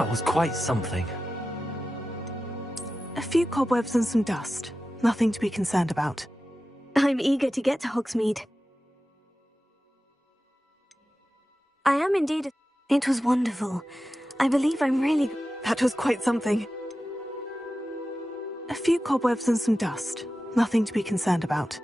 That was quite something. A few cobwebs and some dust. Nothing to be concerned about. I'm eager to get to Hogsmeade. I am indeed. It was wonderful. I believe I'm really... That was quite something. A few cobwebs and some dust. Nothing to be concerned about.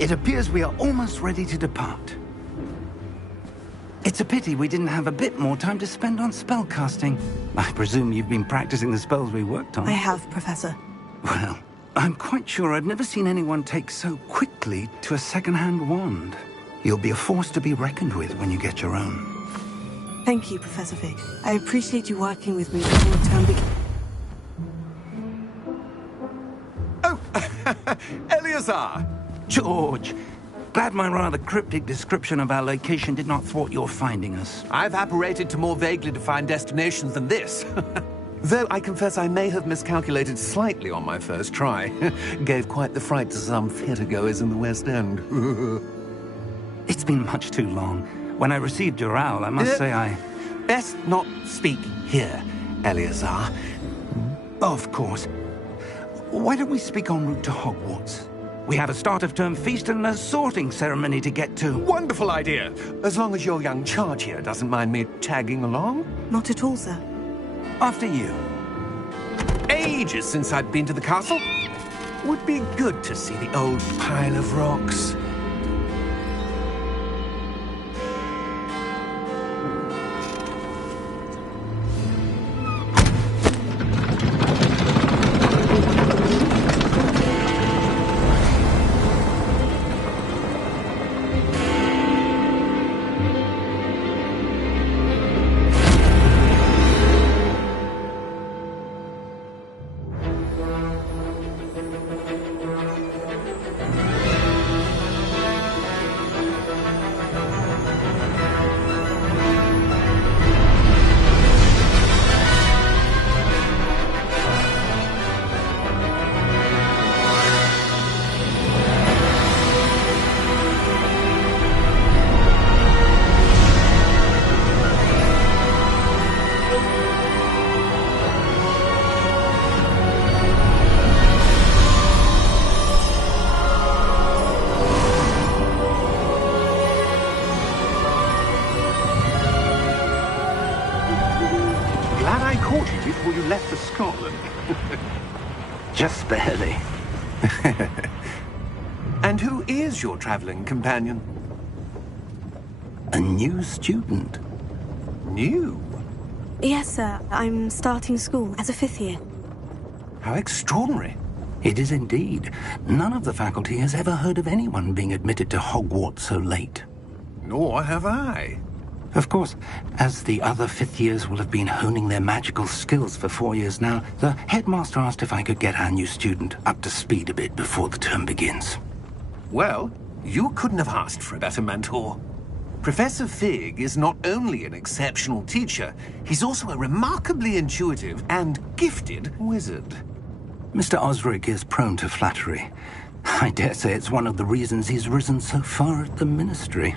It appears we are almost ready to depart. It's a pity we didn't have a bit more time to spend on spellcasting. I presume you've been practicing the spells we worked on. I have, Professor. Well, I'm quite sure I've never seen anyone take so quickly to a second-hand wand. You'll be a force to be reckoned with when you get your own. Thank you, Professor Fig. I appreciate you working with me before the term begins. Oh, Eleazar! George, glad my rather cryptic description of our location did not thwart your finding us. I've apparated to more vaguely defined destinations than this. Though I confess I may have miscalculated slightly on my first try. Gave quite the fright to some theatre-goers in the West End. It's been much too long. When I received your owl, I must say I... Best not speak here, Eleazar. Of course. Why don't we speak en route to Hogwarts? We have a start-of-term feast and a sorting ceremony to get to. Wonderful idea! As long as your young charge here doesn't mind me tagging along. Not at all, sir. After you. Ages since I'd been to the castle. Would be good to see the old pile of rocks. Before you left for Scotland. Just barely. And who is your traveling companion? A new student. New? Yes, sir. I'm starting school as a 5th year. How extraordinary. It is indeed. None of the faculty has ever heard of anyone being admitted to Hogwarts so late. Nor have I. Of course, as the other 5th years will have been honing their magical skills for 4 years now, the headmaster asked if I could get our new student up to speed a bit before the term begins. Well, you couldn't have asked for a better mentor. Professor Fig is not only an exceptional teacher, he's also a remarkably intuitive and gifted wizard. Mr. Osric is prone to flattery. I dare say it's one of the reasons he's risen so far at the ministry.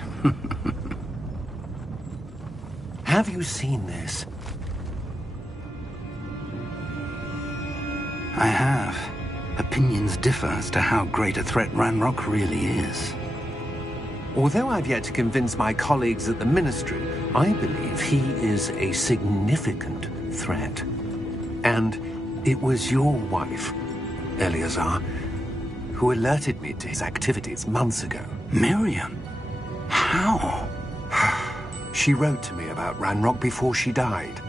Have you seen this? I have. Opinions differ as to how great a threat Ranrock really is. Although I've yet to convince my colleagues at the Ministry, I believe he is a significant threat. And it was your wife, Eleazar, who alerted me to his activities months ago. Miriam? How? She wrote to me about Ranrock before she died,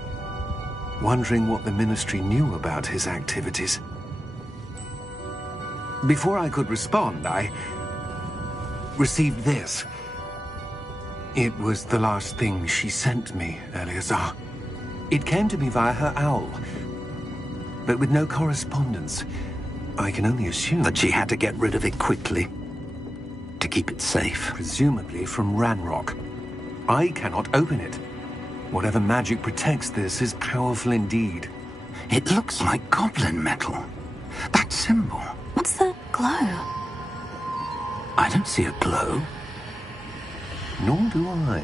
wondering what the Ministry knew about his activities. Before I could respond, I received this. It was the last thing she sent me, Eleazar. It came to me via her owl, but with no correspondence. I can only assume That she had to get rid of it quickly, to keep it safe. presumably from Ranrock. I cannot open it. Whatever magic protects this is powerful indeed. It looks like goblin metal. That symbol. What's that glow? I don't see a glow. Nor do I.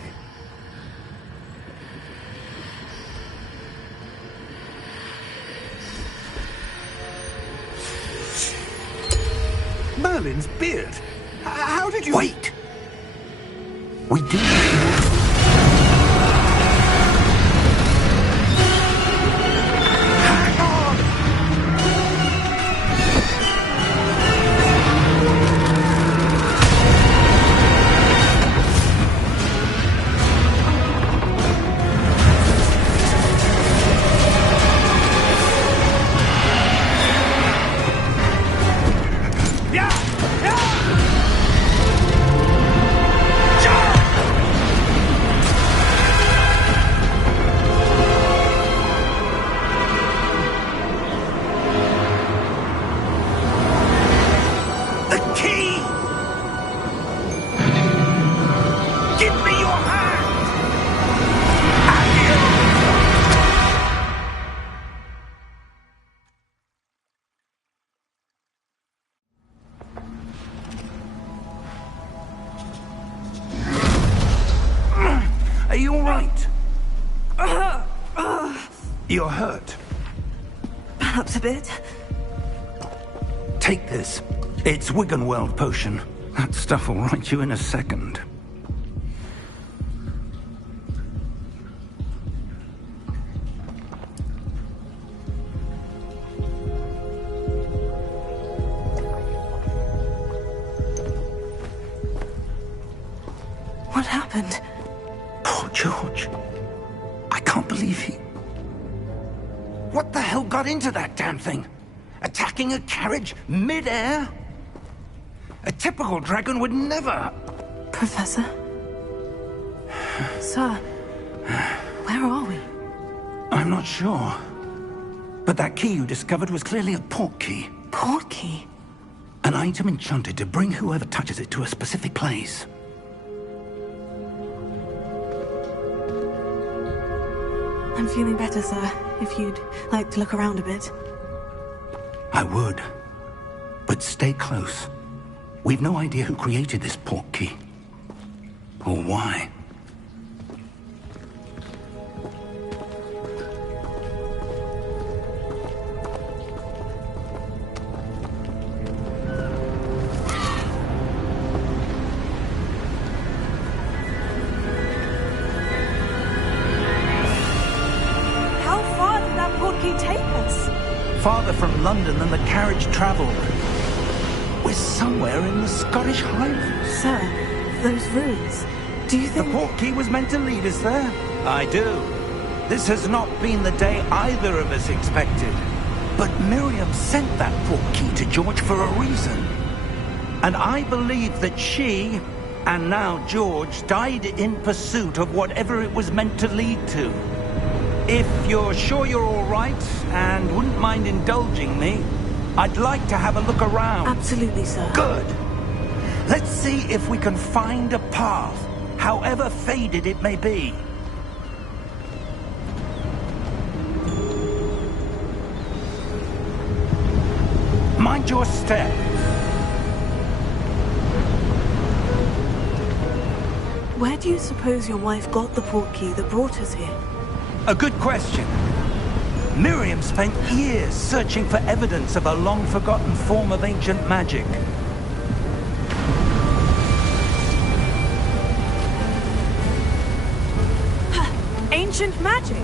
Merlin's beard. How did you... Wait! We do. Hang on! Are you all right? You're hurt. Perhaps a bit. Take this. It's Wiggenweld potion. That stuff will right you in a second. What happened? Poor George. I can't believe he... What the hell got into that damn thing? Attacking a carriage mid-air? A typical dragon would never... Professor? Sir, where are we? I'm not sure. But that key you discovered was clearly a port key. Port key? An item enchanted to bring whoever touches it to a specific place. I'm feeling better, sir. If you'd like to look around a bit. I would. But stay close. We've no idea who created this port key. Or why. How far did that port key take us? Farther from London than the carriage travelled. We're somewhere in the Scottish Highlands. Sir, those ruins. Do you The think... port key was meant to lead us there? I do. This has not been the day either of us expected. But Miriam sent that port key to George for a reason. And I believe that she, and now George, died in pursuit of whatever it was meant to lead to. If you're sure you're all right, and wouldn't mind indulging me, I'd like to have a look around. Absolutely, sir. Good. Let's see if we can find a path, however faded it may be. Mind your step. Where do you suppose your wife got the port key that brought us here? A good question. Miriam spent years searching for evidence of a long-forgotten form of ancient magic. Ancient magic?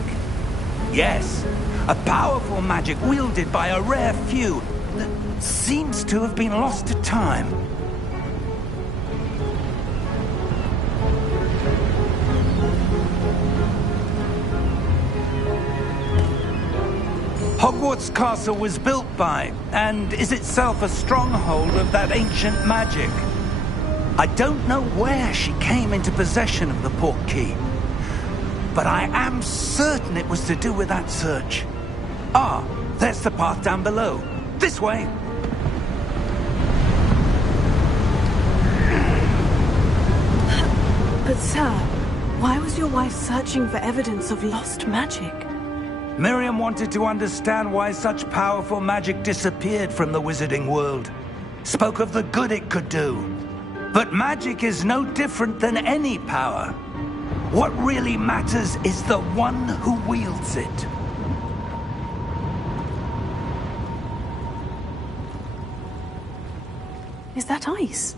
Yes, a powerful magic wielded by a rare few that seems to have been lost to time. Hogwarts Castle was built by, and is itself a stronghold of that ancient magic. I don't know where she came into possession of the portkey, but I am certain it was to do with that search. Ah, there's the path down below. This way. But sir, why was your wife searching for evidence of lost magic? Miriam wanted to understand why such powerful magic disappeared from the wizarding world. Spoke of the good it could do. But magic is no different than any power. What really matters is the one who wields it. Is that ice?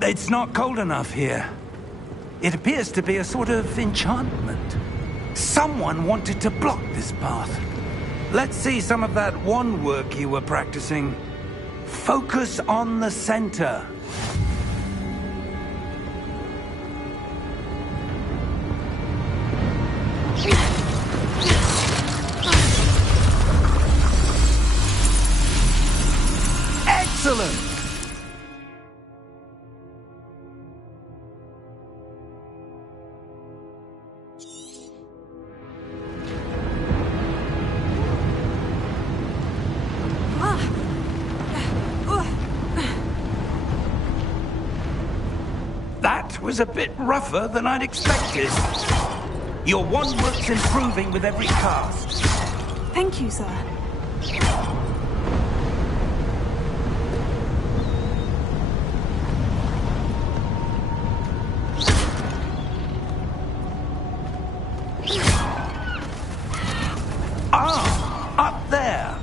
It's not cold enough here. It appears to be a sort of enchantment. Someone wanted to block this path. Let's see some of that wand work you were practicing. Focus on the center. Excellent! That was a bit rougher than I'd expected. Your wand work's improving with every cast. Thank you, sir. Ah, up there.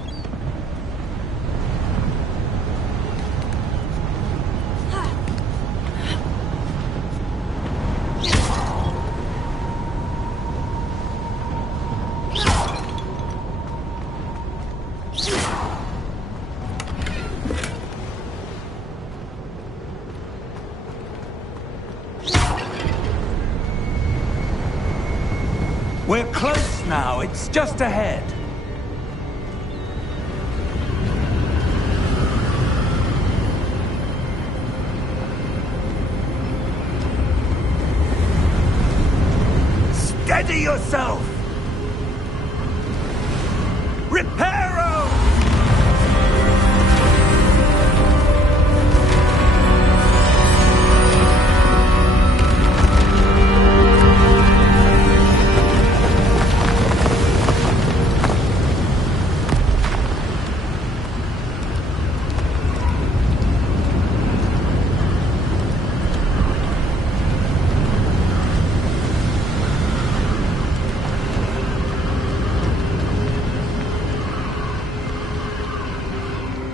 We're close now. It's just ahead. Steady yourself! Reparo!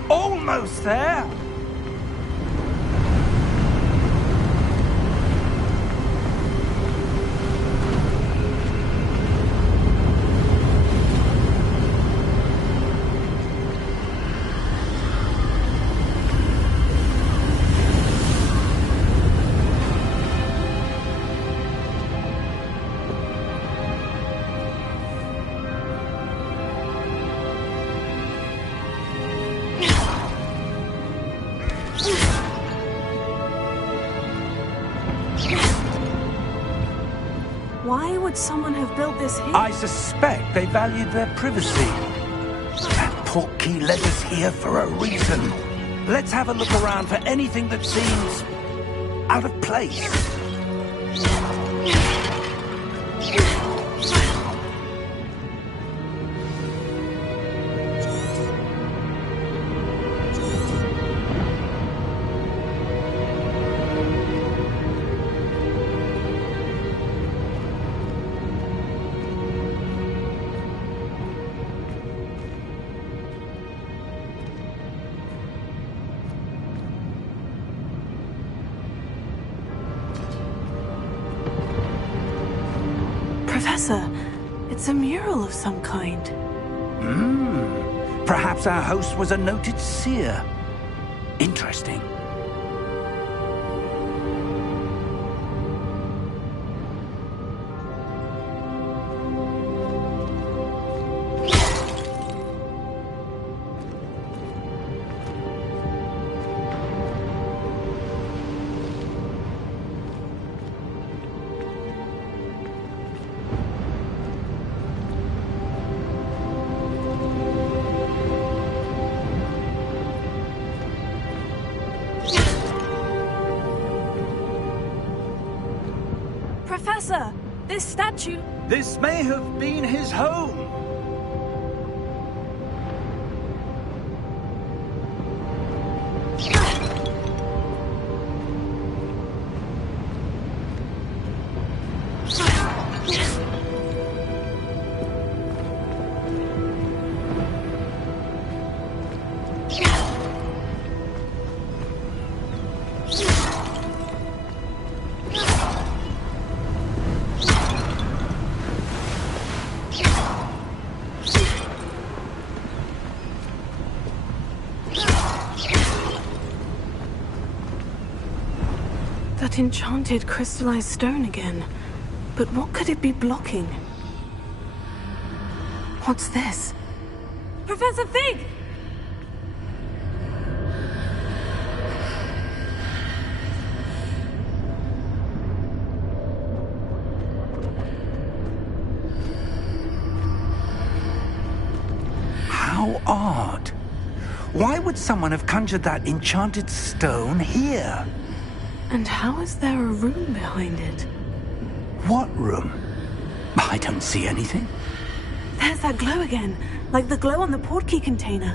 Almost there. Why would someone have built this here? I suspect they valued their privacy. That portkey led us here for a reason. Let's have a look around for anything that seems out of place. Professor, it's a mural of some kind. Perhaps our host was a noted seer. Interesting. Professor, this statue... This may have been his home. That enchanted crystallized stone again. But what could it be blocking? What's this? Professor Fig! How odd. Why would someone have conjured that enchanted stone here? And how is there a room behind it? What room? I don't see anything. There's that glow again, like the glow on the portkey container.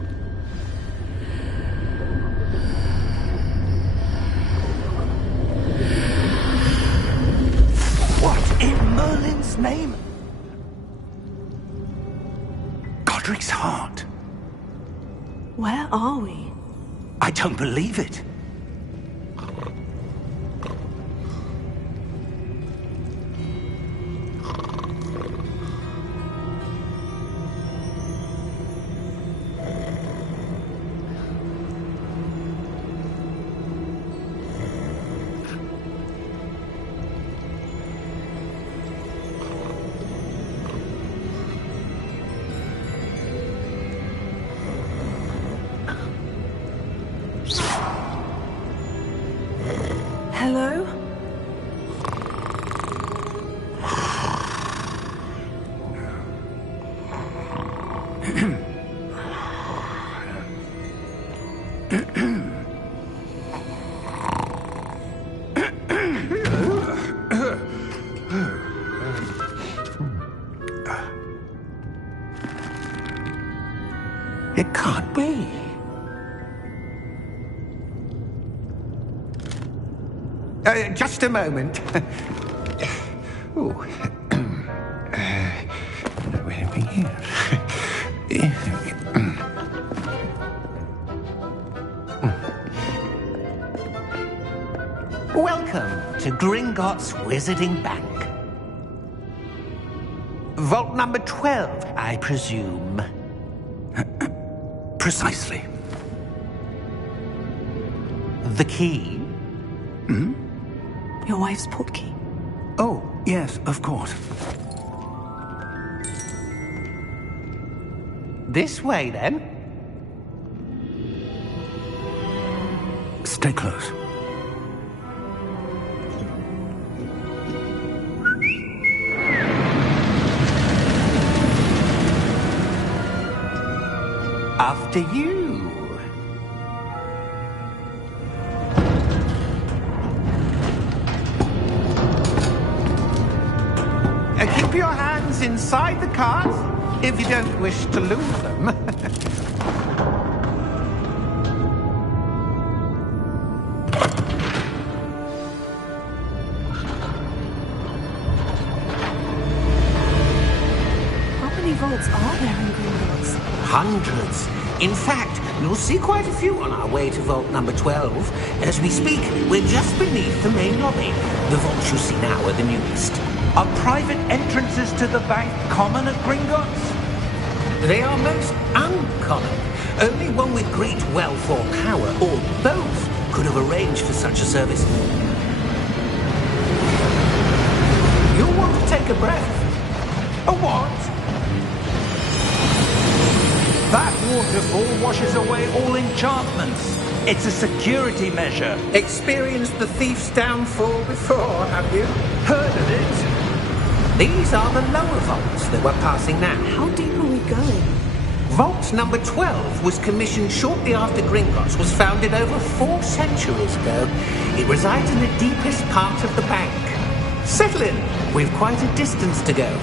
What in Merlin's name? Godric's heart. Where are we? I don't believe it. Hello? It can't be. Just a moment. Oh. Where are we here? Welcome to Gringotts Wizarding Bank. Vault number 12, I presume. Precisely. The key? Your wife's portkey. Oh, yes, of course. This way, then. Stay close. After you. Keep your hands inside the cart if you don't wish to lose them. How many vaults are there in Gringotts? Hundreds. In fact, you'll see quite a few on our way to vault number 12. As we speak, we're just beneath the main lobby. The vaults you see now are the newest. Are private entrances to the bank common at Gringotts? They are most uncommon. Only one with great wealth or power, or both, could have arranged for such a service. You'll want to take a breath. A what? That waterfall washes away all enchantments. It's a security measure. Experienced the thief's downfall before, have you? Heard of it? These are the lower vaults that we're passing now. How deep are we going? Vault number 12 was commissioned shortly after Gringotts was founded over 4 centuries ago. It resides in the deepest part of the bank. Settle in. We've quite a distance to go.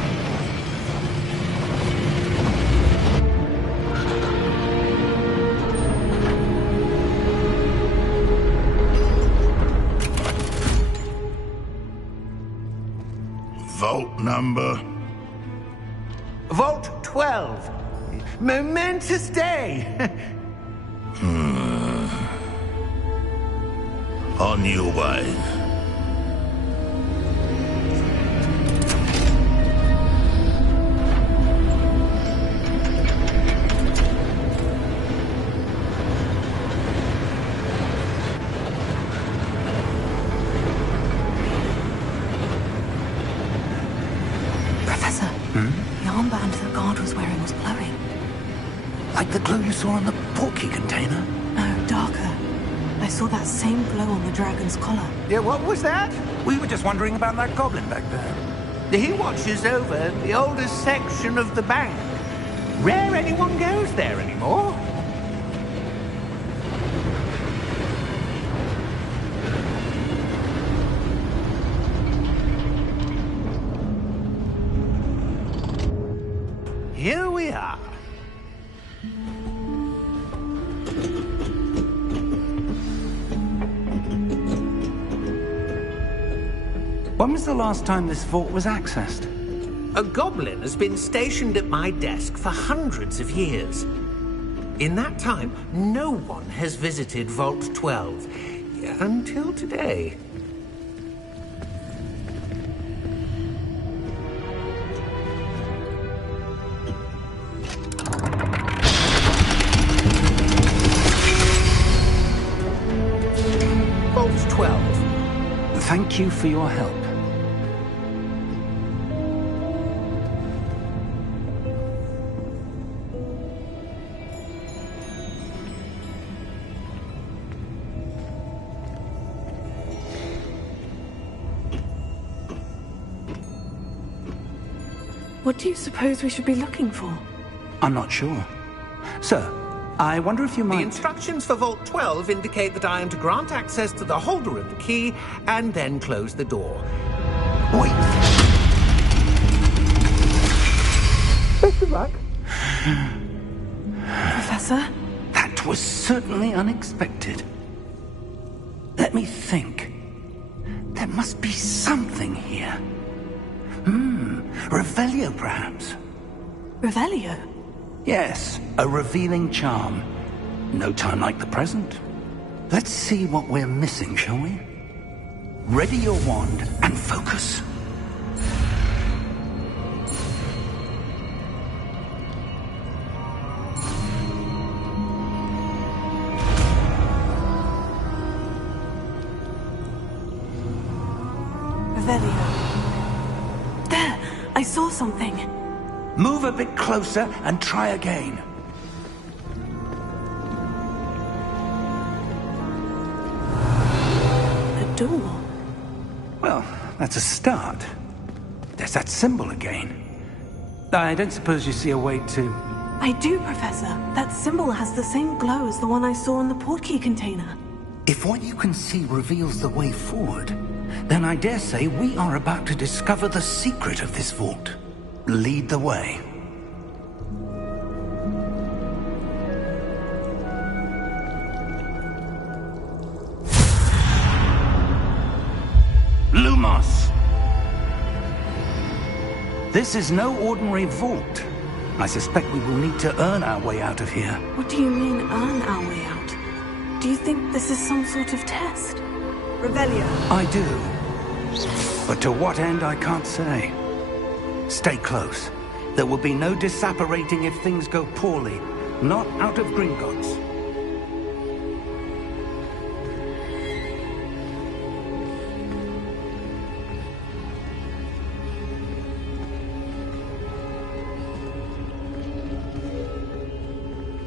Vault number? Vault 12. Momentous day. On your way. Professor, the armband the guard was wearing was glowing. Like the glow you saw on the portkey container? No, darker. I saw that same glow on the dragon's collar. Yeah, what was that? We were just wondering about that goblin back there. He watches over the oldest section of the bank. Rare anyone goes there anymore. Here we are. When was the last time this vault was accessed? A goblin has been stationed at my desk for hundreds of years. In that time, no one has visited Vault 12. Until today. Vault 12. Thank you for your help. What do you suppose we should be looking for? I'm not sure. Sir, I wonder if you The might... instructions for Vault 12 indicate that I am to grant access to the holder of the key and then close the door. Wait! Best of luck. Professor? That was certainly unexpected. Let me think. There must be something here. Revelio, perhaps? Revelio? Yes, a revealing charm. No time like the present. Let's see what we're missing, shall we? Ready your wand and focus. Revelio. There! I saw something. Move a bit closer and try again. A door. Well, that's a start. There's that symbol again. I don't suppose you see a way to... I do, Professor. That symbol has the same glow as the one I saw in the portkey container. If what you can see reveals the way forward, then I dare say we are about to discover the secret of this vault. Lead the way. Lumos! This is no ordinary vault. I suspect we will need to earn our way out of here. What do you mean, earn our way out? Do you think this is some sort of test? Revelio. I do. But to what end, I can't say. Stay close. There will be no disapparating if things go poorly. Not out of Gringotts.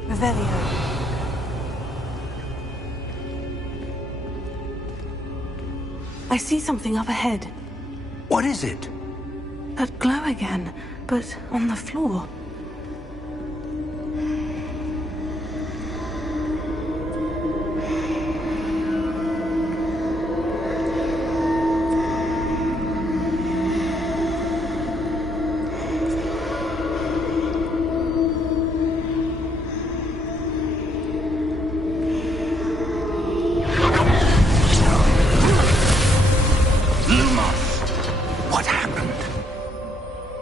Revelio. I see something up ahead. What is it? That glow again, but on the floor.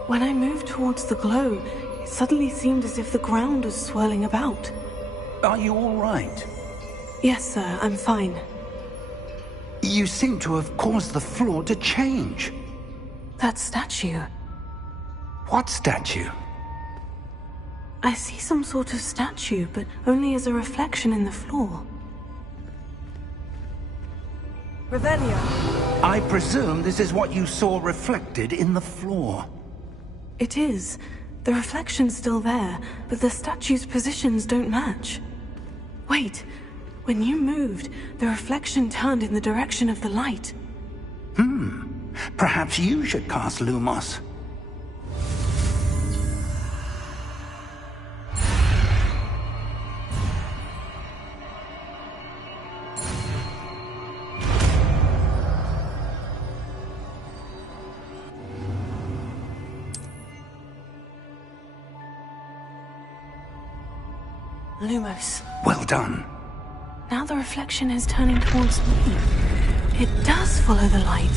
When I moved towards the glow, it suddenly seemed as if the ground was swirling about. Are you all right? Yes, sir, I'm fine. You seem to have caused the floor to change. That statue. What statue? I see some sort of statue, but only as a reflection in the floor. Revelio. I presume this is what you saw reflected in the floor. It is. The reflection's still there, but the statue's positions don't match. Wait. When you moved, the reflection turned in the direction of the light. Perhaps you should cast Lumos. Lumos. Well done. Now the reflection is turning towards me. It does follow the light.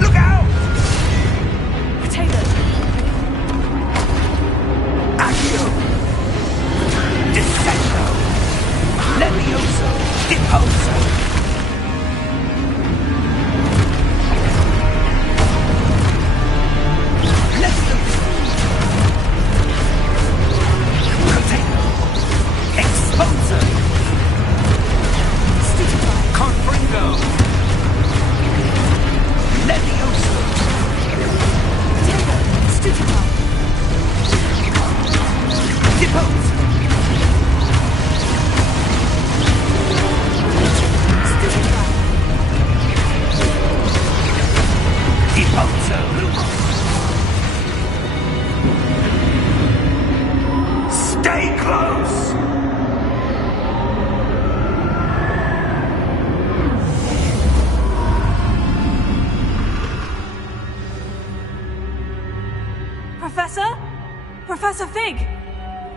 Look out! Potato. Accio! Descendo! Levioso! Deposo! Stay close! Professor? Professor Fig!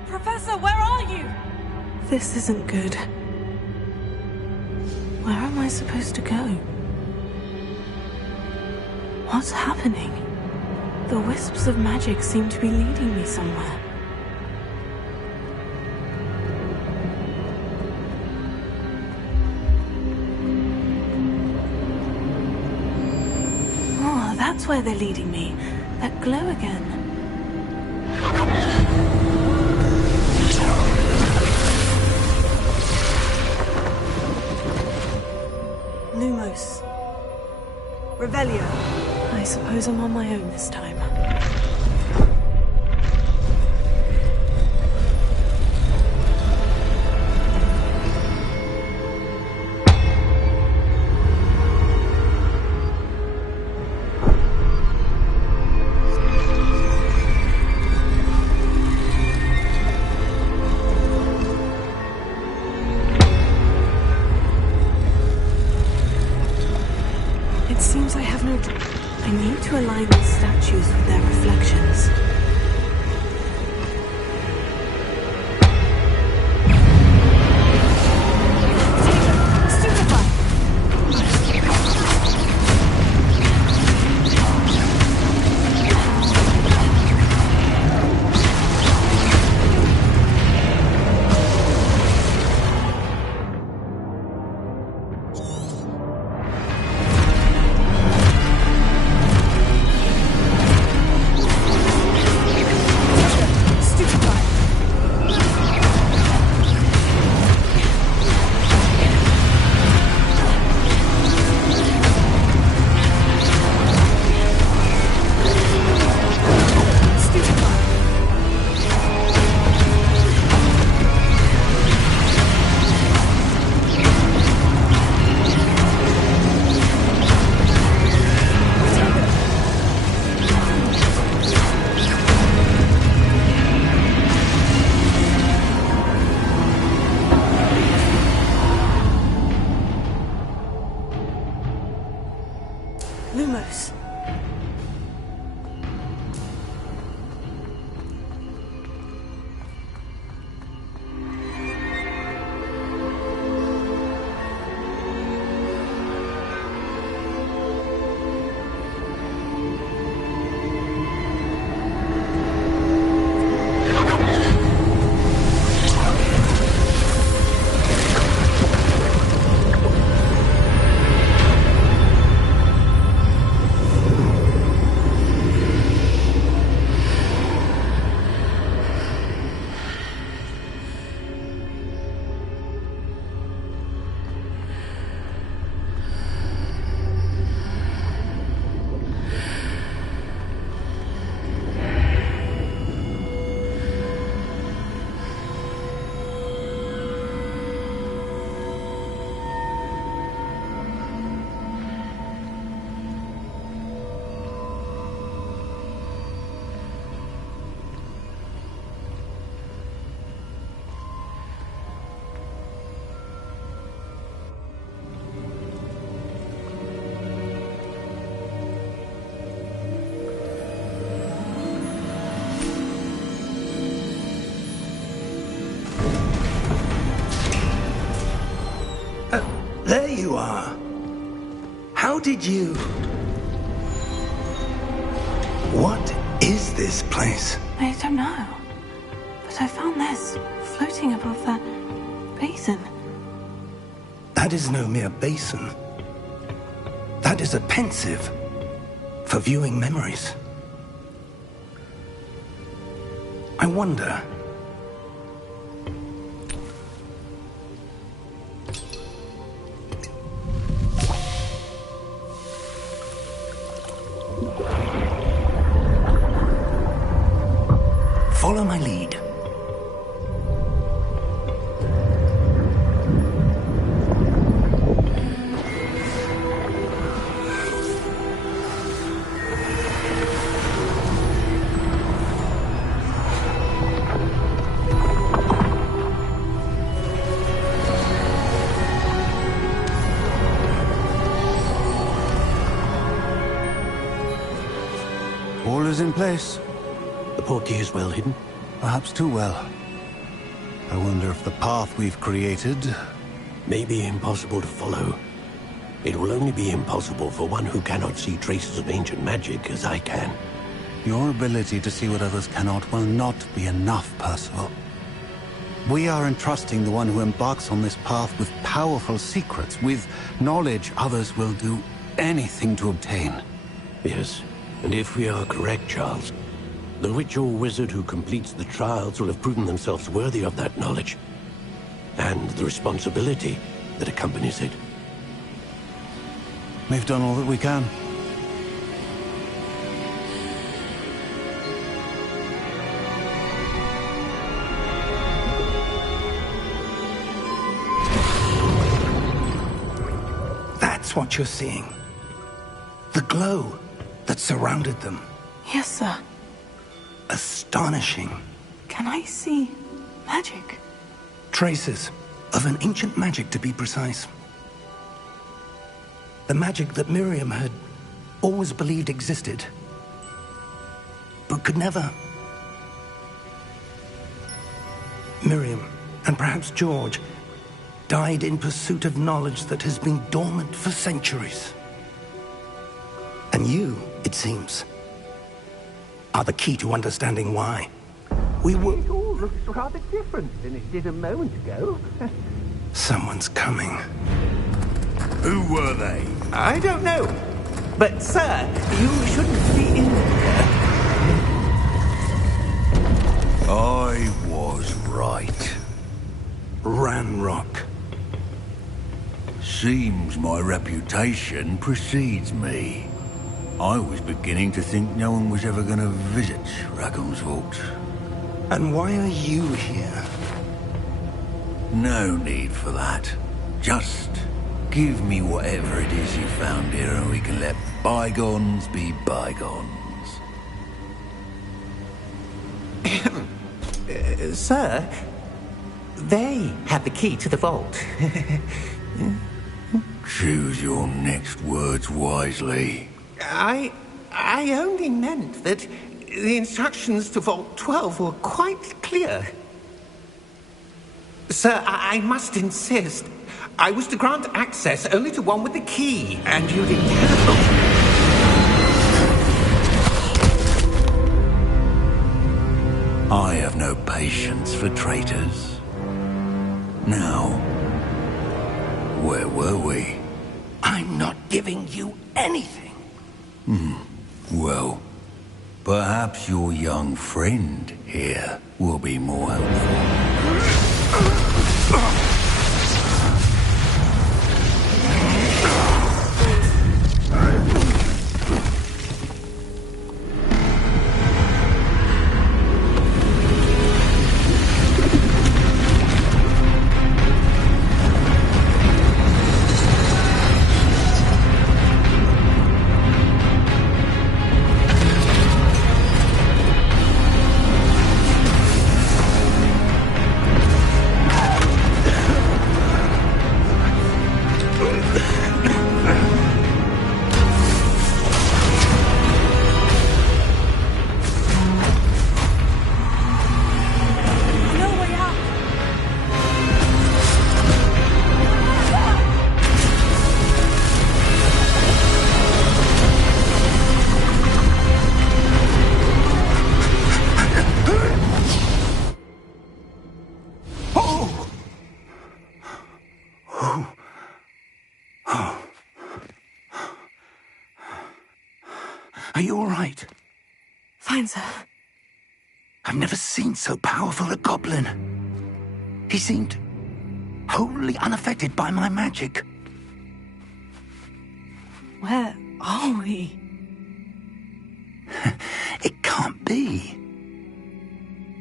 Professor, where are you? This isn't good. Where am I supposed to go? What's happening? The wisps of magic seem to be leading me somewhere. Oh, that's where they're leading me. That glow again. Lumos. Revelio. I suppose I'm on my own this time. It seems I have no... I need to align these statues with their reflections. Lumos. There you are. How did you... What is this place? I don't know. But I found this floating above that basin. That is no mere basin. That is a pensive for viewing memories. I wonder... Follow my lead. All is in place. The portkey is well hidden. Perhaps too well. I wonder if the path we've created... May be impossible to follow. It will only be impossible for one who cannot see traces of ancient magic as I can. Your ability to see what others cannot will not be enough, Percival. We are entrusting the one who embarks on this path with powerful secrets, with knowledge others will do anything to obtain. Yes, and if we are correct, Charles, the witch or wizard who completes the trials will have proven themselves worthy of that knowledge, and the responsibility that accompanies it. We've done all that we can. That's what you're seeing. The glow that surrounded them. Yes, sir. Astonishing. Can I see magic? Traces of an ancient magic, to be precise. The magic that Miriam had always believed existed, but could never. Miriam, and perhaps George, died in pursuit of knowledge that has been dormant for centuries. And you, it seems, are the key to understanding why. We were... It all looks rather different than it did a moment ago. Someone's coming. Who were they? I don't know. But, sir, you shouldn't be in here. I was right. Ranrock. Seems my reputation precedes me. I was beginning to think no one was ever going to visit Rackham's Vault. And why are you here? No need for that. Just give me whatever it is you found here and we can let bygones be bygones. Sir, they have the key to the vault. Choose your next words wisely. I only meant that the instructions to Vault 12 were quite clear. Sir, I must insist. I was to grant access only to one with the key, and you didn't have. I have no patience for traitors. Now, where were we? I'm not giving you anything. Well, perhaps your young friend here will be more helpful. Are you all right? Fine, sir. I've never seen so powerful a goblin. He seemed wholly unaffected by my magic. Where are we? It can't be.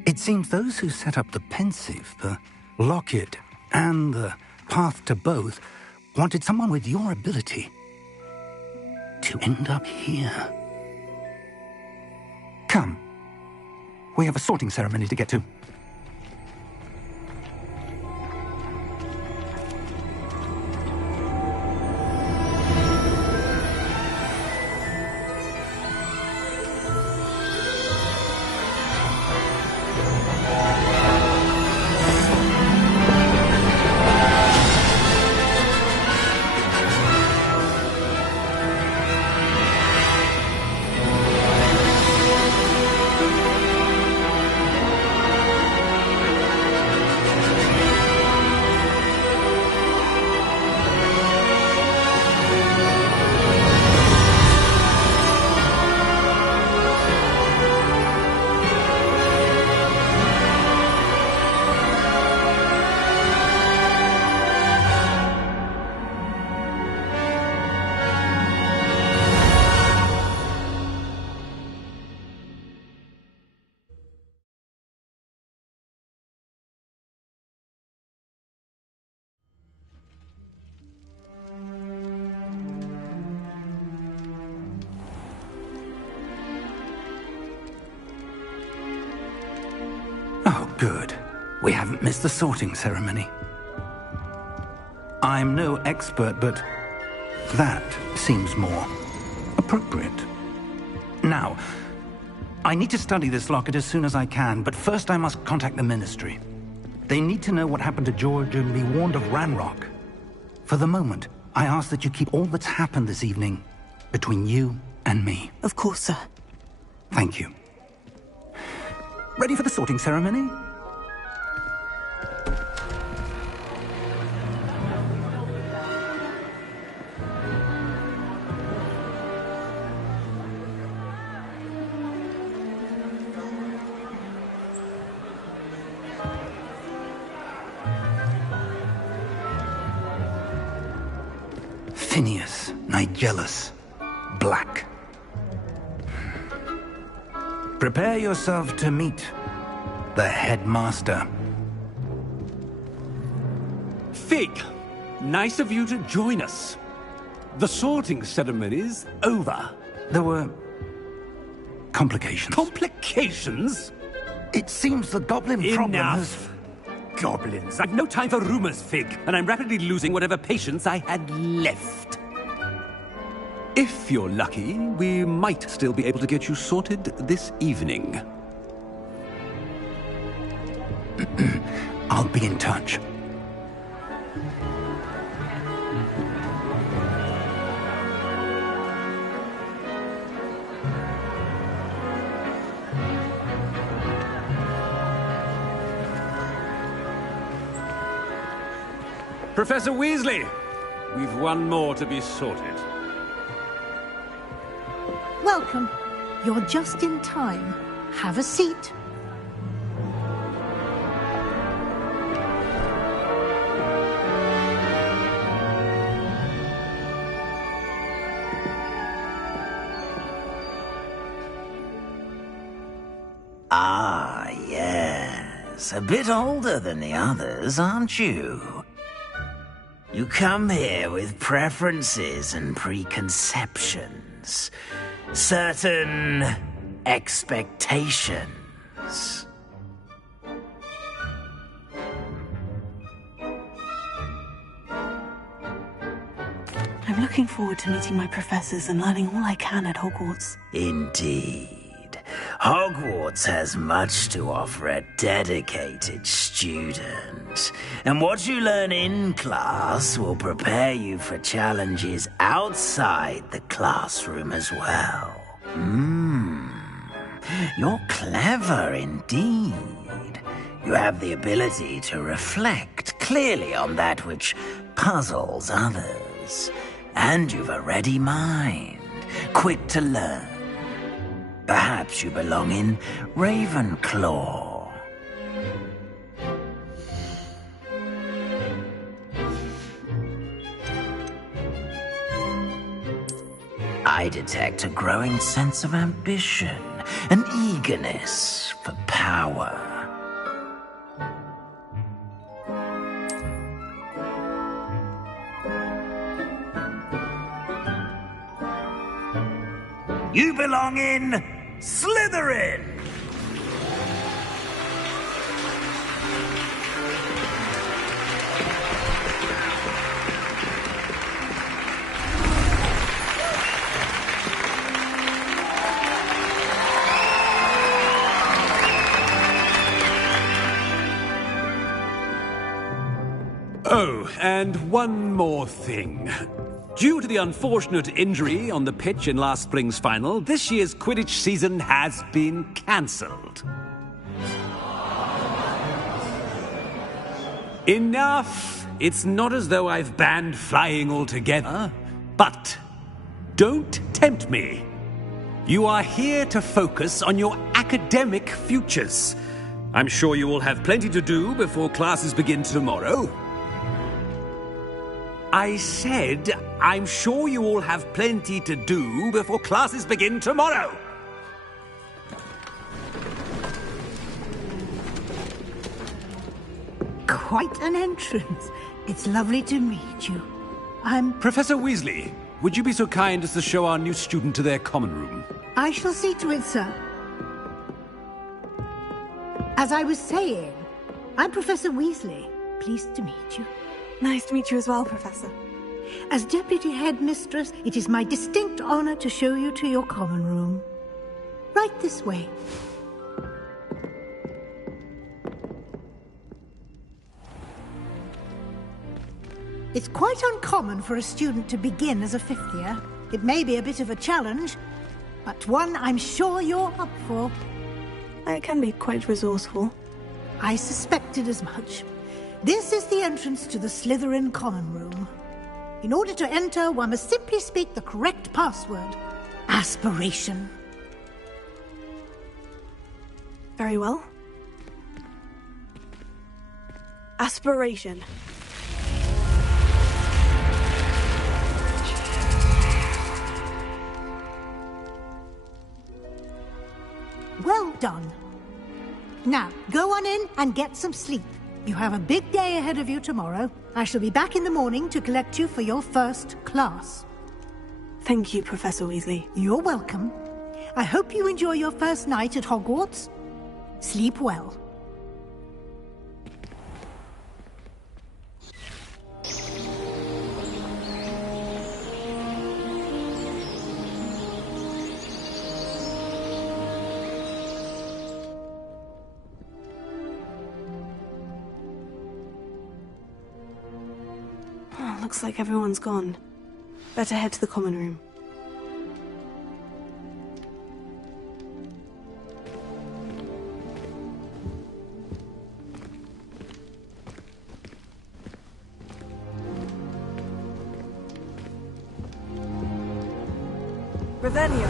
It seems those who set up the Pensive, the Locket, and the Path to Both wanted someone with your ability to end up here. Come. We have a sorting ceremony to get to. Oh, good. We haven't missed the sorting ceremony. I'm no expert, but that seems more appropriate. Now, I need to study this locket as soon as I can, but first I must contact the Ministry. They need to know what happened to George and be warned of Ranrock. For the moment, I ask that you keep all that's happened this evening between you and me. Of course, sir. Thank you. Ready for the sorting ceremony? Phineas, Nigellus, Black. Prepare yourself to meet the headmaster. Fig, nice of you to join us. The sorting ceremony's over. There were complications. Complications? It seems the goblin problem has... Enough. Goblins. I've no time for rumors, Fig, and I'm rapidly losing whatever patience I had left. If you're lucky, we might still be able to get you sorted this evening. I'll be in touch. Professor Weasley, we've one more to be sorted. Welcome. You're just in time. Have a seat. Ah, yes. A bit older than the others, aren't you? You come here with preferences and preconceptions. Certain expectations. I'm looking forward to meeting my professors and learning all I can at Hogwarts. Indeed. Hogwarts has much to offer a dedicated student. And what you learn in class will prepare you for challenges outside the classroom as well. You're clever indeed. You have the ability to reflect clearly on that which puzzles others. And you've a ready mind, quick to learn. Perhaps you belong in Ravenclaw. I detect a growing sense of ambition, an eagerness for power. You belong in Slytherin! Oh, and one more thing. Due to the unfortunate injury on the pitch in last spring's final, this year's Quidditch season has been cancelled. Enough! It's not as though I've banned flying altogether. But don't tempt me. You are here to focus on your academic futures. I'm sure you will have plenty to do before classes begin tomorrow. I said, I'm sure you all have plenty to do before classes begin tomorrow. Quite an entrance. It's lovely to meet you. I'm... Professor Weasley, would you be so kind as to show our new student to their common room? I shall see to it, sir. As I was saying, I'm Professor Weasley. Pleased to meet you. Nice to meet you as well, Professor. As Deputy Headmistress, it is my distinct honor to show you to your common room. Right this way. It's quite uncommon for a student to begin as a fifth year. It may be a bit of a challenge, but one I'm sure you're up for. I can be quite resourceful. I suspected as much. This is the entrance to the Slytherin common room. In order to enter, one must simply speak the correct password. Aspiration. Very well. Aspiration. Well done. Now, go on in and get some sleep. You have a big day ahead of you tomorrow. I shall be back in the morning to collect you for your first class. Thank you, Professor Weasley. You're welcome. I hope you enjoy your first night at Hogwarts. Sleep well. Looks like everyone's gone. Better head to the common room. Revelio.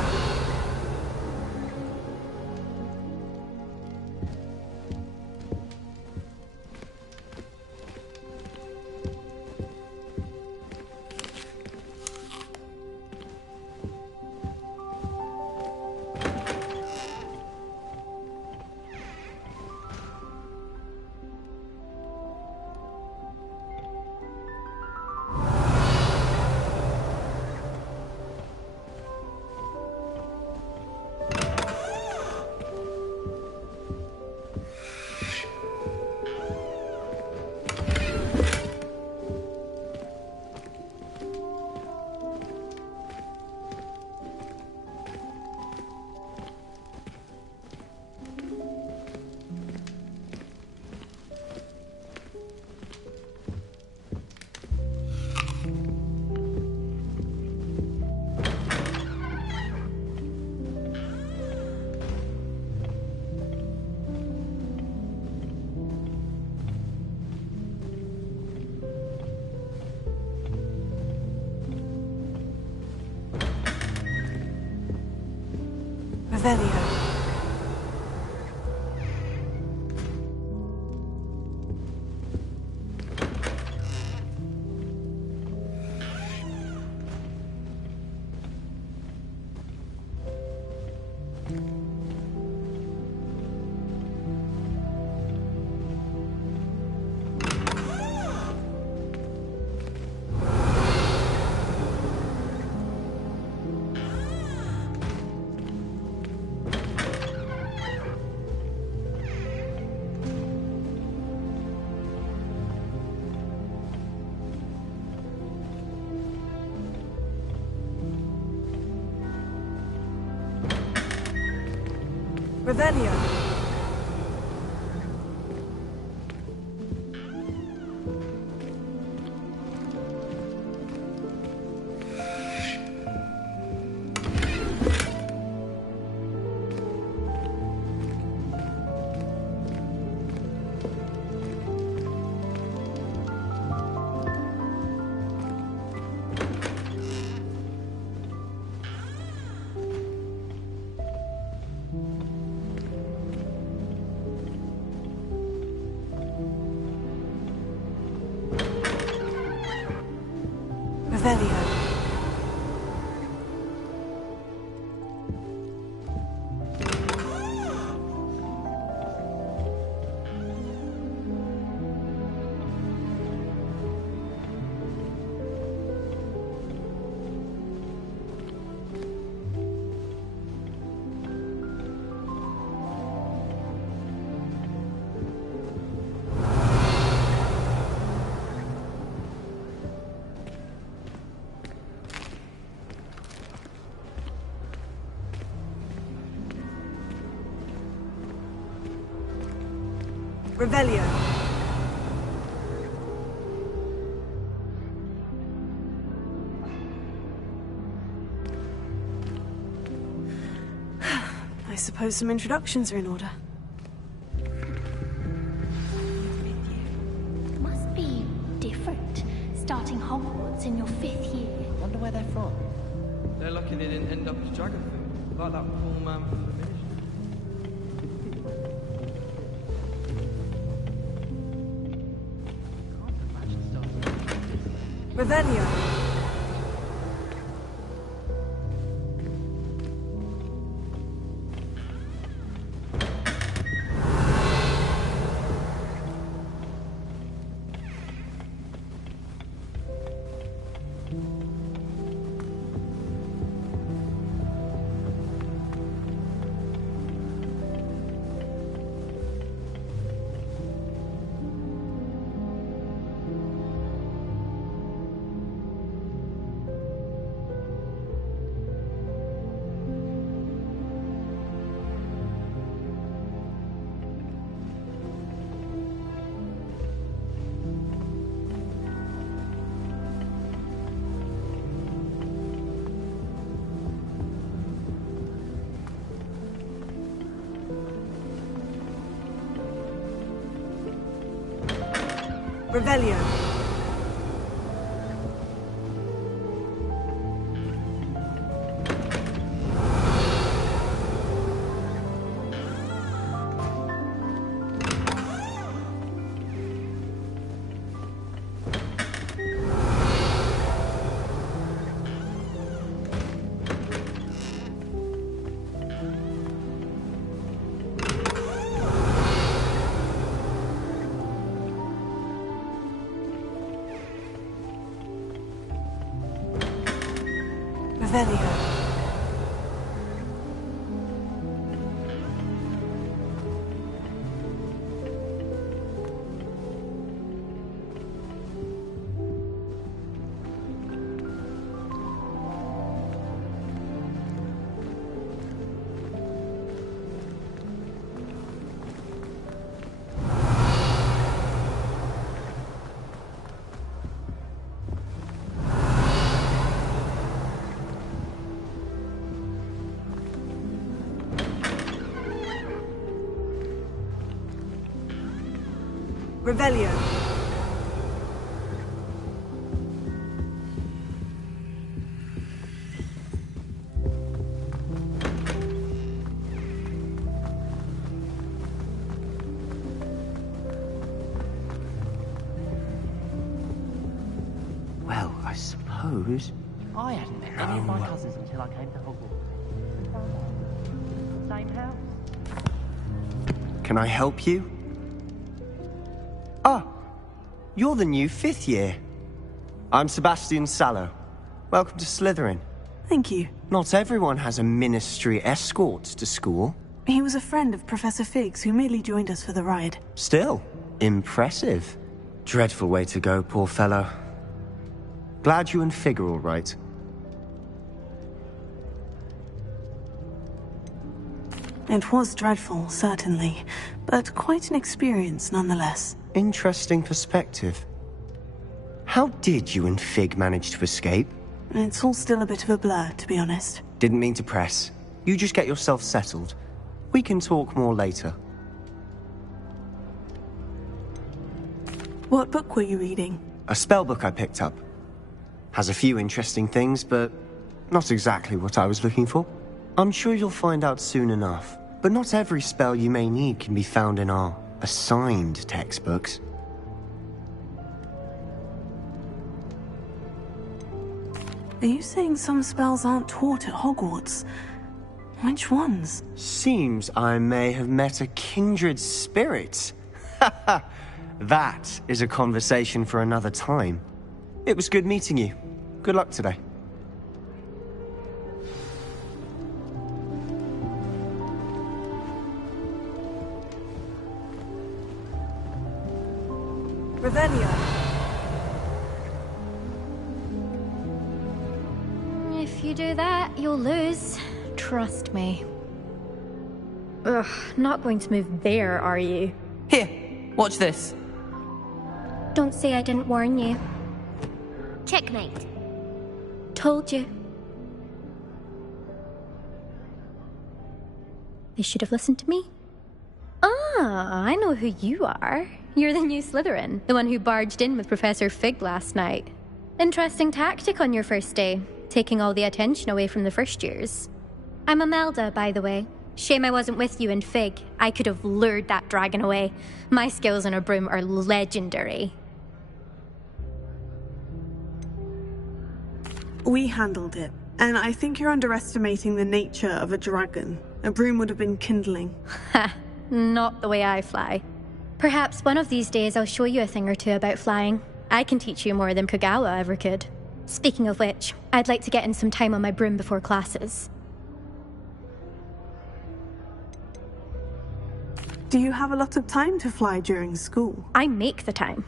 Revelio. Revelio. Revelio. Revelio. I suppose some introductions are in order. Must be different, starting Hogwarts in your 5th year. Wonder where they're from. They're lucky they didn't end up as dragon food, like that poor man from the ministry. Revelio. Revelio. Revelio. Revelio. Well, I suppose I hadn't met any of my cousins until I came to Hogwarts. Same house. Can I help you? Oh, you're the new 5th year. I'm Sebastian Sallow. Welcome to Slytherin. Thank you. Not everyone has a ministry escort to school. He was a friend of Professor Fig's who merely joined us for the ride. Still, impressive. Dreadful way to go, poor fellow. Glad you and Fig are all right. It was dreadful, certainly, but quite an experience nonetheless. Interesting perspective. How did you and Fig manage to escape? It's all still a bit of a blur, to be honest. Didn't mean to press. You just get yourself settled. We can talk more later. What book were you reading? A spell book I picked up. Has a few interesting things, but not exactly what I was looking for. I'm sure you'll find out soon enough. But not every spell you may need can be found in our assigned textbooks. Are you saying some spells aren't taught at Hogwarts? Which ones? Seems I may have met a kindred spirit. That is a conversation for another time. It was good meeting you. Good luck today. Revelio. If you do that, you'll lose. Trust me. Ugh, not going to move there, are you? Here, watch this. Don't say I didn't warn you. Checkmate. Told you. They should have listened to me. Ah, I know who you are. You're the new Slytherin, the one who barged in with Professor Fig last night. Interesting tactic on your first day, taking all the attention away from the first years. I'm Imelda, by the way. Shame I wasn't with you and Fig. I could have lured that dragon away. My skills on a broom are legendary. We handled it, and I think you're underestimating the nature of a dragon. A broom would have been kindling. Ha, not the way I fly. Perhaps one of these days I'll show you a thing or two about flying. I can teach you more than Kagawa ever could. Speaking of which, I'd like to get in some time on my broom before classes. Do you have a lot of time to fly during school? I make the time.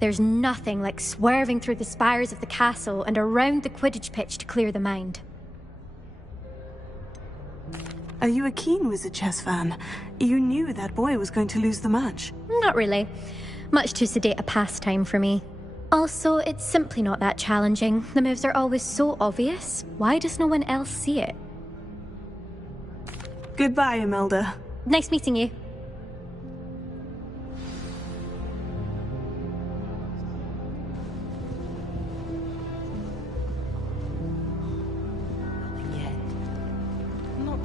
There's nothing like swerving through the spires of the castle and around the Quidditch pitch to clear the mind. Are you a keen Wizard chess fan? You knew that boy was going to lose the match. Not really. Much too sedate a pastime for me. Also, it's simply not that challenging. The moves are always so obvious. Why does no one else see it? Goodbye, Imelda. Nice meeting you.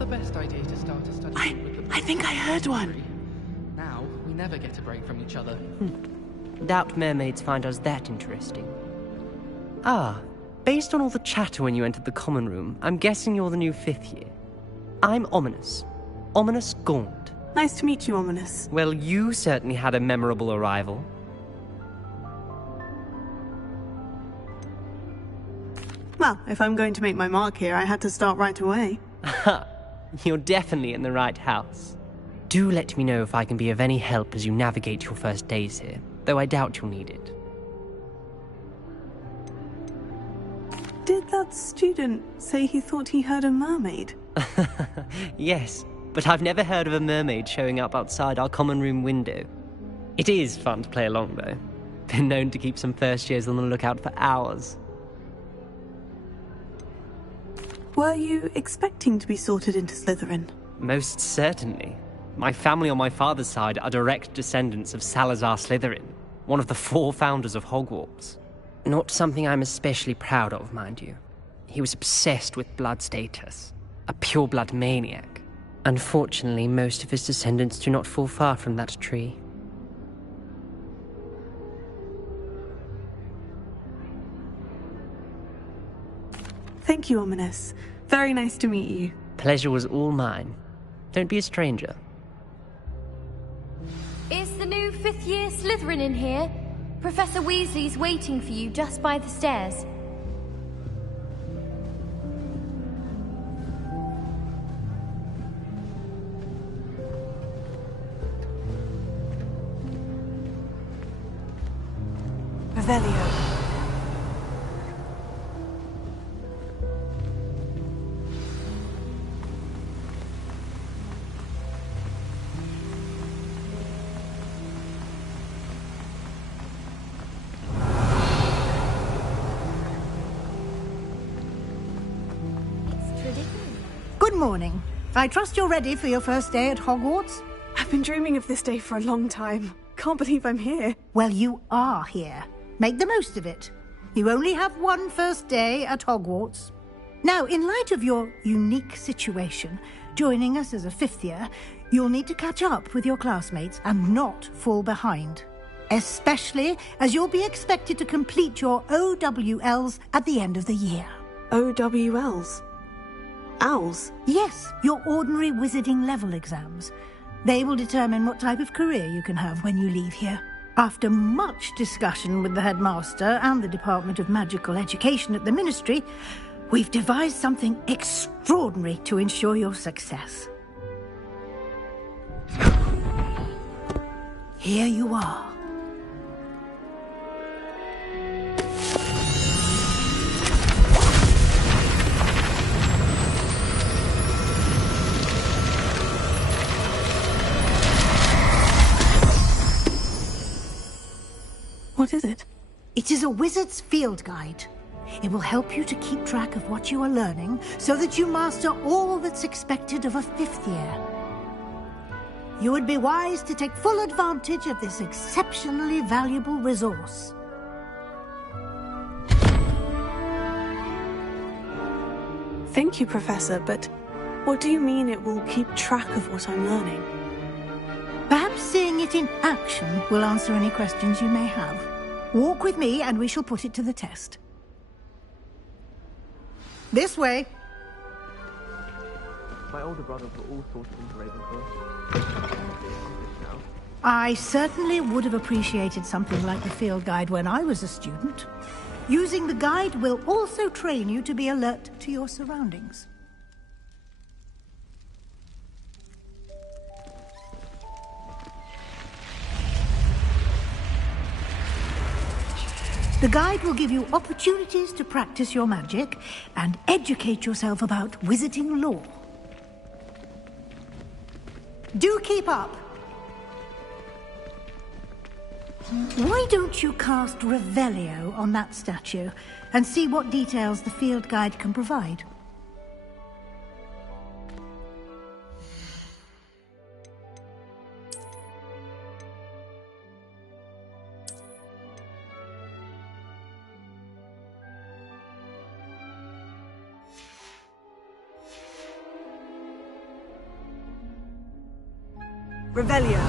the best idea to start a study with the... I think I heard one. Now, we never get a break from each other. Doubt mermaids find us that interesting. Ah, based on all the chatter when you entered the common room, I'm guessing you're the new 5th year. I'm Ominous. Ominous Gaunt. Nice to meet you, Ominous. Well, you certainly had a memorable arrival. Well, if I'm going to make my mark here, I had to start right away. Ha! You're definitely in the right house. Do let me know if I can be of any help as you navigate your first days here, though I doubt you'll need it. Did that student say he thought he heard a mermaid? Yes, but I've never heard of a mermaid showing up outside our common room window. It is fun to play along, though. Been known to keep some first years on the lookout for hours. Were you expecting to be sorted into Slytherin? Most certainly. My family on my father's side are direct descendants of Salazar Slytherin, one of the 4 founders of Hogwarts. Not something I'm especially proud of, mind you. He was obsessed with blood status, a pure-blood maniac. Unfortunately, most of his descendants do not fall far from that tree. Thank you, Ominous. Very nice to meet you. Pleasure was all mine. Don't be a stranger. Is the new 5th year Slytherin in here? Professor Weasley's waiting for you just by the stairs. Revelio. Good morning. I trust you're ready for your first day at Hogwarts? I've been dreaming of this day for a long time. Can't believe I'm here. Well, you are here. Make the most of it. You only have one first day at Hogwarts. Now, in light of your unique situation, joining us as a 5th year, you'll need to catch up with your classmates and not fall behind. Especially as you'll be expected to complete your OWLs at the end of the year. OWLs? Owls? Yes, your ordinary wizarding level exams. They will determine what type of career you can have when you leave here. After much discussion with the headmaster and the Department of Magical Education at the Ministry, we've devised something extraordinary to ensure your success. Here you are. What is it? It is a wizard's field guide. It will help you to keep track of what you are learning so that you master all that's expected of a 5th year. You would be wise to take full advantage of this exceptionally valuable resource. Thank you, Professor, but what do you mean it will keep track of what I'm learning? Perhaps seeing it in action will answer any questions you may have. Walk with me and we shall put it to the test. This way. My older brother put all sorts into Ravenclaw. I certainly would have appreciated something like the field guide when I was a student. Using the guide will also train you to be alert to your surroundings. The guide will give you opportunities to practice your magic and educate yourself about wizarding lore. Do keep up! Why don't you cast Revelio on that statue and see what details the field guide can provide? Revelio.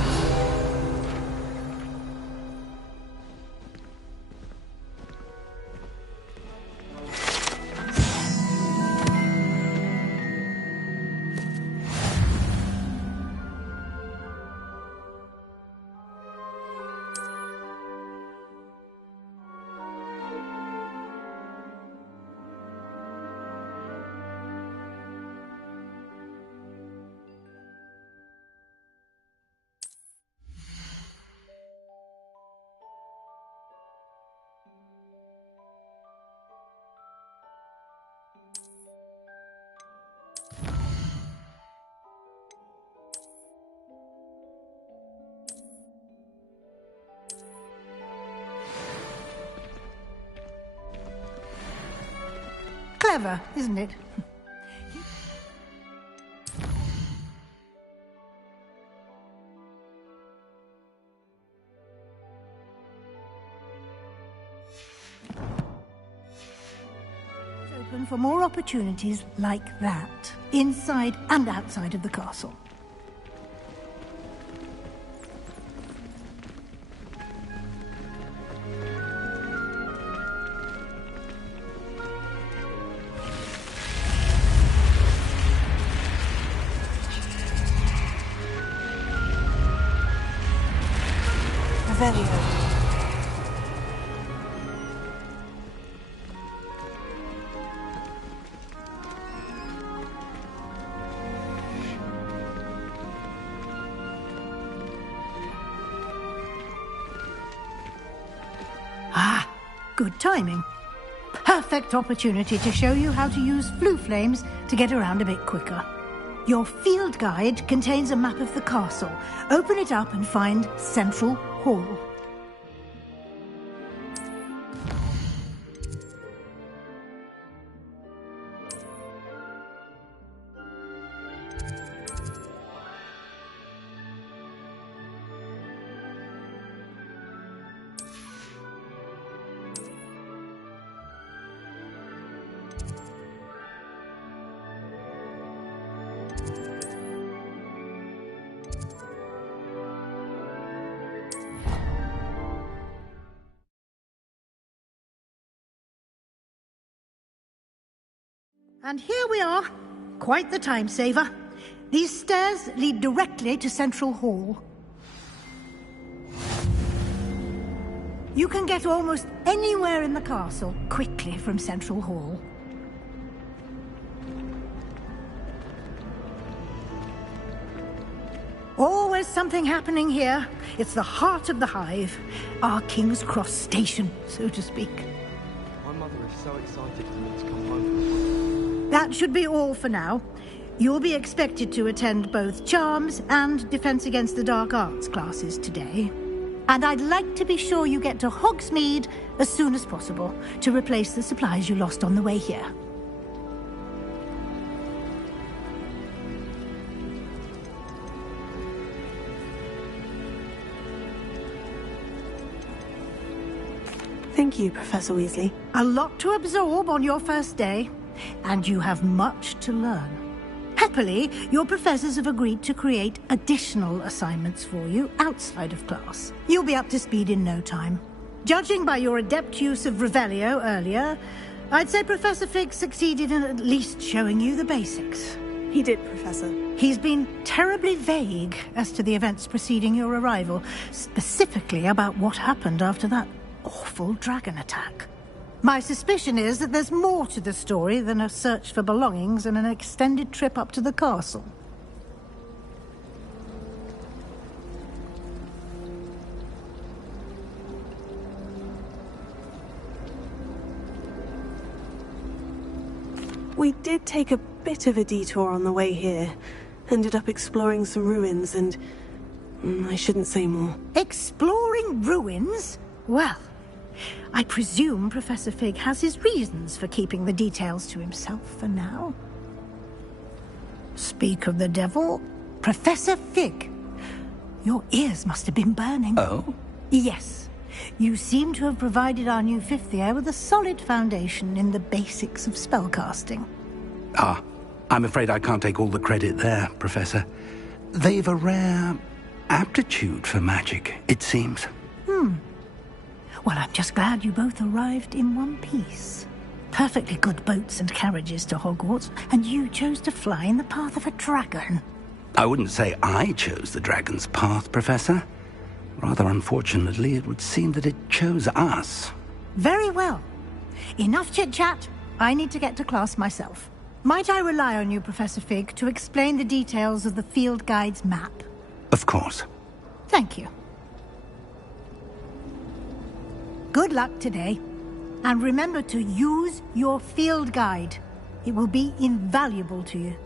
Clever, isn't it? Open for more opportunities like that, inside and outside of the castle. Revelio. Ah, good timing. Perfect opportunity to show you how to use flue flames to get around a bit quicker. Your field guide contains a map of the castle. Open it up and find Central Hall. And here we are. Quite the time saver. These stairs lead directly to Central Hall. You can get almost anywhere in the castle quickly from Central Hall. Always something happening here. It's the heart of the hive. Our King's Cross station, so to speak. My mother is so excited for me to come home. That should be all for now. You'll be expected to attend both Charms and Defense Against the Dark Arts classes today. And I'd like to be sure you get to Hogsmeade as soon as possible to replace the supplies you lost on the way here. Thank you, Professor Weasley. A lot to absorb on your first day, and you have much to learn. Happily, your professors have agreed to create additional assignments for you outside of class. You'll be up to speed in no time. Judging by your adept use of Revelio earlier, I'd say Professor Fig succeeded in at least showing you the basics. He did, Professor. He's been terribly vague as to the events preceding your arrival, specifically about what happened after that awful dragon attack. My suspicion is that there's more to the story than a search for belongings and an extended trip up to the castle. We did take a bit of a detour on the way here. Ended up exploring some ruins and... I shouldn't say more. Exploring ruins? Well, I presume Professor Fig has his reasons for keeping the details to himself for now. Speak of the devil, Professor Fig. Your ears must have been burning. Oh? Yes. You seem to have provided our new fifth year with a solid foundation in the basics of spellcasting. Ah, I'm afraid I can't take all the credit there, Professor. They've a rare aptitude for magic, it seems. Well, I'm just glad you both arrived in one piece. Perfectly good boats and carriages to Hogwarts, and you chose to fly in the path of a dragon. I wouldn't say I chose the dragon's path, Professor. Rather unfortunately, it would seem that it chose us. Very well. Enough chit-chat. I need to get to class myself. Might I rely on you, Professor Fig, to explain the details of the field guide's map? Of course. Thank you. Good luck today. And remember to use your field guide. It will be invaluable to you.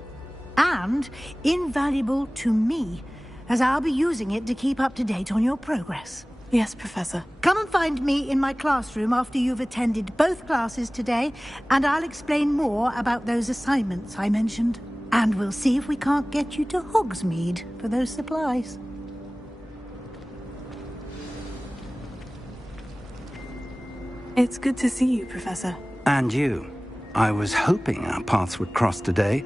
And invaluable to me, as I'll be using it to keep up to date on your progress. Yes, Professor. Come and find me in my classroom after you've attended both classes today, and I'll explain more about those assignments I mentioned. And we'll see if we can't get you to Hogsmeade for those supplies. It's good to see you, Professor. And you. I was hoping our paths would cross today,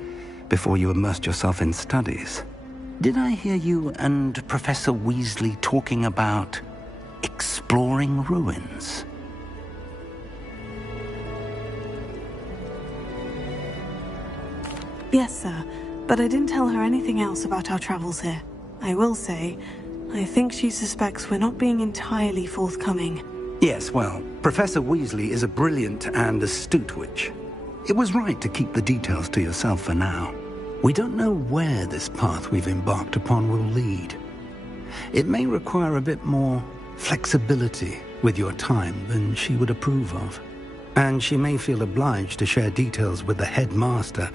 before you immersed yourself in studies. Did I hear you and Professor Weasley talking about exploring ruins? Yes, sir. But I didn't tell her anything else about our travels here. I will say, I think she suspects we're not being entirely forthcoming. Yes, well, Professor Weasley is a brilliant and astute witch. It was right to keep the details to yourself for now. We don't know where this path we've embarked upon will lead. It may require a bit more flexibility with your time than she would approve of. And she may feel obliged to share details with the headmaster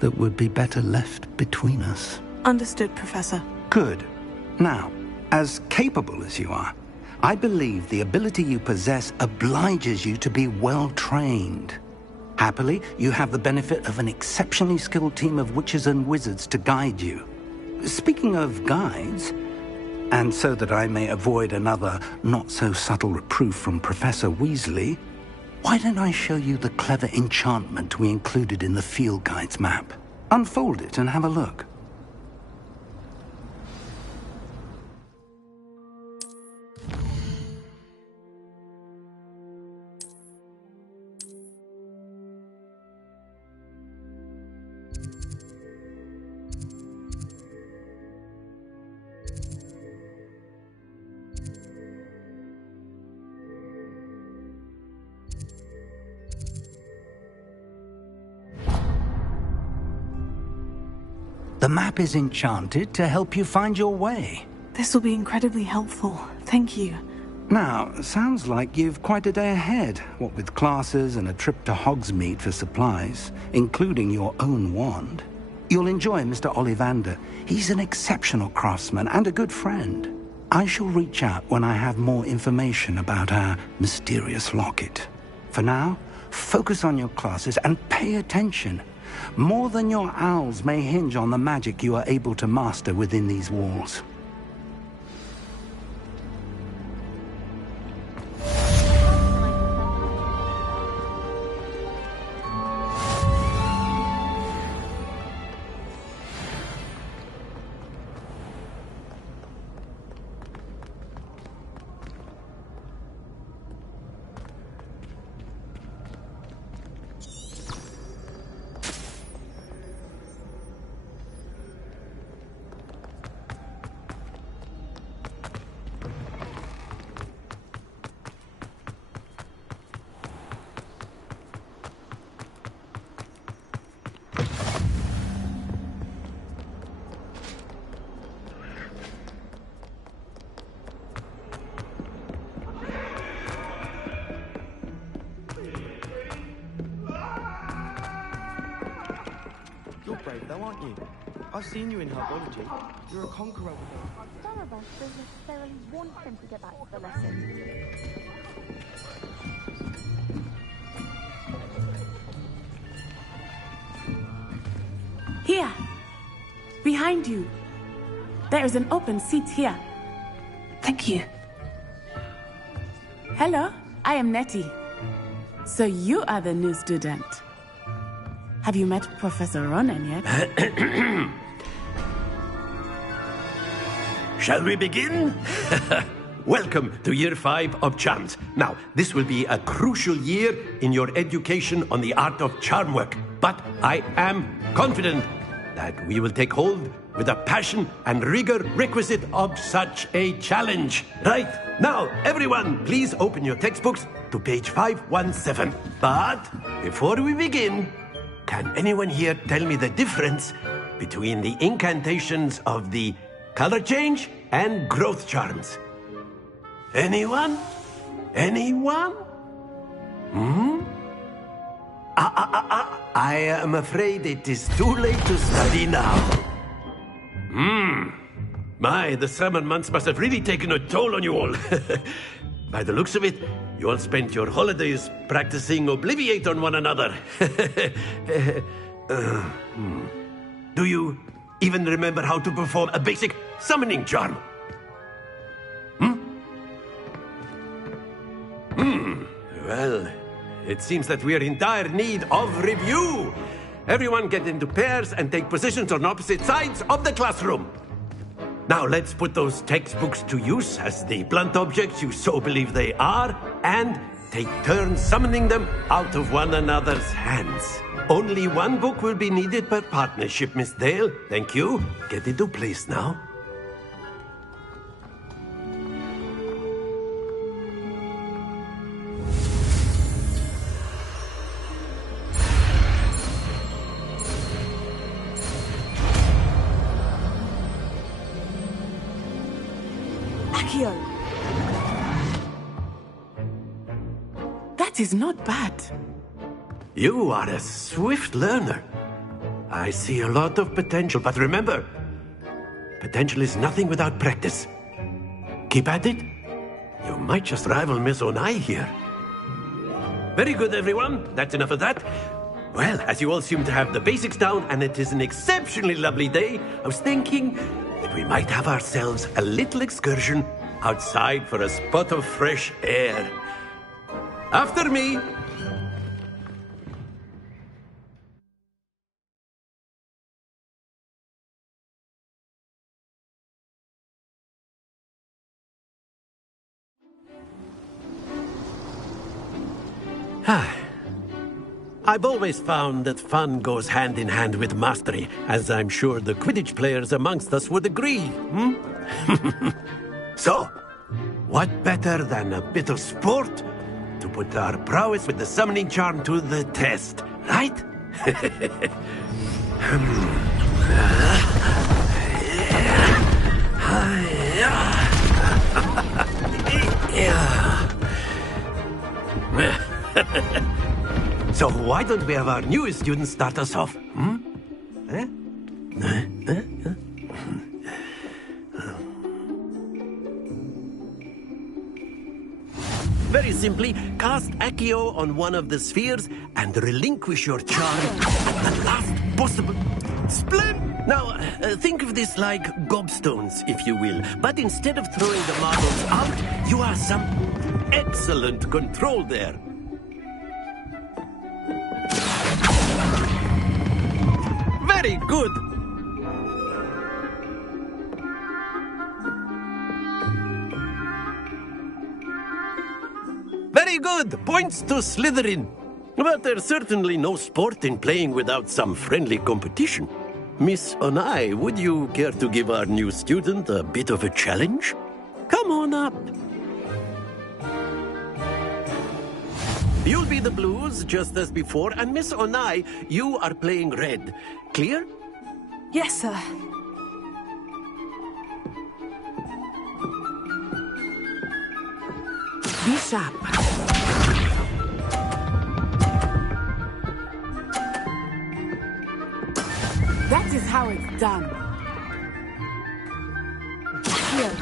that would be better left between us. Understood, Professor. Good. Now, as capable as you are, I believe the ability you possess obliges you to be well-trained. Happily, you have the benefit of an exceptionally skilled team of witches and wizards to guide you. Speaking of guides, and so that I may avoid another not-so-subtle reproof from Professor Weasley, why don't I show you the clever enchantment we included in the field guide's map? Unfold it and have a look. The map is enchanted to help you find your way. This will be incredibly helpful. Thank you. Now, sounds like you've quite a day ahead, what with classes and a trip to Hogsmeade for supplies, including your own wand. You'll enjoy Mr. Ollivander. He's an exceptional craftsman and a good friend. I shall reach out when I have more information about our mysterious locket. For now, focus on your classes and pay attention. More than your owls may hinge on the magic you are able to master within these walls. You're brave though, aren't you? I've seen you in herbology. You're a conqueror with her. Some of us don't necessarily want them to get back to the lesson. Here! Behind you! There is an open seat here. Thank you. Hello, I am Nettie. So you are the new student. Have you met Professor Ronan yet? Shall we begin? Welcome to Year 5 of Charms. Now, this will be a crucial year in your education on the art of charm work. But I am confident that we will take hold with the passion and rigor requisite of such a challenge. Right, now, everyone, please open your textbooks to page 517. But before we begin, can anyone here tell me the difference between the incantations of the color change and growth charms? Anyone? Anyone? I am afraid it is too late to study now. My, the summer months must have really taken a toll on you all. By the looks of it, you all spent your holidays practicing Obliviate on one another. Do you even remember how to perform a basic summoning charm? Well, it seems that we are in dire need of review. Everyone get into pairs and take positions on opposite sides of the classroom. Now let's put those textbooks to use as the blunt objects you so believe they are, and take turns summoning them out of one another's hands. Only one book will be needed per partnership, Miss Dale. Thank you. Get into place now. That is not bad. You are a swift learner. I see a lot of potential, but remember, potential is nothing without practice. Keep at it. You might just rival Miss Onai here. Very good, everyone. That's enough of that. Well, as you all seem to have the basics down, and it is an exceptionally lovely day, I was thinking that we might have ourselves a little excursion outside for a spot of fresh air. After me. I've always found that fun goes hand in hand with mastery, as I'm sure the Quidditch players amongst us would agree. So, what better than a bit of sport to put our prowess with the summoning charm to the test, right? So why don't we have our newest student start us off? Very simply, cast Accio on one of the spheres and relinquish your charm at the last possible... Splend! Now, think of this like gobstones, if you will. But instead of throwing the marbles out, you have some excellent control there. Very good. Very good. Points to Slytherin. But there's certainly no sport in playing without some friendly competition. Miss Onai, would you care to give our new student a bit of a challenge? Come on up. You'll be the blues, just as before, and Miss Onai, you are playing red. Clear? Yes, sir. Be sharp. That is how it's done. Here.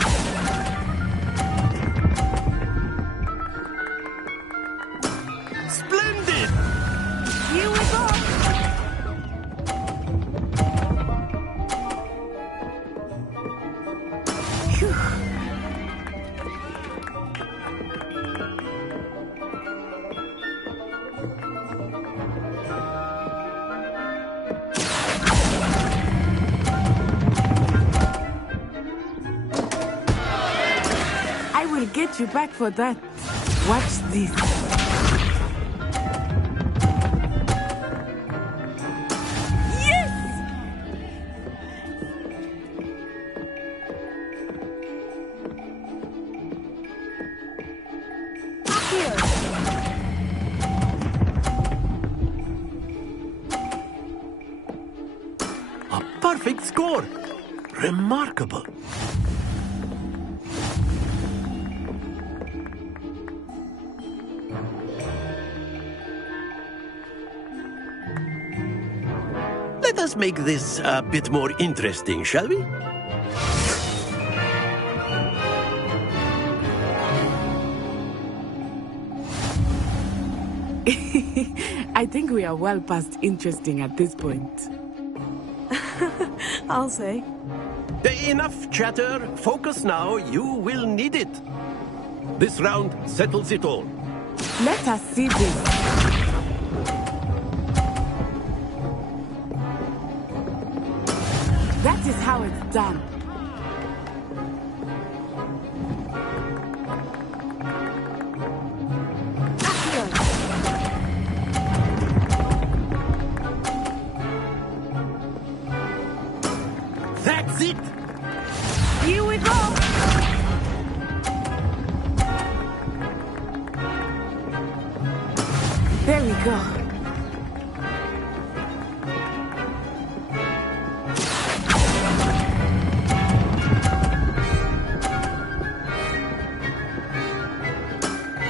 Splendid! Here we go! Phew. get you back for that. Watch this. Yes! A perfect score! Remarkable. Let us make this a bit more interesting, shall we? I think we are well past interesting at this point. I'll say. Enough chatter. Focus now. You will need it. This round settles it all. Let us see this. That is how it's done. That's it! Here we go! There we go.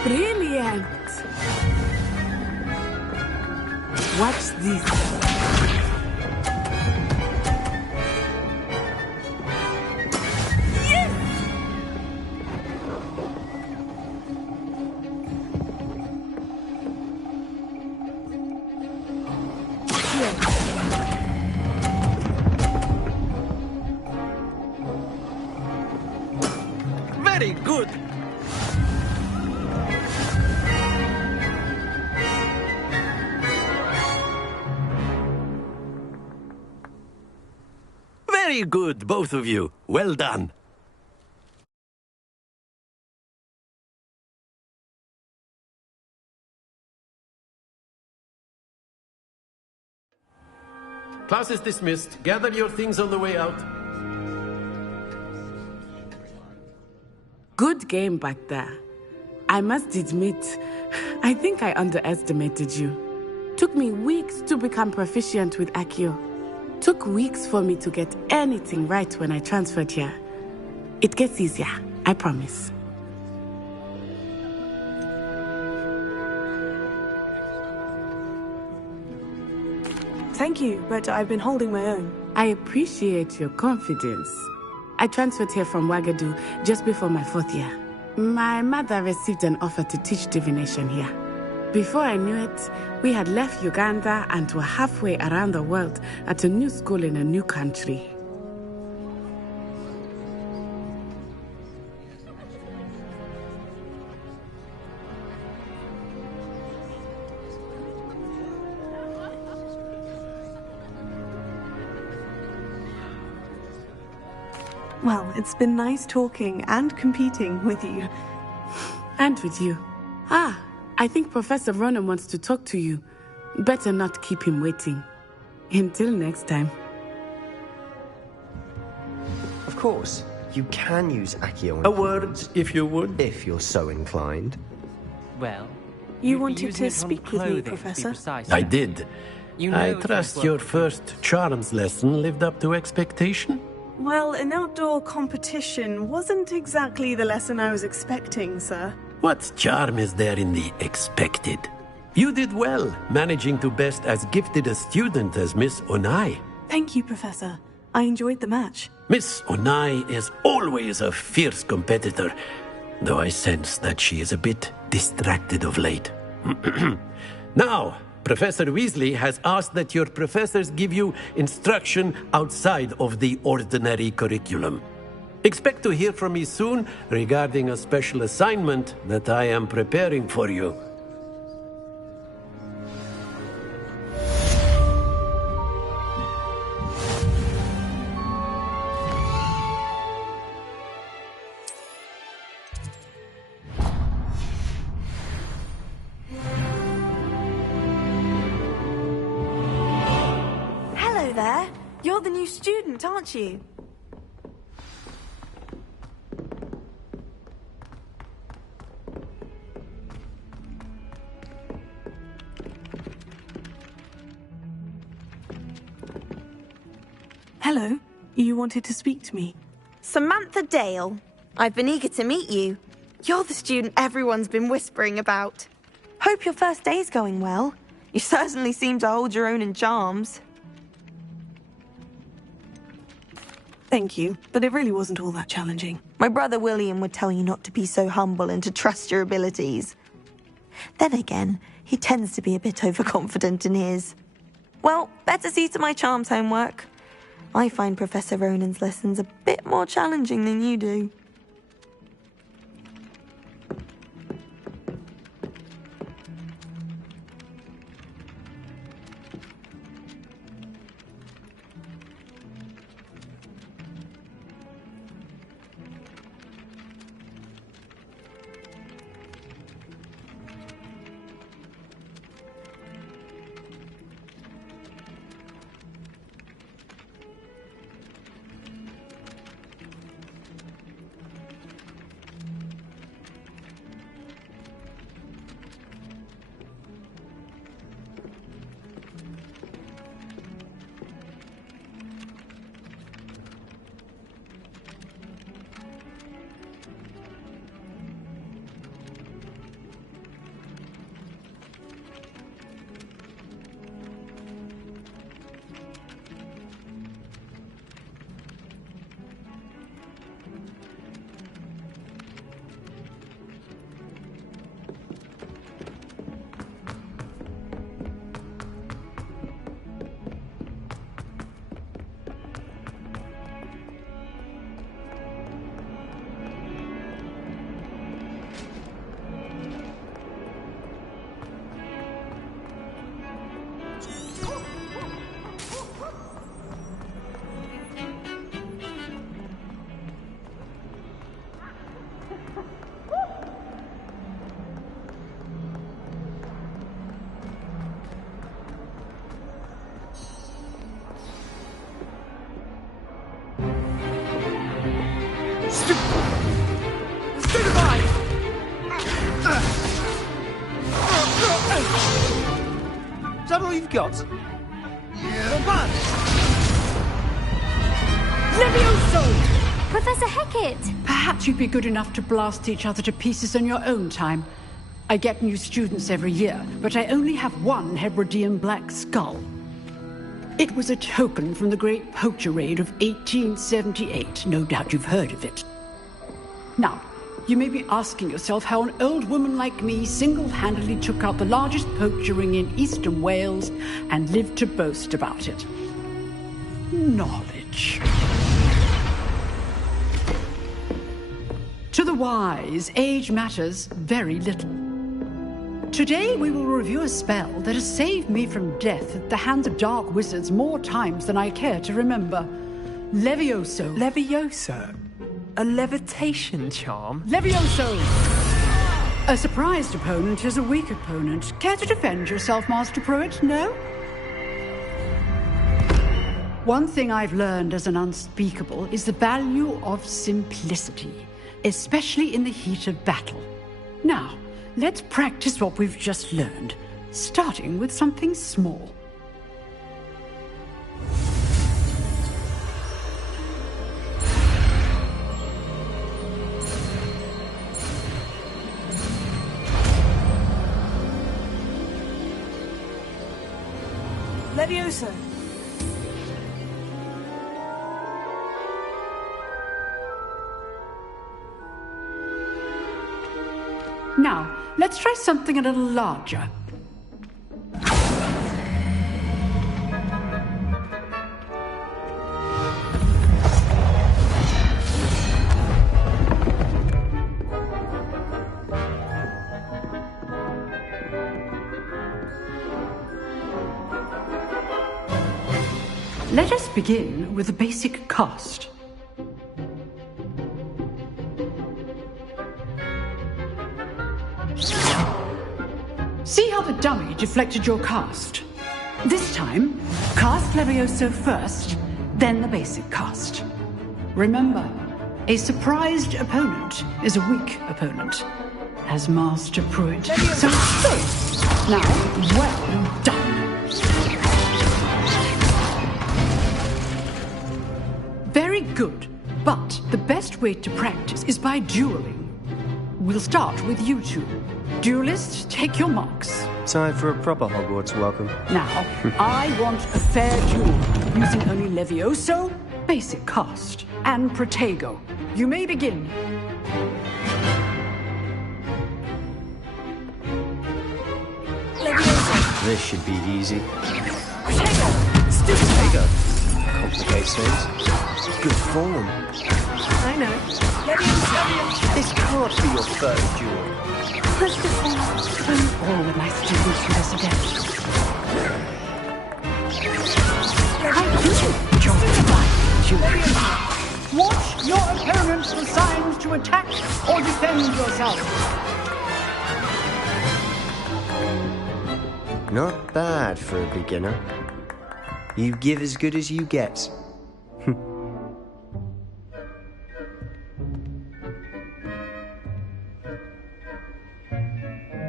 Brilliant! Watch this. Very good. Very good, both of you. Well done. Class is dismissed. Gather your things on the way out. Good game back there. I must admit, I think I underestimated you. Took me weeks to become proficient with Accio. Took weeks for me to get anything right when I transferred here. It gets easier, I promise. Thank you, but I've been holding my own. I appreciate your confidence. I transferred here from Wagadu just before my 4th year. My mother received an offer to teach divination here. Before I knew it, we had left Uganda and were halfway around the world at a new school in a new country. Well, it's been nice talking and competing with you. And with you. Ah, I think Professor Ronan wants to talk to you. Better not keep him waiting. Until next time. Of course, you can use Accio on A word, if you would. if you're so inclined. Well, You wanted to speak with me, Professor? I did. You know I things trust work your for you. first charms lesson lived up to expectation. Well, an outdoor competition wasn't exactly the lesson I was expecting, sir. What charm is there in the expected? You did well, managing to best as gifted a student as Miss Onai. Thank you, Professor. I enjoyed the match. Miss Onai is always a fierce competitor, though I sense that she is a bit distracted of late. Now, Professor Weasley has asked that your professors give you instruction outside of the ordinary curriculum. Expect to hear from me soon regarding a special assignment that I am preparing for you. Hello there. You're the new student, aren't you? Hello. You wanted to speak to me? Samantha Dale. I've been eager to meet you. You're the student everyone's been whispering about. Hope your first day's going well. You certainly seem to hold your own in charms. Thank you, but it really wasn't all that challenging. My brother William would tell you not to be so humble and to trust your abilities. Then again, he tends to be a bit overconfident in his. Well, better see to my charms homework. I find Professor Ronan's lessons a bit more challenging than you do. Is that all you've got? Yeah. Levioso! Professor Hecat! Perhaps you'd be good enough to blast each other to pieces in your own time. I get new students every year, but I only have one Hebridean black skull. It was a token from the Great Poacher Raid of 1878. No doubt you've heard of it. Now, you may be asking yourself how an old woman like me single-handedly took out the largest poacher ring in eastern Wales and lived to boast about it. Knowledge. To the wise, age matters very little. Today we will review a spell that has saved me from death at the hands of dark wizards more times than I care to remember. Levioso. Levioso? A levitation charm? Levioso! A surprised opponent is a weak opponent. Care to defend yourself, Master Pruitt? No? One thing I've learned as an unspeakable is the value of simplicity, especially in the heat of battle. Now, let's practice what we've just learned, starting with something small. Levioso. Now, let's try something a little larger. Let us begin with a basic cast. See how the dummy deflected your cast? This time, cast Levioso first, then the basic cast. Remember, a surprised opponent is a weak opponent, as Master Pruitt. So, now, well done. Very good, but the best way to practice is by dueling. We'll start with you two. Duelists, take your marks. Time for a proper Hogwarts welcome. Now, I want a fair duel, using only Levioso, basic cast, and Protego. You may begin. Levioso. This should be easy. Protego. Complicates things. Good form. I know. Levioso. This can't be your first duel. All with my students, Professor Dent. I do enjoy dueling. Watch your opponent's signs to attack or defend yourself. Not bad for a beginner. You give as good as you get.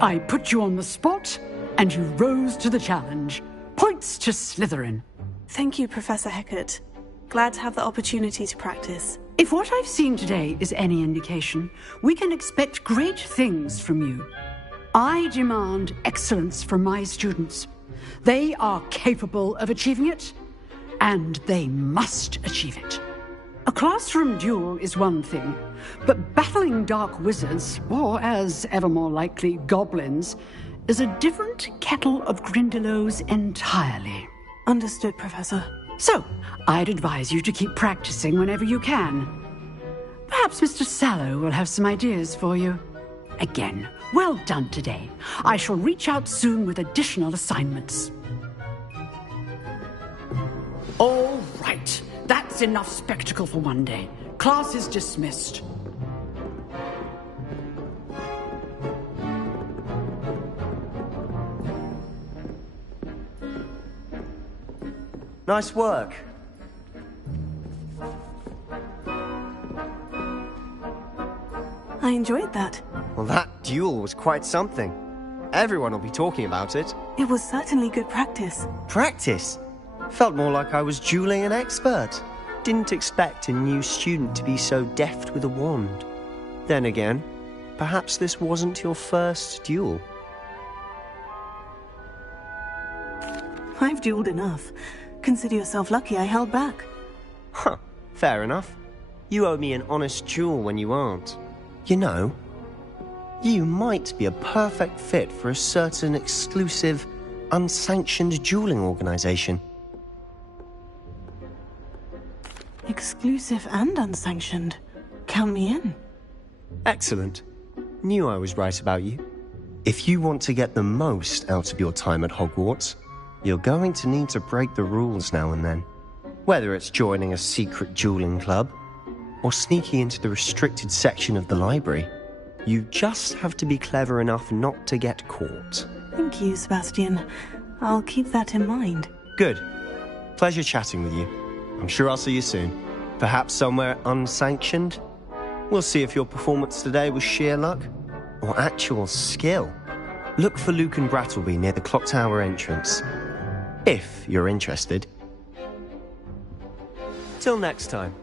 I put you on the spot, and you rose to the challenge. Points to Slytherin. Thank you, Professor Hecat. Glad to have the opportunity to practice. If what I've seen today is any indication, we can expect great things from you. I demand excellence from my students. They are capable of achieving it, and they must achieve it. A classroom duel is one thing, but battling dark wizards, or as ever more likely, goblins, is a different kettle of Grindylows entirely. Understood, Professor. So, I'd advise you to keep practicing whenever you can. Perhaps Mr. Sallow will have some ideas for you. Again, well done today. I shall reach out soon with additional assignments. All right. That's enough spectacle for one day. Class is dismissed. Nice work. I enjoyed that. Well, that duel was quite something. Everyone will be talking about it. It was certainly good practice. Practice? Felt more like I was dueling an expert. Didn't expect a new student to be so deft with a wand. Then again, perhaps this wasn't your first duel. I've dueled enough. Consider yourself lucky I held back. Huh, fair enough. You owe me an honest duel when you aren't. You know, you might be a perfect fit for a certain exclusive, unsanctioned dueling organization. Exclusive and unsanctioned. Count me in. Excellent. Knew I was right about you. If you want to get the most out of your time at Hogwarts, you're going to need to break the rules now and then. Whether it's joining a secret dueling club, or sneaking into the restricted section of the library, you just have to be clever enough not to get caught. Thank you, Sebastian. I'll keep that in mind. Good. Pleasure chatting with you. I'm sure I'll see you soon. Perhaps somewhere unsanctioned? We'll see if your performance today was sheer luck or actual skill. Look for Luke and Brattleby near the clock tower entrance. If you're interested. Till next time.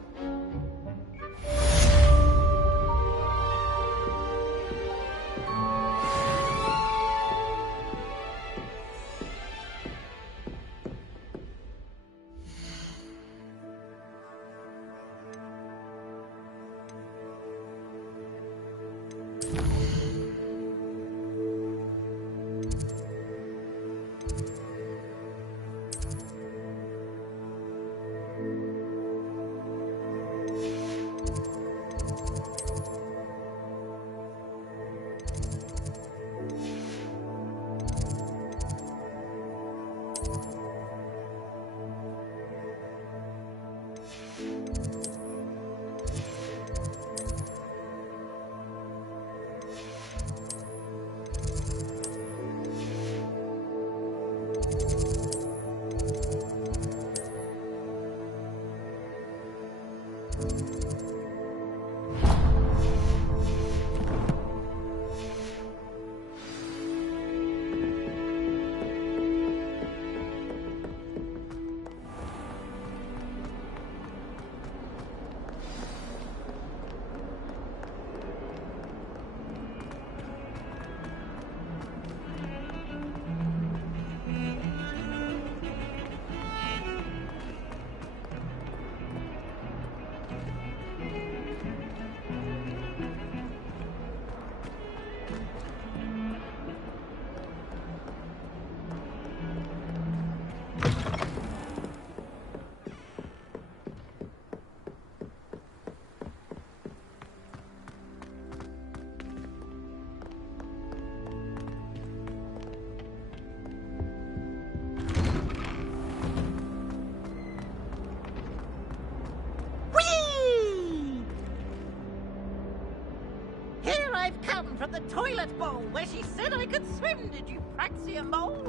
From the toilet bowl where she said I could swim, did you praxia mole?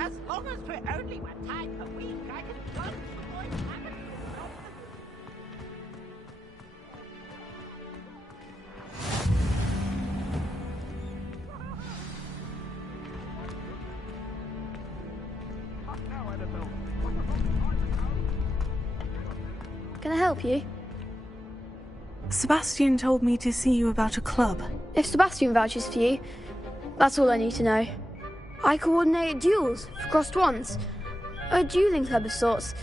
As long as we're only one time per week, I can plunge the boy's cabin. Can I help you? Sebastian told me to see you about a club. If Sebastian vouches for you, that's all I need to know. I coordinate duels for crossed wands. A dueling club of sorts.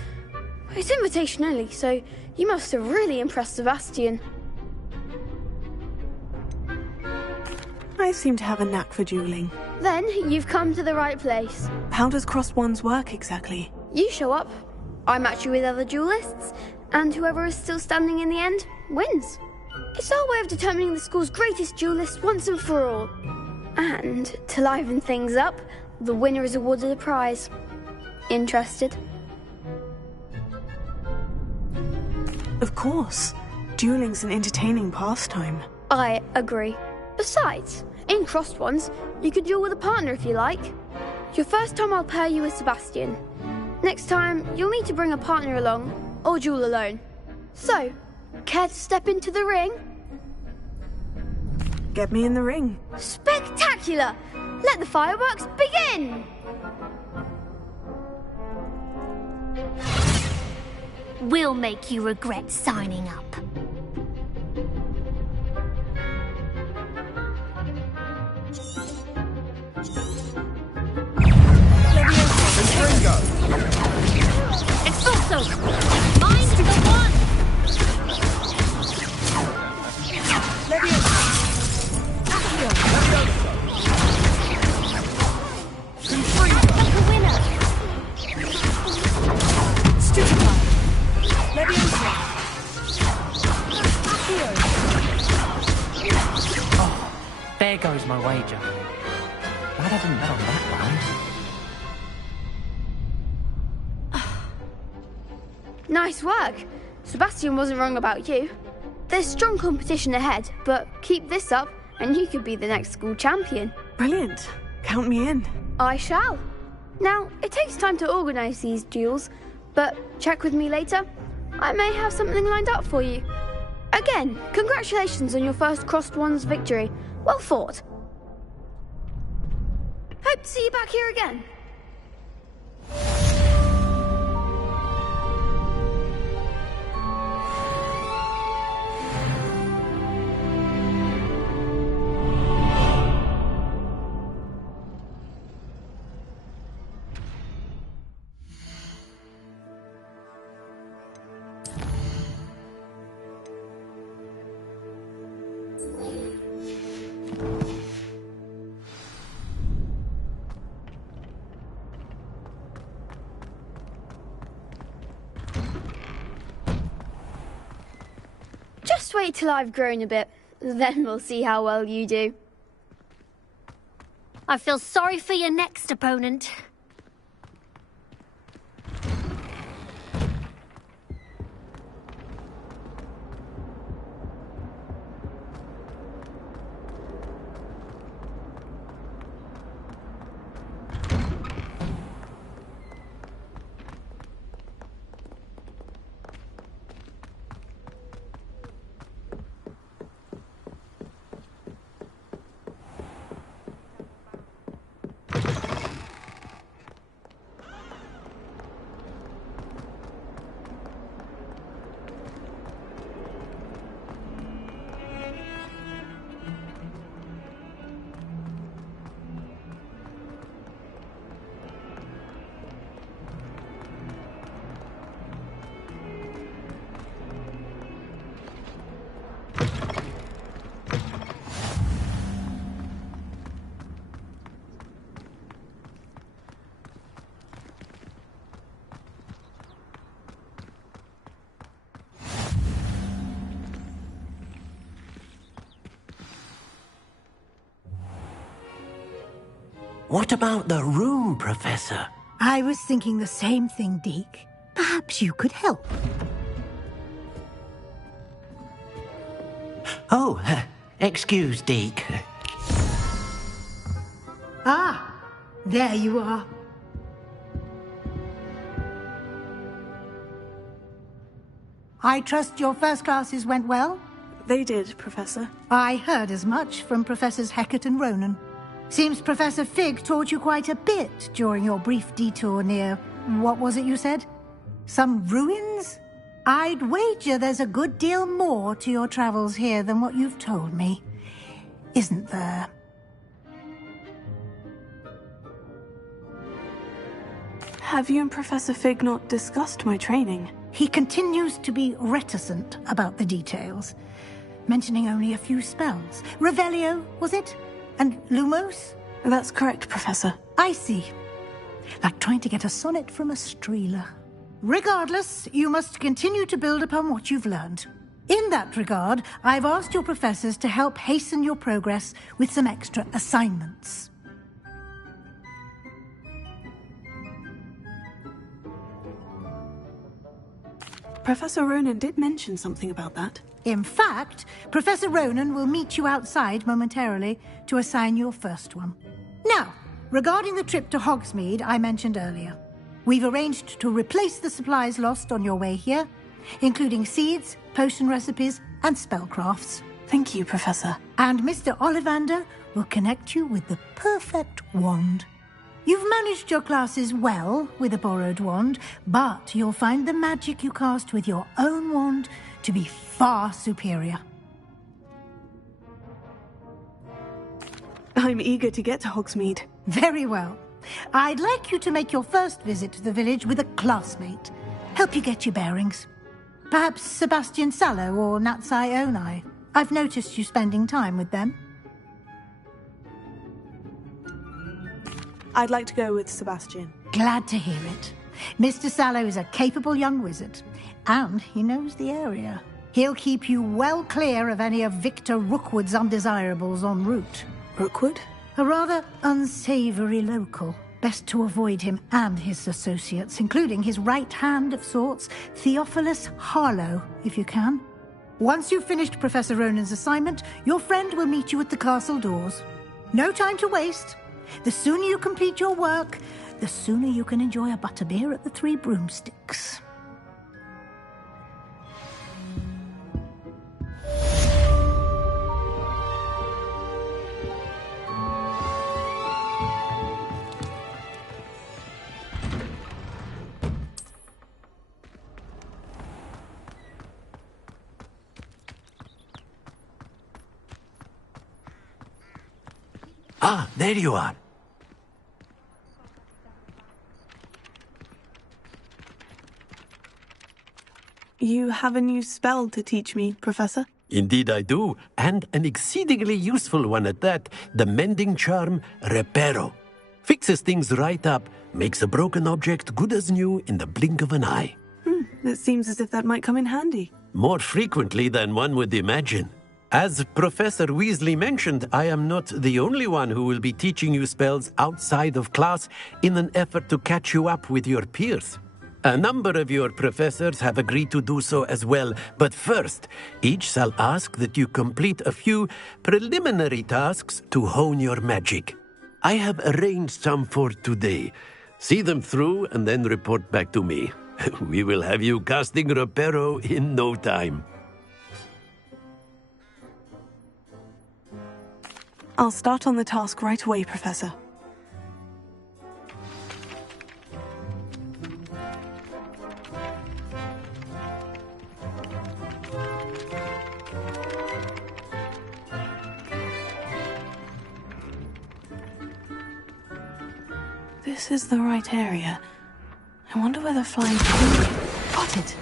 It's invitation only, so you must have really impressed Sebastian. I seem to have a knack for dueling. Then you've come to the right place. How does crossed wands work exactly? You show up, I match you with other duelists, and whoever is still standing in the end wins. It's our way of determining the school's greatest duelist once and for all. And to liven things up, the winner is awarded a prize. Interested? Of course. Dueling's an entertaining pastime. I agree. Besides, in crossed ones, you could duel with a partner if you like. Your first time I'll pair you with Sebastian. Next time, you'll need to bring a partner along, or duel alone. So, care to step into the ring? Get me in the ring. Spectacular! Let the fireworks begin! We'll make you regret signing up. Expulso! Mind the one! The winner! Stupefy! Oh, there goes my wager. Glad I didn't bet on that round. Nice work. Sebastian wasn't wrong about you. There's strong competition ahead, but keep this up and you could be the next school champion. Brilliant. Count me in. I shall. Now, it takes time to organise these duels, but check with me later. I may have something lined up for you. Again, congratulations on your first crossed wands victory. Well fought. Hope to see you back here again. Just wait till I've grown a bit, then we'll see how well you do. I feel sorry for your next opponent. What about the room, Professor? I was thinking the same thing, Deke. Perhaps you could help. Oh, excuse, Deke. Ah, there you are. I trust your first classes went well? They did, Professor. I heard as much from Professors Hecat and Ronan. Seems Professor Fig taught you quite a bit during your brief detour near... what was it you said? Some ruins? I'd wager there's a good deal more to your travels here than what you've told me. Isn't there? Have you and Professor Fig not discussed my training? He continues to be reticent about the details, mentioning only a few spells. Revelio, was it? And Lumos? That's correct, Professor. I see. Like trying to get a sonnet from a streeler. Regardless, you must continue to build upon what you've learned. In that regard, I've asked your professors to help hasten your progress with some extra assignments. Professor Ronan did mention something about that. In fact, Professor Ronan will meet you outside momentarily to assign your first one. Now, regarding the trip to Hogsmeade I mentioned earlier, we've arranged to replace the supplies lost on your way here, including seeds, potion recipes, and spellcrafts. Thank you, Professor. And Mr. Ollivander will connect you with the perfect wand. You've managed your classes well with a borrowed wand, but you'll find the magic you cast with your own wand to be far superior. I'm eager to get to Hogsmeade. Very well. I'd like you to make your first visit to the village with a classmate. Help you get your bearings. Perhaps Sebastian Sallow or Natsai Onai. I've noticed you spending time with them. I'd like to go with Sebastian. Glad to hear it. Mr. Sallow is a capable young wizard, and he knows the area. He'll keep you well clear of any of Victor Rookwood's undesirables en route. Rookwood? A rather unsavory local. Best to avoid him and his associates, including his right hand of sorts, Theophilus Harlow, if you can. Once you've finished Professor Ronan's assignment, your friend will meet you at the castle doors. No time to waste. The sooner you complete your work, the sooner you can enjoy a butterbeer at the Three Broomsticks. Ah, there you are. You have a new spell to teach me, Professor? Indeed I do, and an exceedingly useful one at that. The mending charm, Reparo. Fixes things right up, makes a broken object good as new in the blink of an eye. It seems as if that might come in handy. More frequently than one would imagine. As Professor Weasley mentioned, I am not the only one who will be teaching you spells outside of class in an effort to catch you up with your peers. A number of your professors have agreed to do so as well, but first, each shall ask that you complete a few preliminary tasks to hone your magic. I have arranged some for today. See them through and then report back to me. We will have you casting Reparo in no time. I'll start on the task right away, Professor. This is the right area. I wonder where the flying... Got it!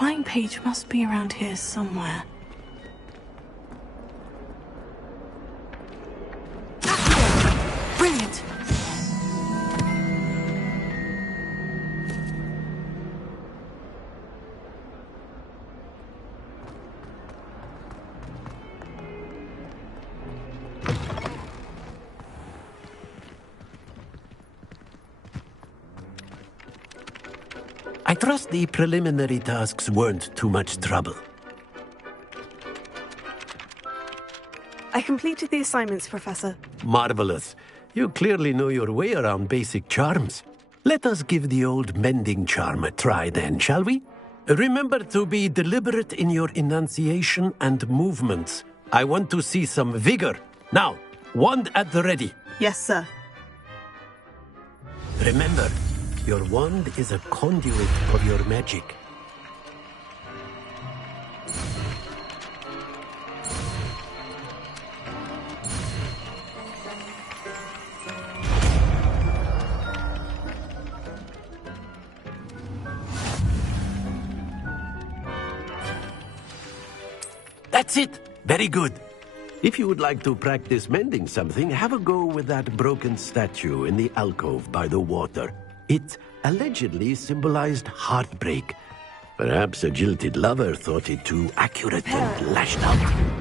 flying page must be around here somewhere. Brilliant! I trust the preliminary tasks weren't too much trouble. I completed the assignments, Professor. Marvelous. You clearly know your way around basic charms. Let us give the old mending charm a try then, shall we? Remember to be deliberate in your enunciation and movements. I want to see some vigor. Now, wand at the ready. Yes, sir. Remember, your wand is a conduit of your magic. That's it! Very good. If you would like to practice mending something, have a go with that broken statue in the alcove by the water. It allegedly symbolized heartbreak. Perhaps a jilted lover thought it too accurate and lashed out.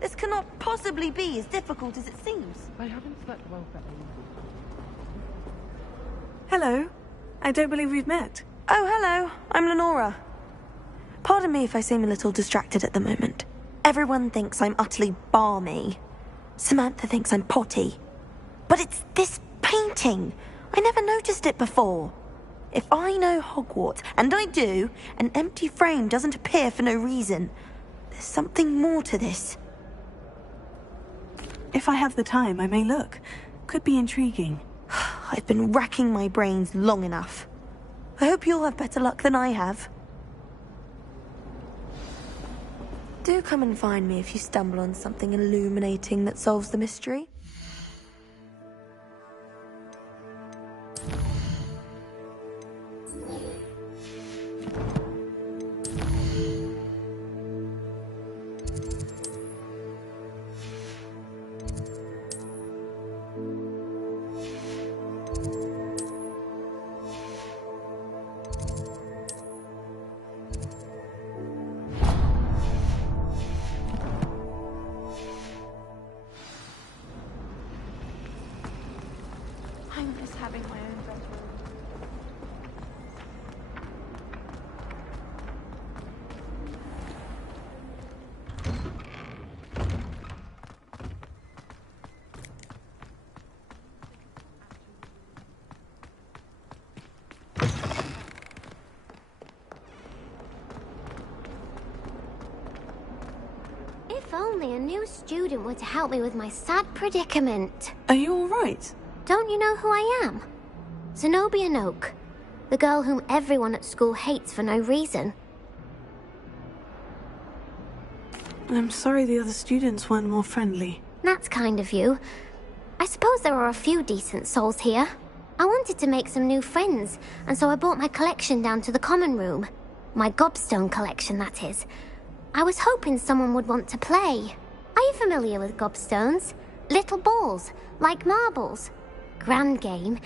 This cannot possibly be as difficult as it seems. I haven't slept well for ages. Hello. I don't believe we've met. Oh, hello. I'm Lenora. Pardon me if I seem a little distracted at the moment. Everyone thinks I'm utterly balmy. Samantha thinks I'm potty. But it's this painting. I never noticed it before. If I know Hogwarts, and I do, an empty frame doesn't appear for no reason. There's something more to this. If I have the time, I may look. Could be intriguing. I've been racking my brains long enough. I hope you'll have better luck than I have. Do come and find me if you stumble on something illuminating that solves the mystery. I'm just having my own bedroom. If only a new student were to help me with my sad predicament. Are you all right? Don't you know who I am? Zenobia Noak, the girl whom everyone at school hates for no reason. I'm sorry the other students weren't more friendly. That's kind of you. I suppose there are a few decent souls here. I wanted to make some new friends, and so I brought my collection down to the common room. My gobstone collection, that is. I was hoping someone would want to play. Are you familiar with gobstones? Little balls, like marbles. Grand game.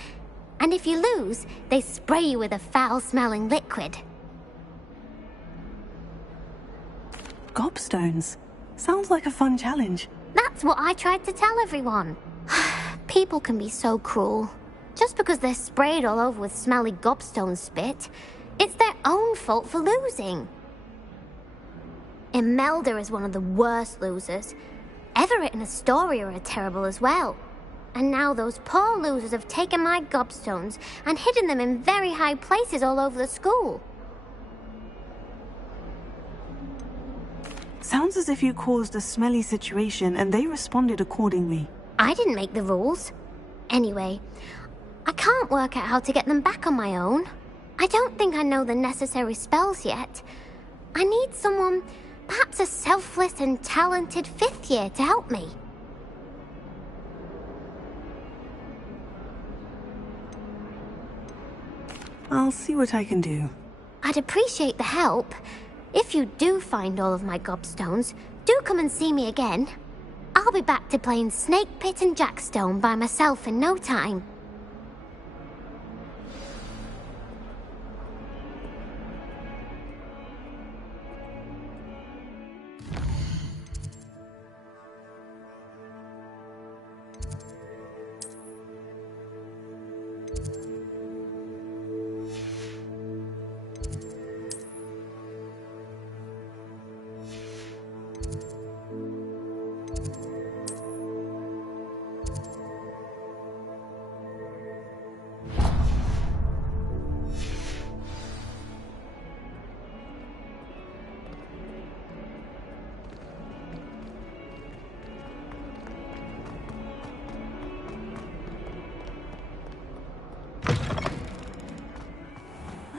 And if you lose, they spray you with a foul-smelling liquid. Gobstones? Sounds like a fun challenge. That's what I tried to tell everyone. People can be so cruel. Just because they're sprayed all over with smelly gobstone spit, it's their own fault for losing. Imelda is one of the worst losers. Everett and Astoria are terrible as well. And now those poor losers have taken my gobstones and hidden them in very high places all over the school. Sounds as if you caused a smelly situation and they responded accordingly. I didn't make the rules. Anyway, I can't work out how to get them back on my own. I don't think I know the necessary spells yet. I need someone, perhaps a selfless and talented 5th year to help me. I'll see what I can do. I'd appreciate the help. If you do find all of my gobstones, do come and see me again. I'll be back to playing Snake Pit and Jackstone by myself in no time.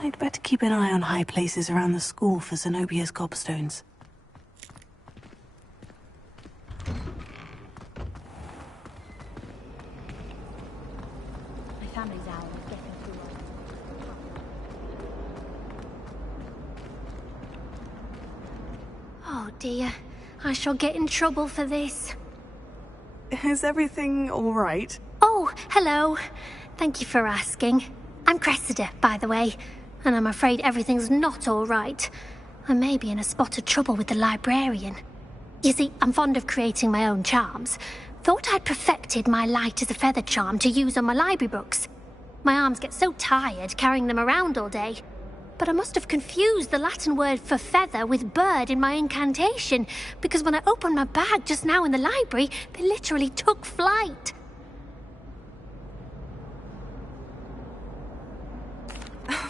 I'd better keep an eye on high places around the school for Zenobia's gobstones. My family's out of getting through. Oh dear, I shall get in trouble for this. Is everything all right? Oh, hello. Thank you for asking. I'm Cressida, by the way, and I'm afraid everything's not all right. I may be in a spot of trouble with the librarian. You see, I'm fond of creating my own charms. Thought I'd perfected my light as a feather charm to use on my library books. My arms get so tired carrying them around all day. But I must have confused the Latin word for feather with bird in my incantation, because when I opened my bag just now in the library, they literally took flight.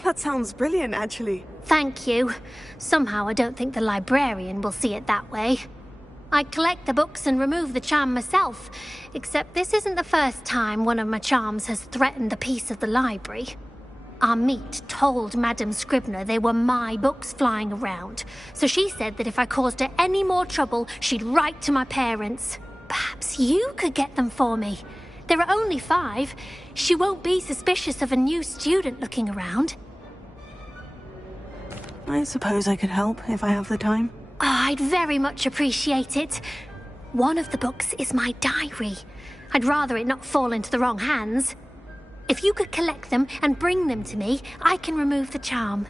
That sounds brilliant, actually. Thank you. Somehow I don't think the librarian will see it that way. I collect the books and remove the charm myself, except this isn't the first time one of my charms has threatened the peace of the library. Our meet told Madame Scribner they were my books flying around, so she said that if I caused her any more trouble, she'd write to my parents. Perhaps you could get them for me. There are only 5. She won't be suspicious of a new student looking around. I suppose I could help if I have the time. Oh, I'd very much appreciate it. One of the books is my diary. I'd rather it not fall into the wrong hands. If you could collect them and bring them to me, I can remove the charm.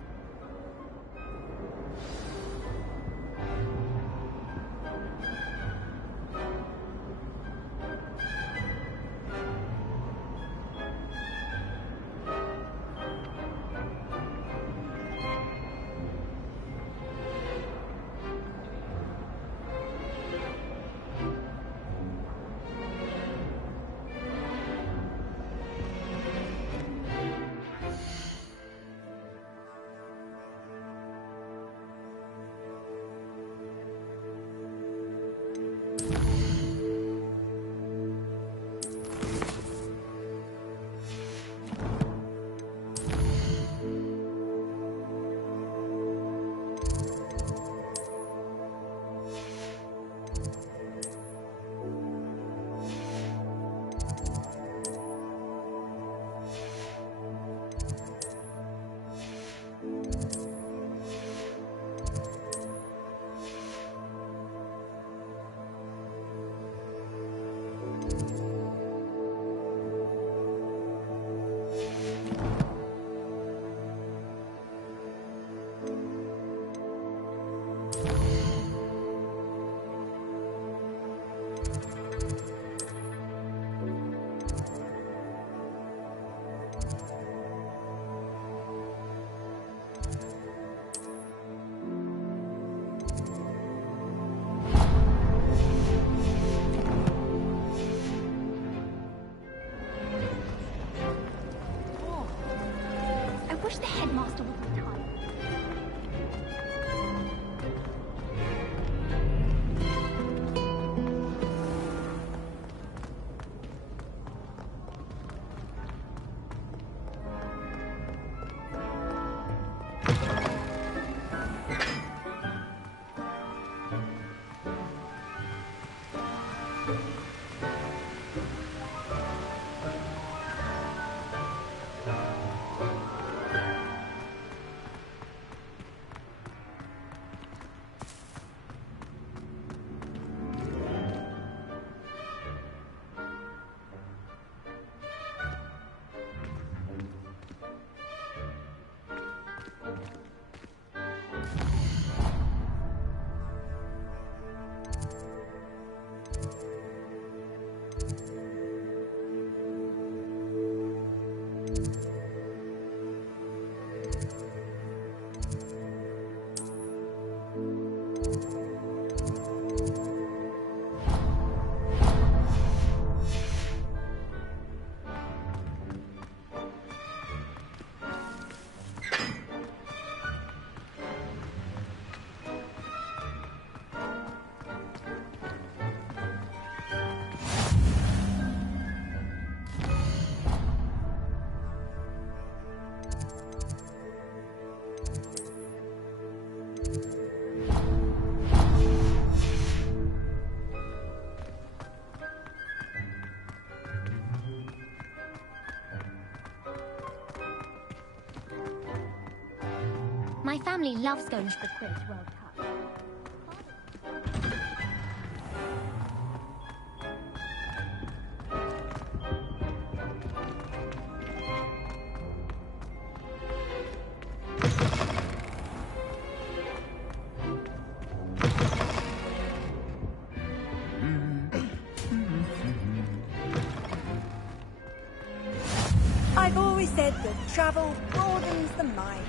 wish the headmaster would retire. My family loves going to the Quidditch World Cup. I've always said that travel broadens the mind.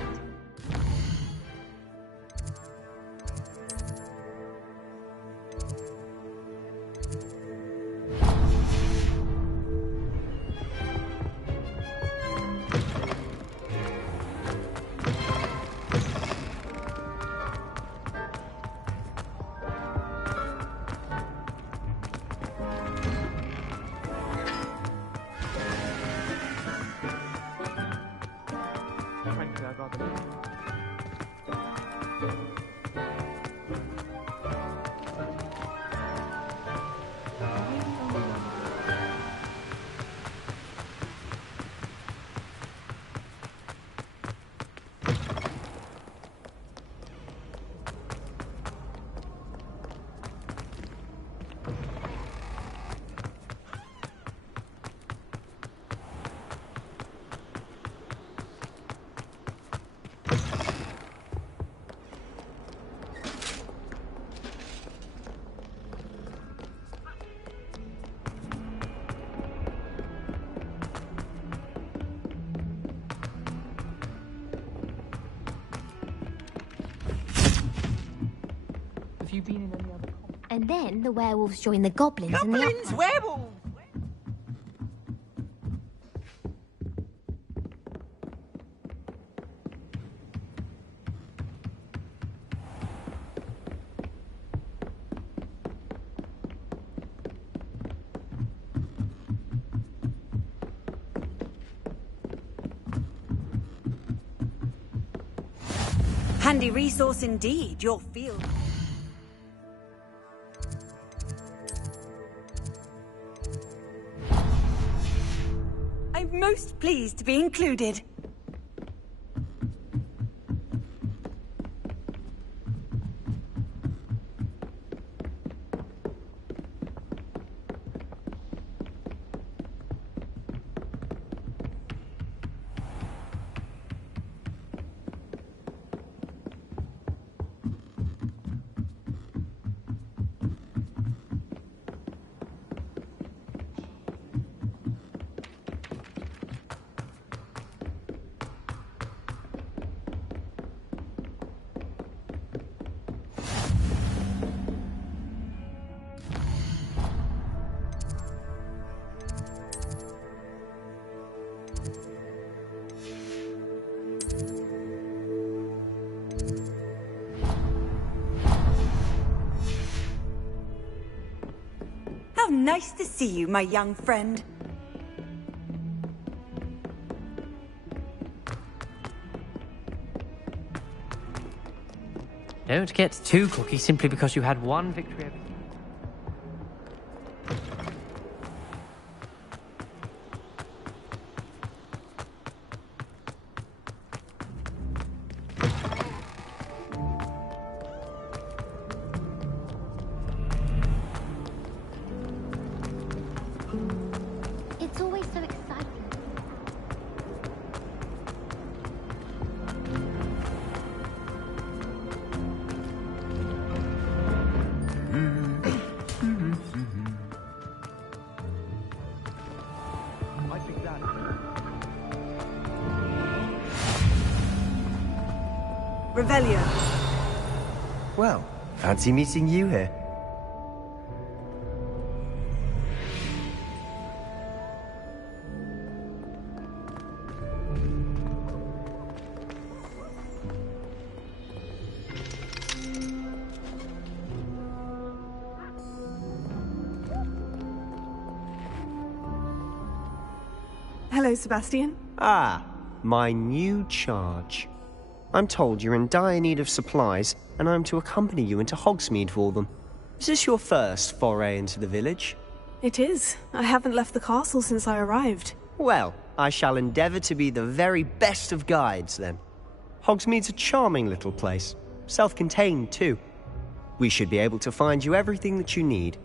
Have you been in any other? And then the werewolves join the goblins and the Goblins, werewolves! Handy resource indeed, your field. I'm most pleased to be included. Nice to see you, my young friend. Don't get too cocky simply because you had one victory over... It's always so exciting. I think that. Revelio. Well, fancy meeting you here. Hello, Sebastian. Ah, my new charge. I'm told you're in dire need of supplies, and I'm to accompany you into Hogsmeade for them. Is this your first foray into the village? It is. I haven't left the castle since I arrived. Well, I shall endeavour to be the very best of guides, then. Hogsmeade's a charming little place. Self-contained, too. We should be able to find you everything that you need.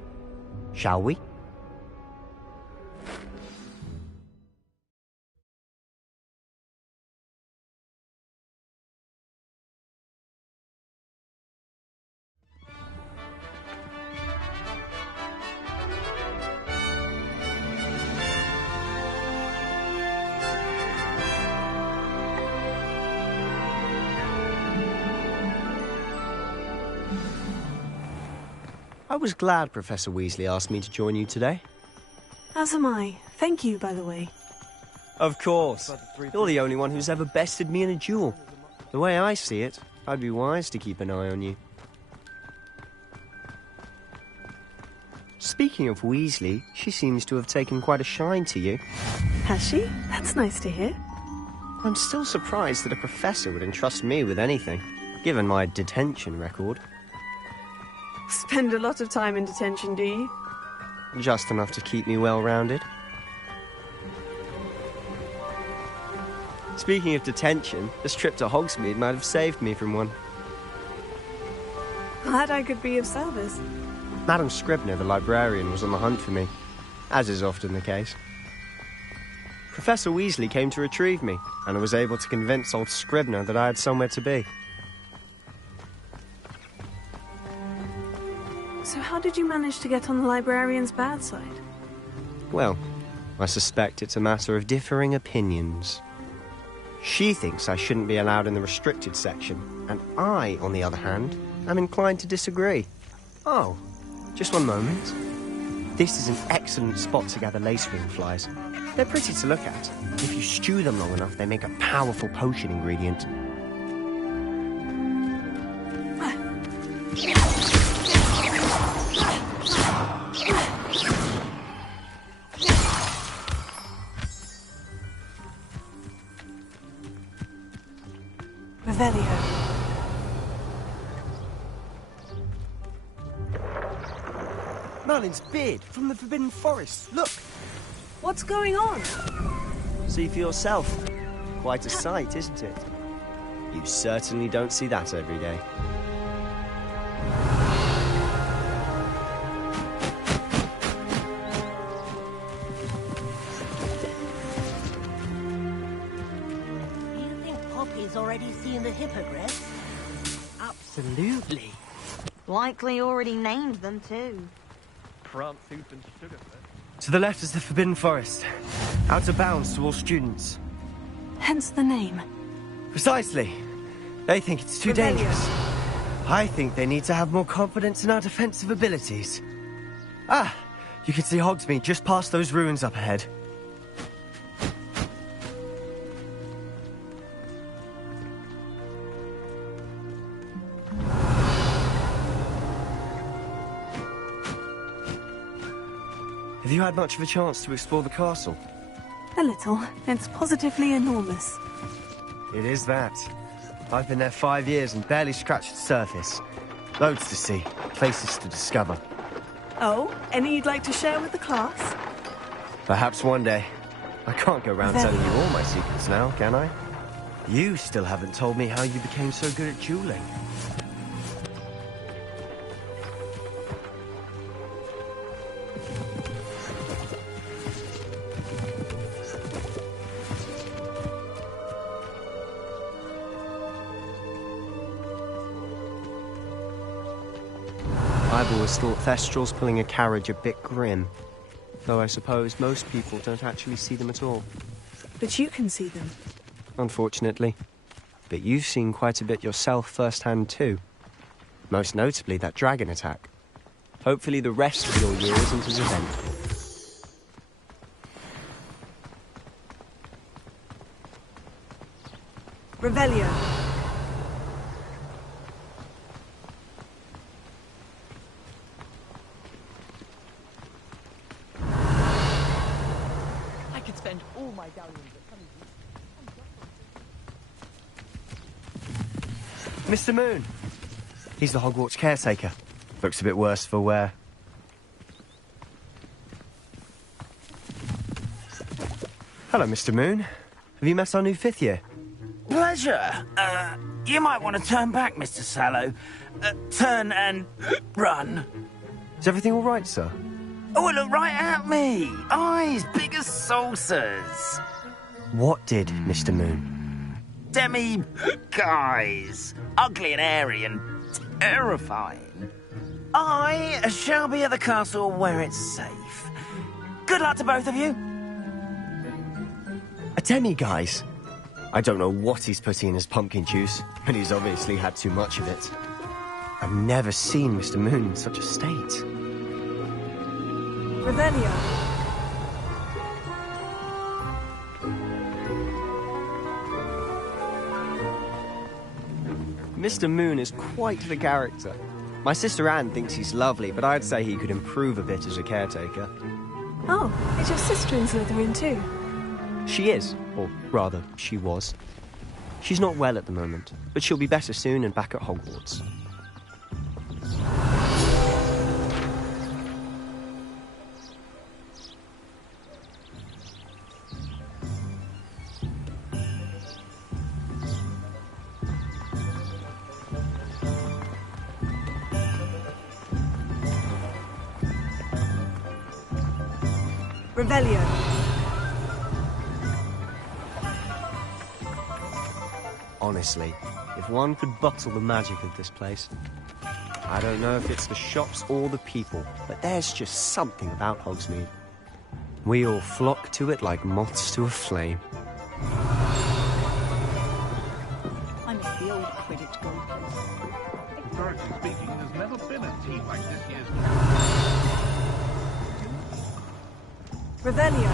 Shall we? I was glad Professor Weasley asked me to join you today. As am I. Thank you, by the way. Of course. You're the only one who's ever bested me in a duel. The way I see it, I'd be wise to keep an eye on you. Speaking of Weasley, she seems to have taken quite a shine to you. Has she? That's nice to hear. I'm still surprised that a professor would entrust me with anything, given my detention record. Spend a lot of time in detention, do you? Just enough to keep me well-rounded. Speaking of detention, this trip to Hogsmeade might have saved me from one. Glad I could be of service. Madam Scribner, the librarian, was on the hunt for me, as is often the case. Professor Weasley came to retrieve me, and I was able to convince old Scribner that I had somewhere to be. So how did you manage to get on the librarian's bad side? Well, I suspect it's a matter of differing opinions. She thinks I shouldn't be allowed in the restricted section, and I, on the other hand, am inclined to disagree. Oh, just one moment. This is an excellent spot to gather lacewing flies. They're pretty to look at. If you stew them long enough, they make a powerful potion ingredient. Revelio. Merlin's beard from the Forbidden Forest. Look! What's going on? See for yourself. Quite a sight, isn't it? You certainly don't see that every day. Do you think Poppy's already seen the hippogriff? Absolutely. Likely already named them too. Prance-Hoof and Sugarfoot. To the left is the Forbidden Forest. Out of bounds to all students. Hence the name. Precisely. They think it's too dangerous. I think they need to have more confidence in our defensive abilities. Ah, you can see Hogsmeade just past those ruins up ahead. you had much of a chance to explore the castle? A little. It's positively enormous. It is that. I've been there 5 years and barely scratched the surface. Loads to see, places to discover. Oh, any you'd like to share with the class? Perhaps one day. I can't go around telling you all my secrets now, can I? You still haven't told me how you became so good at dueling. I've always thought Thestrals pulling a carriage a bit grim. Though I suppose most people don't actually see them at all. But you can see them. Unfortunately. But you've seen quite a bit yourself firsthand too. Most notably that dragon attack. Hopefully the rest of your year isn't as eventful. Revelio. All my galleons are Mr. Moon! He's the Hogwarts caretaker. Looks a bit worse for wear. Hello, Mr. Moon. Have you met our new 5th year? Pleasure. You might want to turn back, Mr. Sallow. Turn and run. Is everything all right, sir? Oh, look right at me. Eyes big as saucers. What did, Mr. Moon? Guys. Ugly and airy and terrifying. I shall be at the castle where it's safe. Good luck to both of you. A demi-guise? I don't know what he's putting in his pumpkin juice, but he's obviously had too much of it. I've never seen Mr. Moon in such a state. Revelio. Mr. Moon is quite the character. My sister Anne thinks he's lovely, but I'd say he could improve a bit as a caretaker. Oh, is your sister in Slytherin too? She is, or rather, she was. She's not well at the moment, but she'll be better soon and back at Hogwarts. Revelio. Honestly, if one could bottle the magic of this place. I don't know if it's the shops or the people, but there's just something about Hogsmeade. We all flock to it like moths to a flame. I miss the old Quidditch goalpost. Authority speaking, there's never been a team like this year's. Revelio.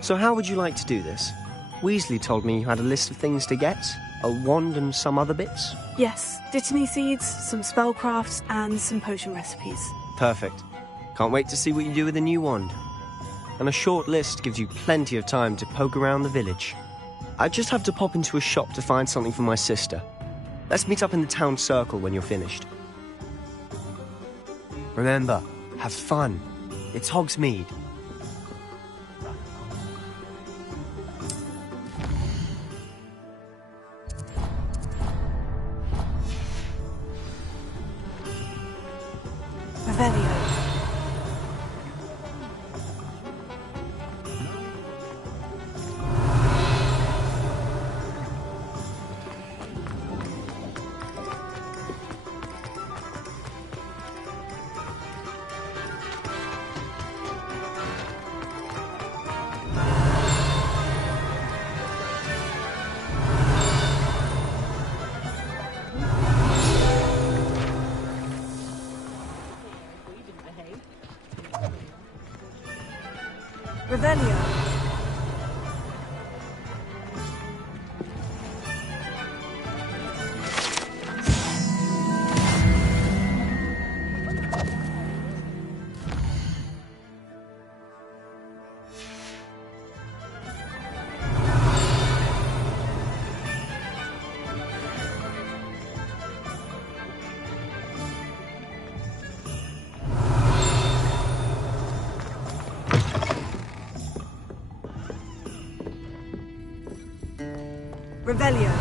So how would you like to do this? Weasley told me you had a list of things to get, a wand and some other bits. Yes, dittany seeds, some spellcrafts, and some potion recipes. Perfect. Can't wait to see what you do with the new wand. And a short list gives you plenty of time to poke around the village. I just have to pop into a shop to find something for my sister. Let's meet up in the town circle when you're finished. Remember, have fun. It's Hogsmeade. Revelio. Revelio. Revelio.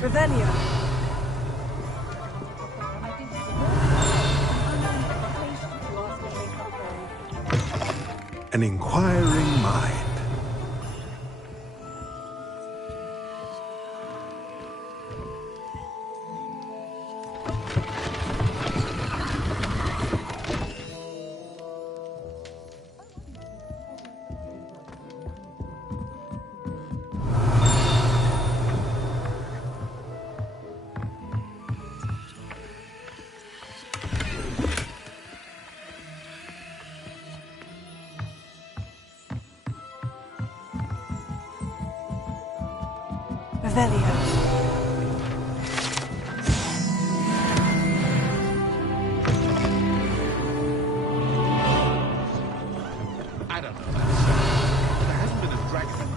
Revelio. An inquiring mind. Revelio. I don't know that, sir. There hasn't been a dragon.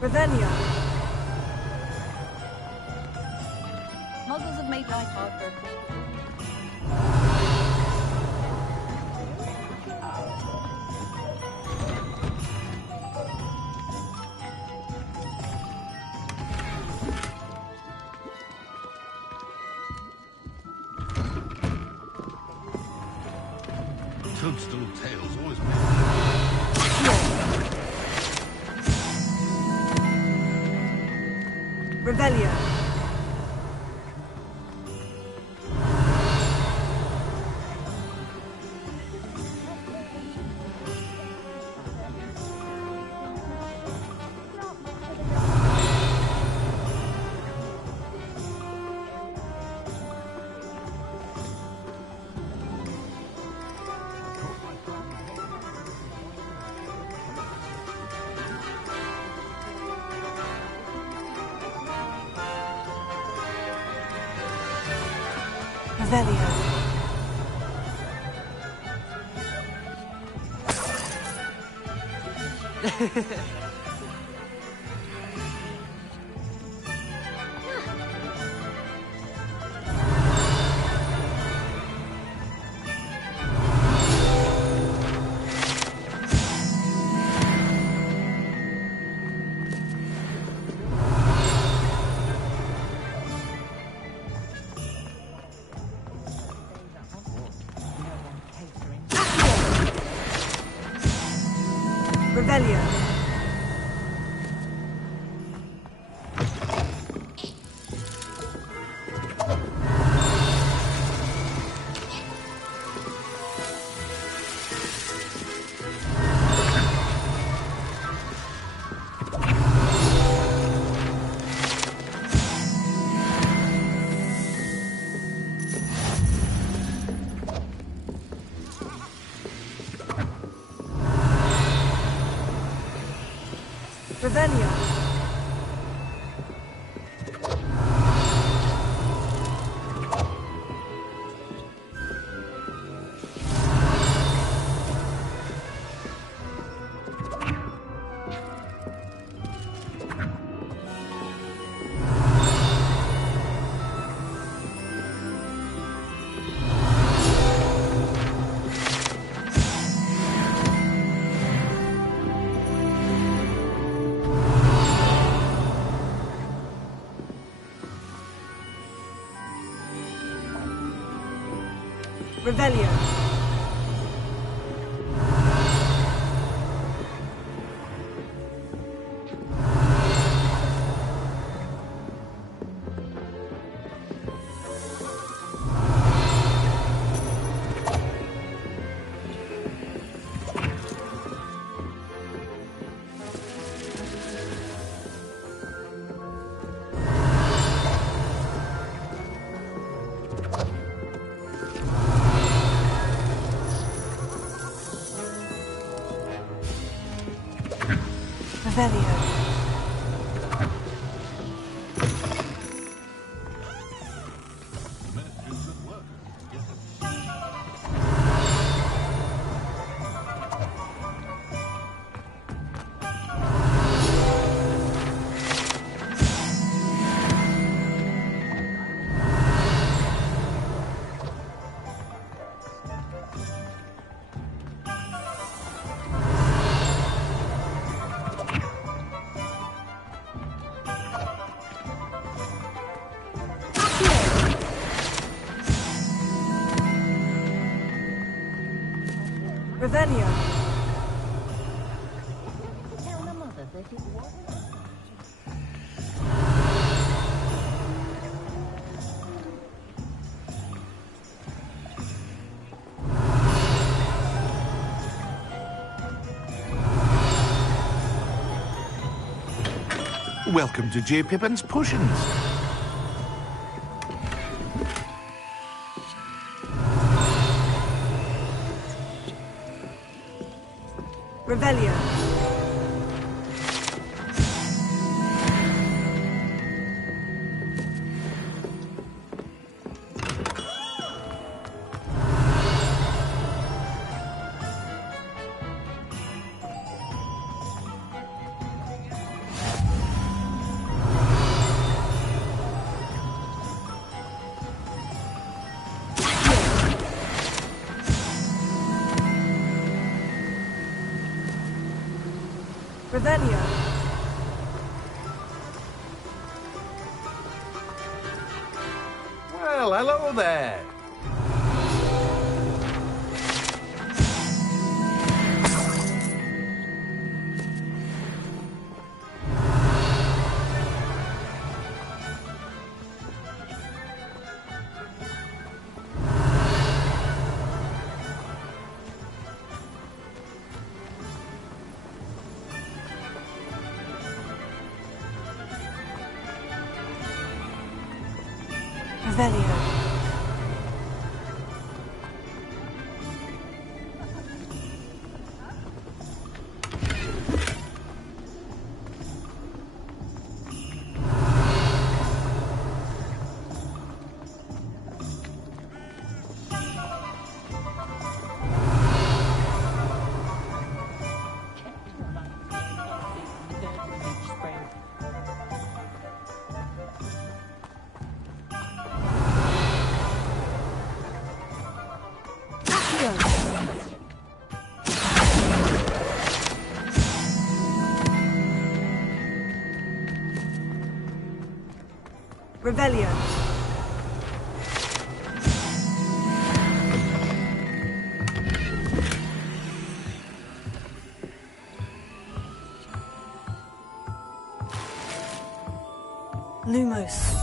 Revelio. Muggles have made life hard for a couple. Toadstool tails always make Revelio. Revelio. Revelio. Revelio. Revelio. Revelio. Revelio. Welcome to J. Pippin's Potions. Revelio. Revelio. Well, hello there. Revelio. Revelio. Lumos.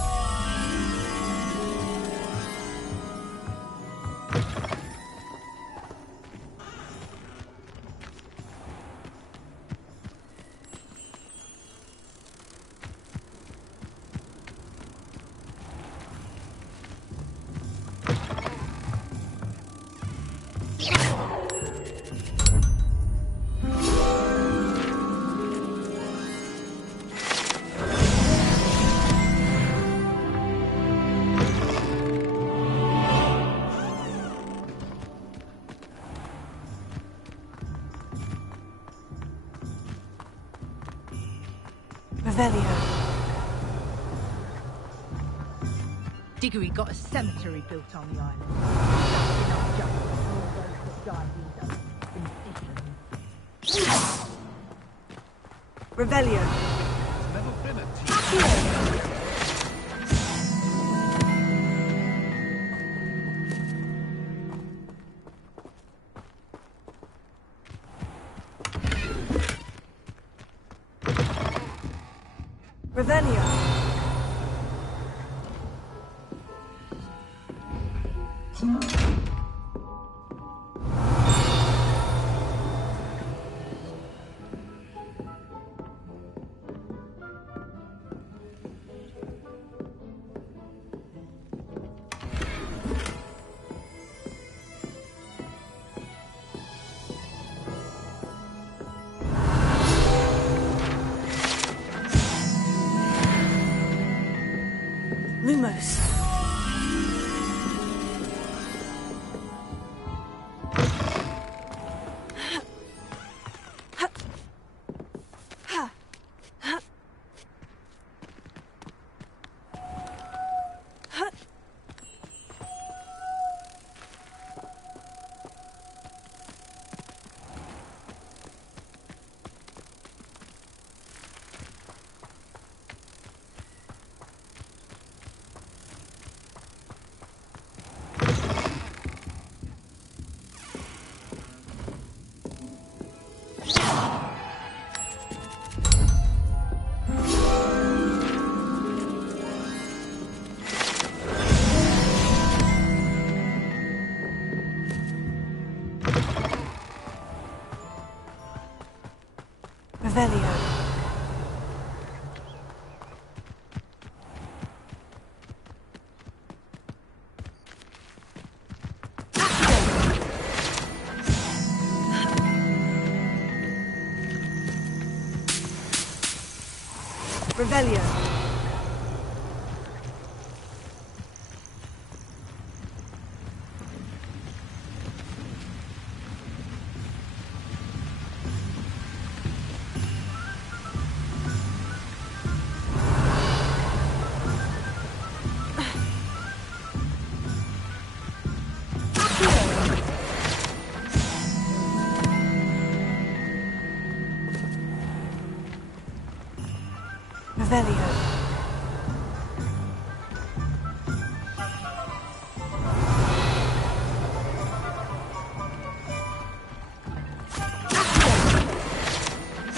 Revelio. Diggory got a cemetery built on the island. That's enough justice for all those that died in Revelio. Never been a team. Revelio. Lumos. Revelio. Revelio. Revelio.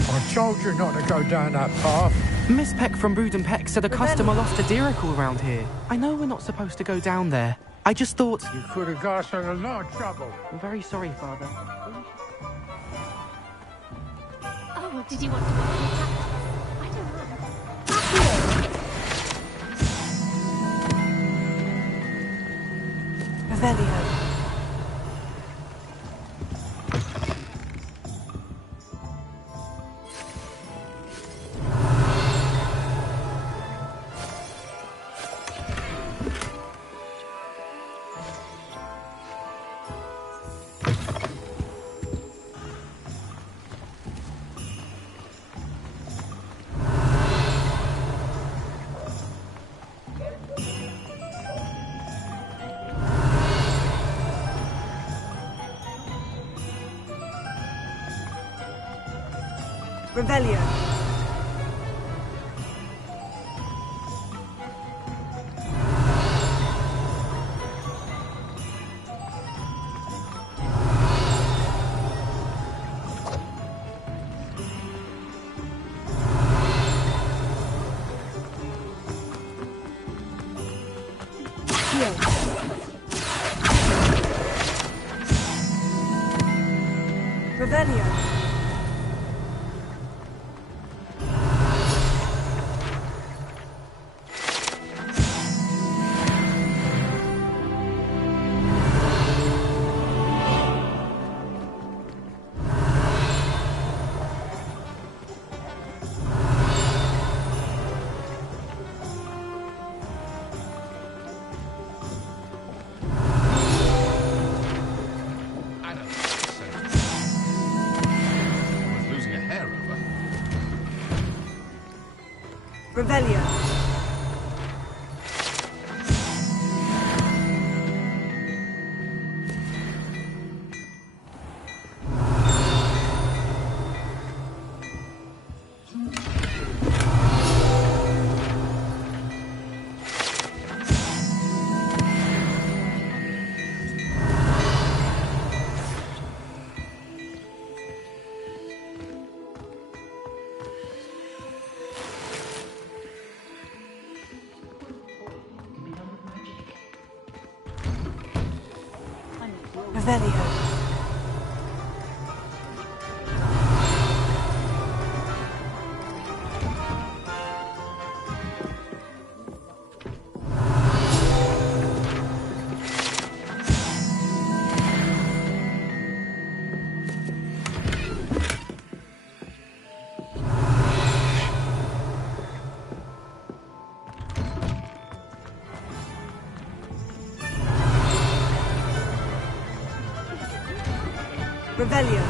I told you not to go down that path. Miss Peck from Brood and Peck said a customer lost a deeracle around here. I know we're not supposed to go down there. I just thought... You could have got us in a lot of trouble. I'm very sorry, Father. Oh, did you want to walk in the cactus? I don't know. Revelio. Revelio. Revelio. Revelio. Revelio. Revelio.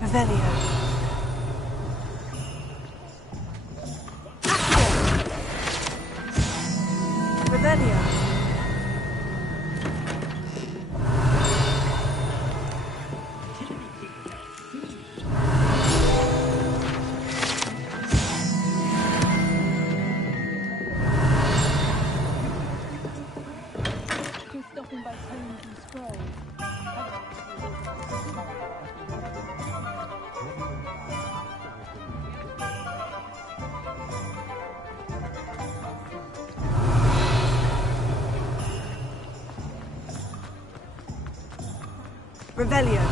Revelio. Revelio. Just stopping by Tomes and Scrolls. Revelio.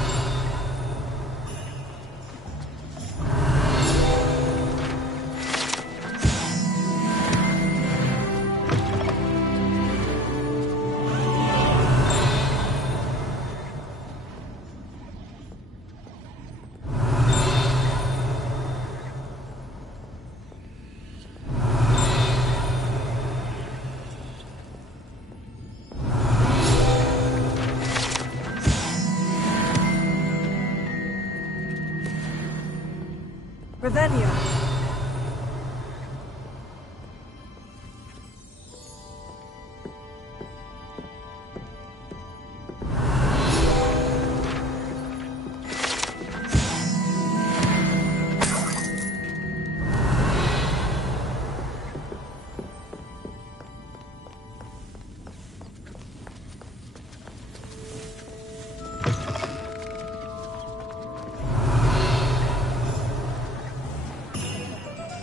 Revelio.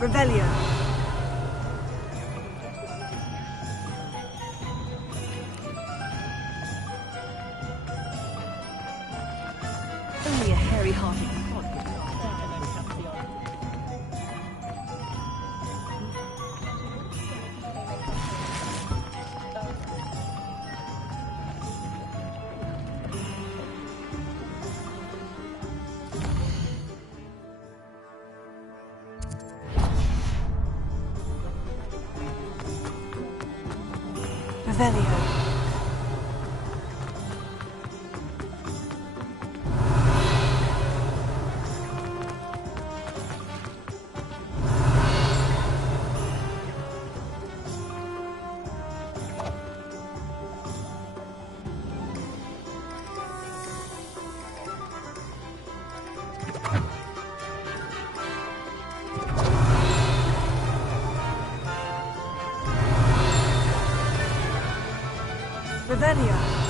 Revelio. Only a hairy-hearted cod could Revelio. Revelio.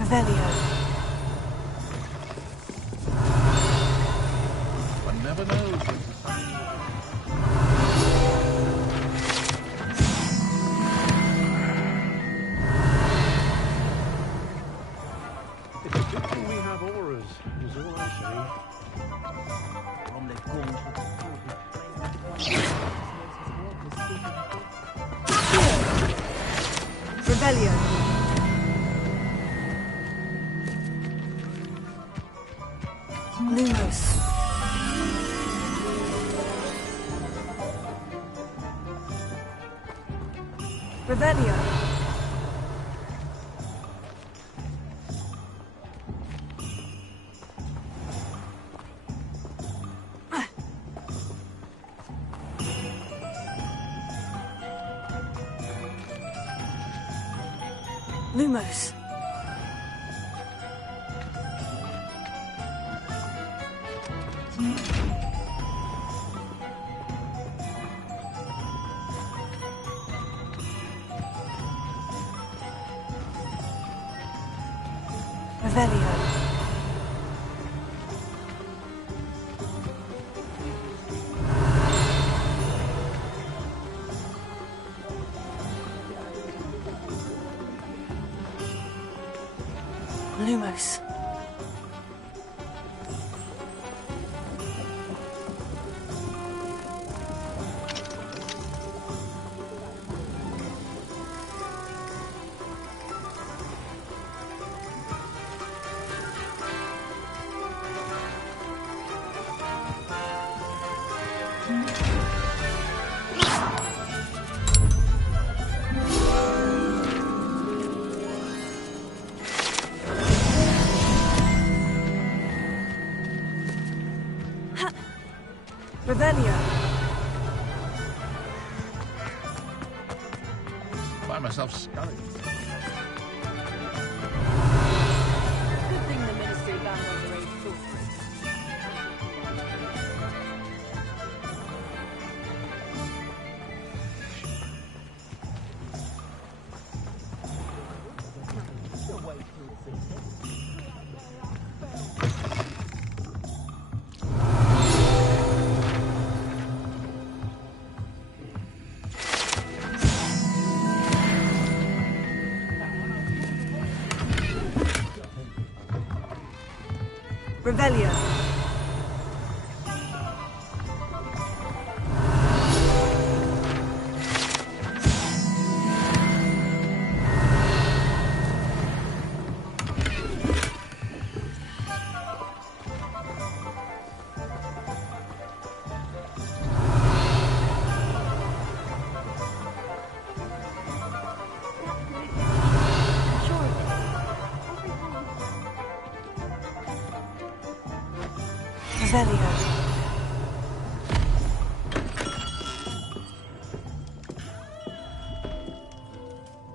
Revelio. One never knows when to sign. It's a good thing we have auras, is all I'm saying. Revelio. Lumos. Revelio. Lumos. Revelio. Lumos. Revelio. Find myself scurrying. Good thing the Ministry banned underage sorcery. Revelio. Revelio.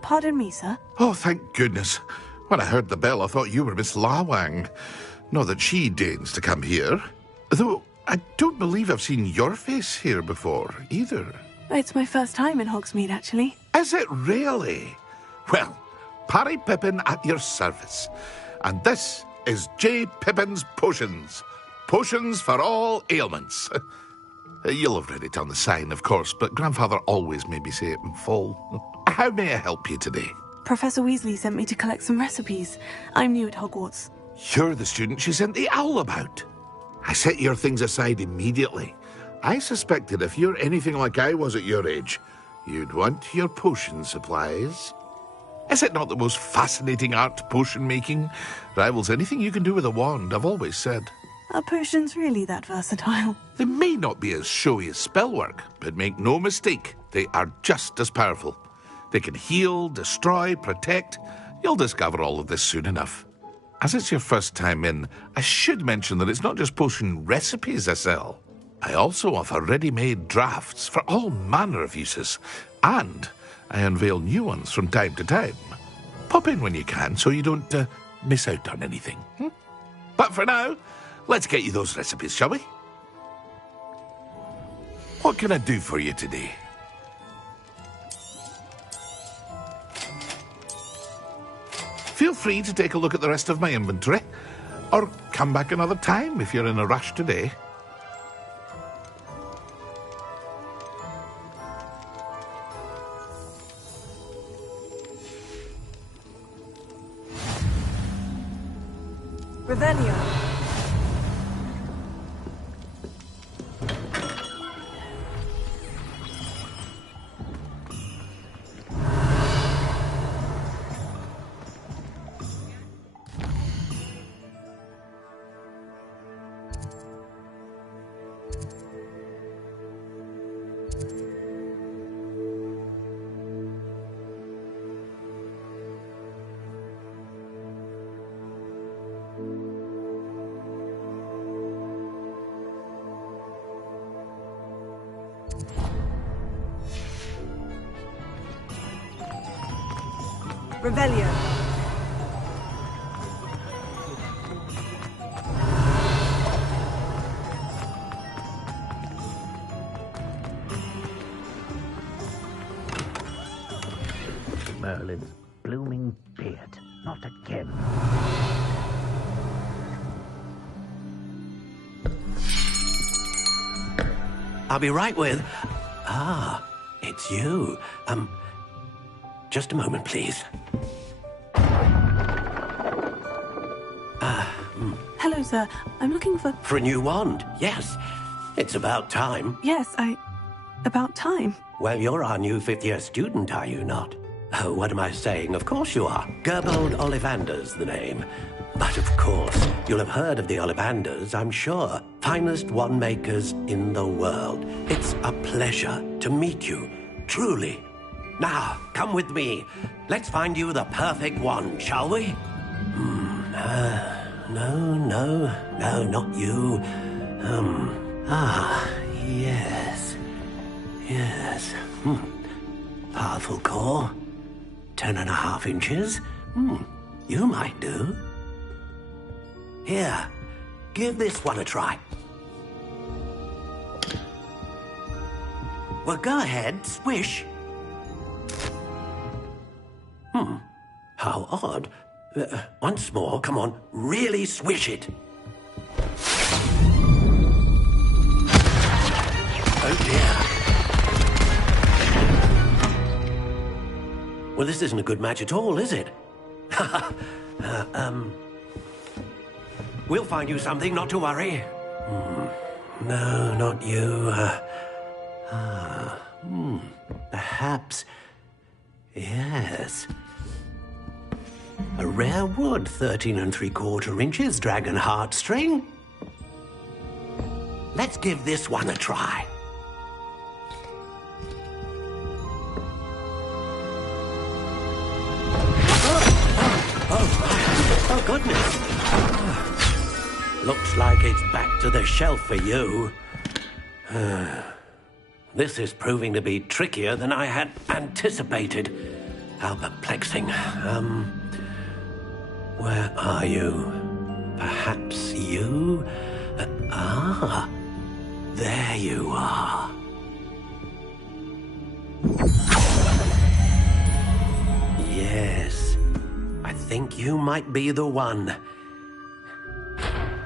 Pardon me, sir. Oh, thank goodness. When I heard the bell, I thought you were Miss Lawang. Not that she deigns to come here. Though I don't believe I've seen your face here before, either. It's my first time in Hogsmeade, actually. Is it really? Well, Parry Pippin at your service. And this is J. Pippin's Potions. Potions for all ailments. You'll have read it on the sign, of course, but Grandfather always made me say it in full. How may I help you today? Professor Weasley sent me to collect some recipes. I'm new at Hogwarts. You're the student she sent the owl about. I set your things aside immediately. I suspected if you're anything like I was at your age, you'd want your potion supplies. Is it not the most fascinating art, potion making? Rivals anything you can do with a wand, I've always said. Are potions really that versatile? They may not be as showy as spellwork, but make no mistake, they are just as powerful. They can heal, destroy, protect. You'll discover all of this soon enough. As it's your first time in, I should mention that it's not just potion recipes I sell. I also offer ready-made drafts for all manner of uses, and I unveil new ones from time to time. Pop in when you can so you don't miss out on anything. But for now, let's get you those recipes, shall we? What can I do for you today? Feel free to take a look at the rest of my inventory, or come back another time if you're in a rush today. Revelio. Revelio. Merlin's blooming beard. Not again. I'll be right with... it's you. Just a moment, please. Hello, sir. I'm looking for... For a new wand, yes. It's about time. Yes, about time. Well, you're our new fifth-year student, are you not? Oh, what am I saying? Of course you are. Gerbold Ollivander's the name. But of course, you'll have heard of the Ollivanders, I'm sure. Finest wand makers in the world. It's a pleasure to meet you, truly. Now, come with me. Let's find you the perfect wand, shall we? No, not you. Yes. Powerful core. 10.5 inches. You might do. Here, give this one a try. Well, go ahead, swish. How odd. Once more, come on, really swish it. Oh dear. Well, this isn't a good match at all, is it? We'll find you something, not to worry. No, not you. Perhaps... Yes. A rare wood, 13 3/4 inches, dragon heartstring. Let's give this one a try. Oh, goodness. Looks like it's back to the shelf for you. This is proving to be trickier than I had anticipated. How perplexing. Where are you? Perhaps you? There you are. Yes, I think you might be the one.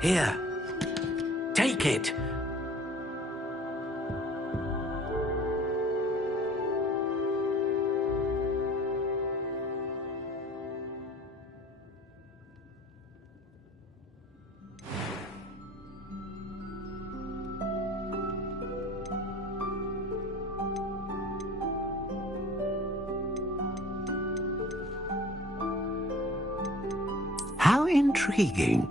Here, take it. How intriguing.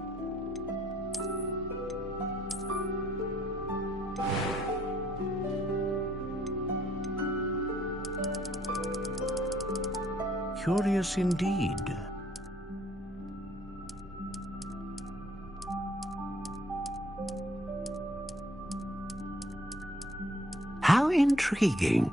Curious indeed. How intriguing.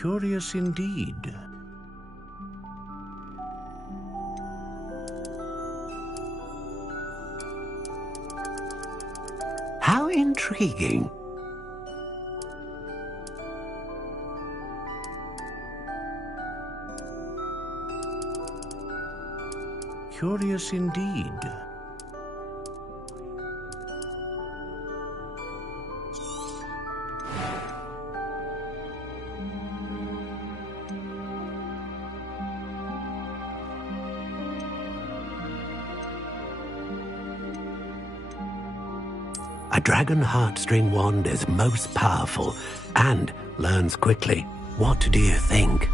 Curious indeed. How intriguing. Curious indeed. A dragon heartstring wand is most powerful and learns quickly. What do you think?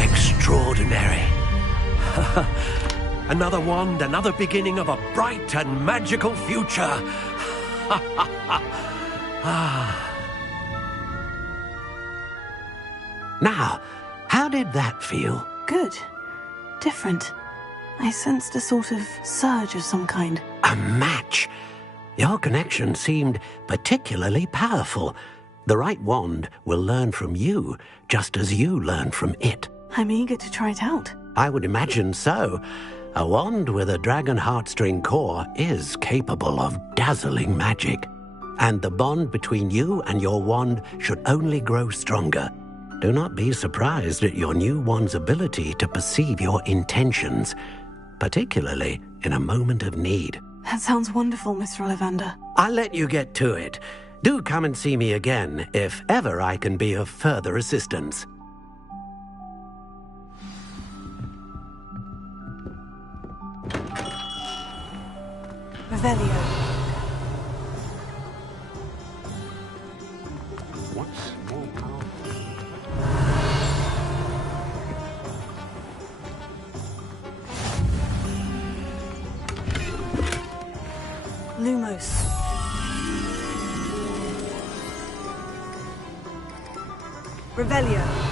Extraordinary. Another wand, another beginning of a bright and magical future. Now, How did that feel? Good. Different. I sensed a sort of surge of some kind. A match? Your connection seemed particularly powerful. The right wand will learn from you, just as you learn from it. I'm eager to try it out. I would imagine so. A wand with a dragon heartstring core is capable of dazzling magic. And the bond between you and your wand should only grow stronger. Do not be surprised at your new wand's ability to perceive your intentions, particularly in a moment of need. That sounds wonderful, Mr. Ollivander. I'll let you get to it. Do come and see me again if ever I can be of further assistance. Revelio. What's more powerful? Lumos. Revelio.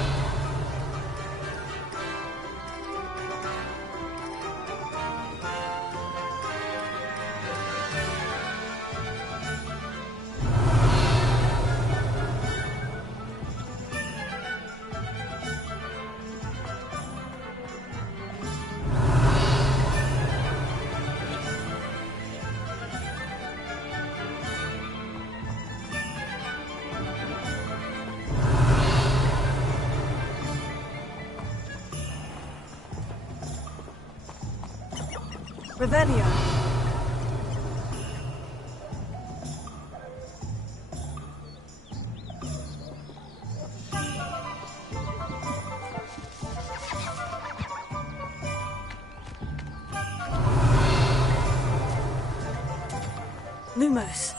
Revelio. Lumos.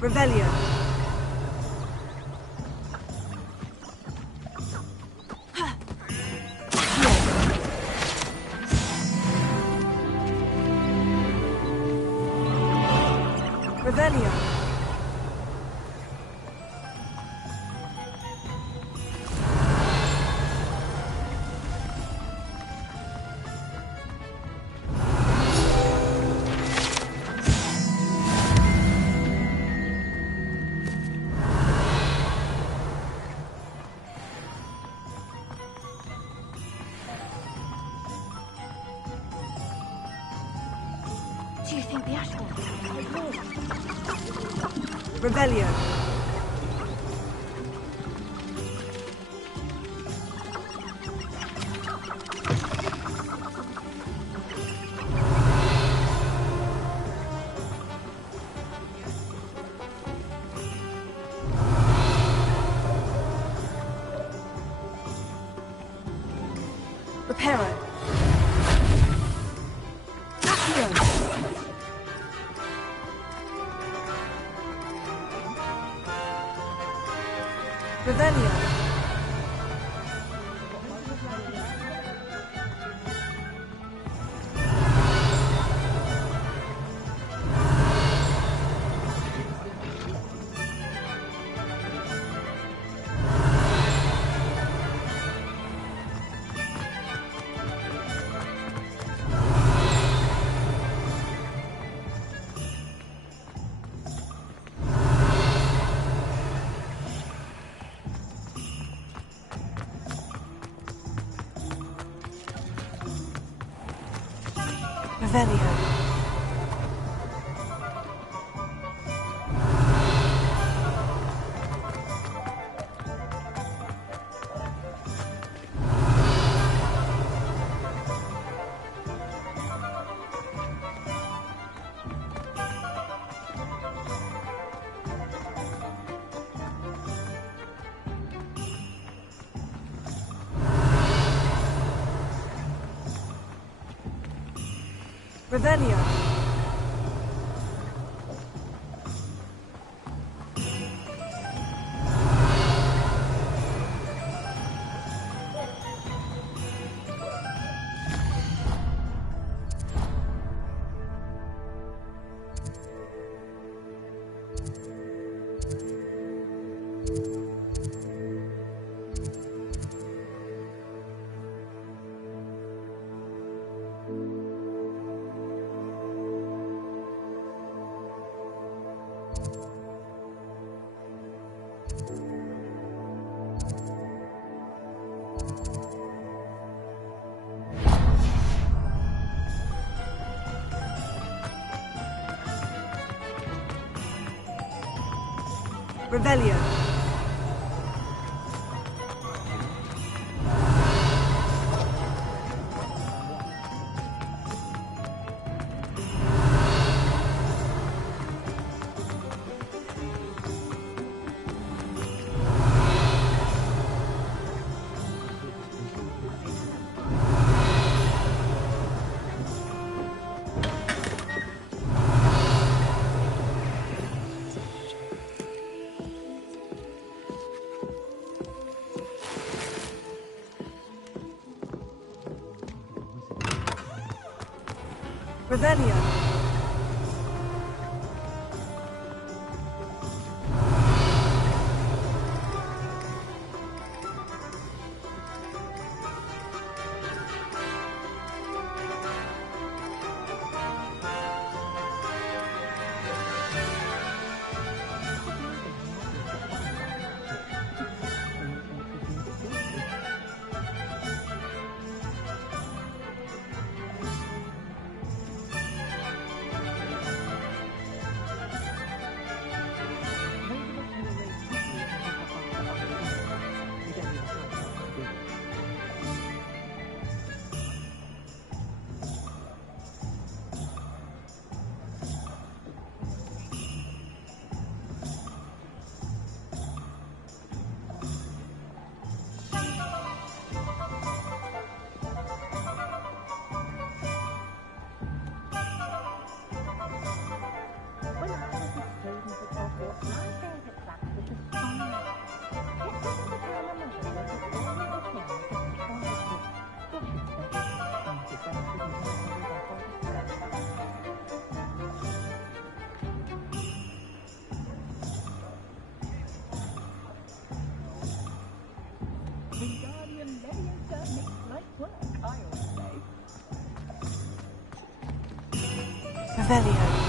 Revelio. Revelio. Do you think the ash will? Revelio. Reparo. Revelio. Revelio. Revelio. Revelio. Revelio. Revelio.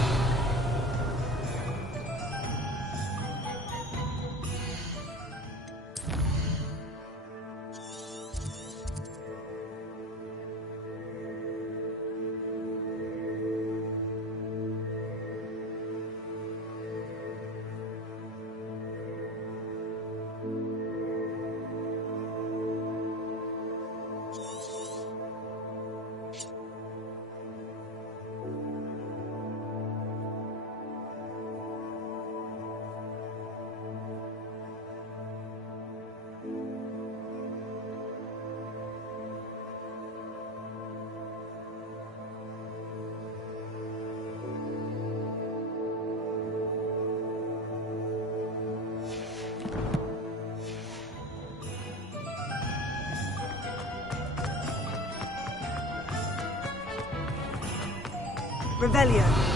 Revelio.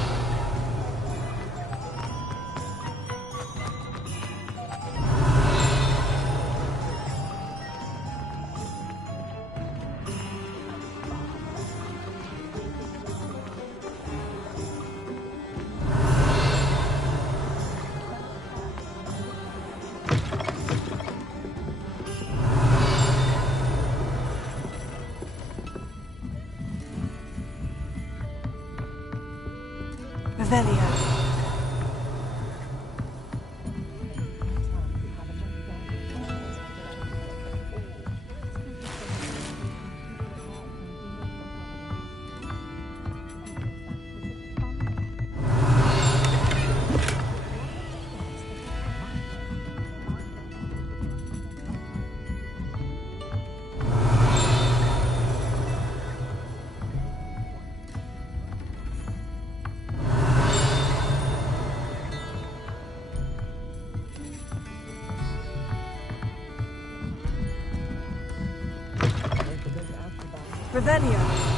Revelio.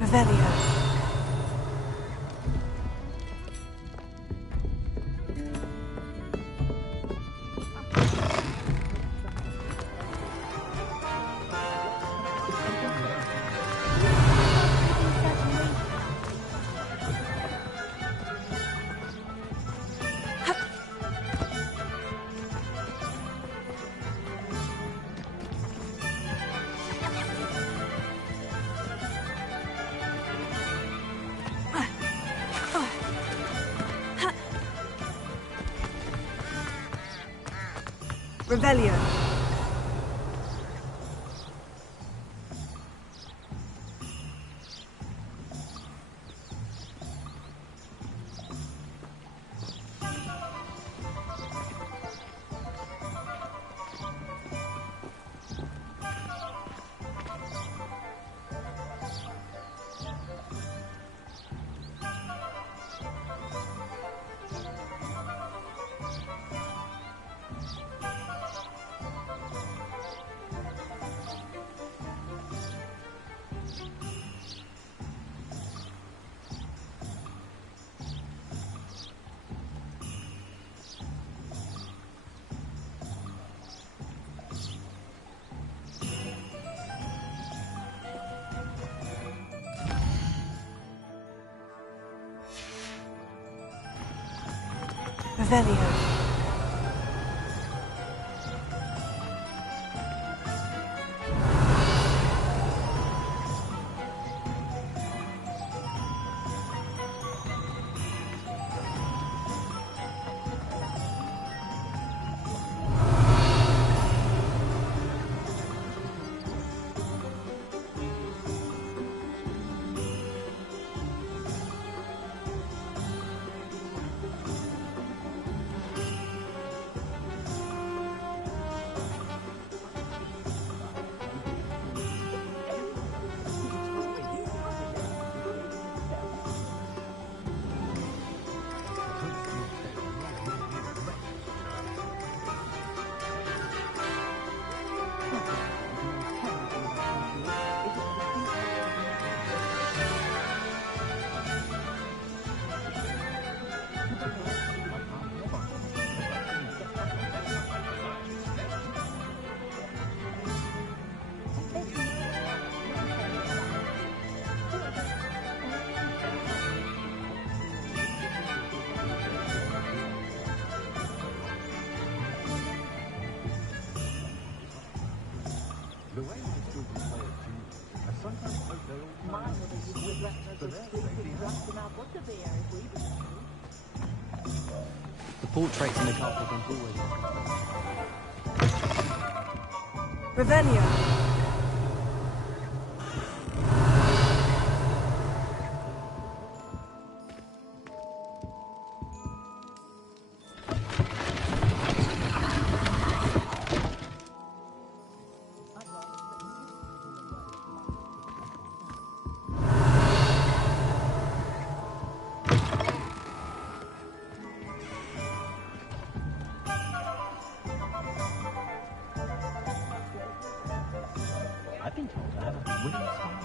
Revelio. Revelio. Revelio. The portraits in the carpet can always Revelio. I've been told I have a winning style.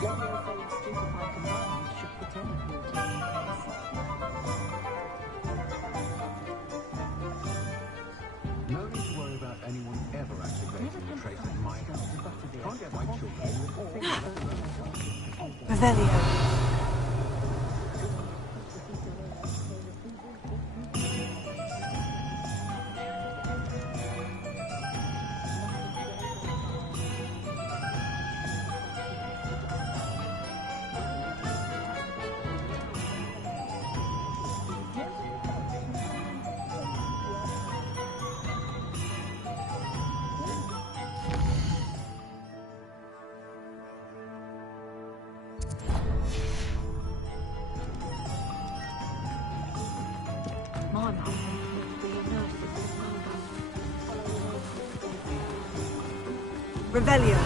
One more very stupefied command should pretend you to be No need to worry about anyone ever activating the trace of my house. Can't get my children. Revelio. I'm hoping to be a nurse assistant. Revelio.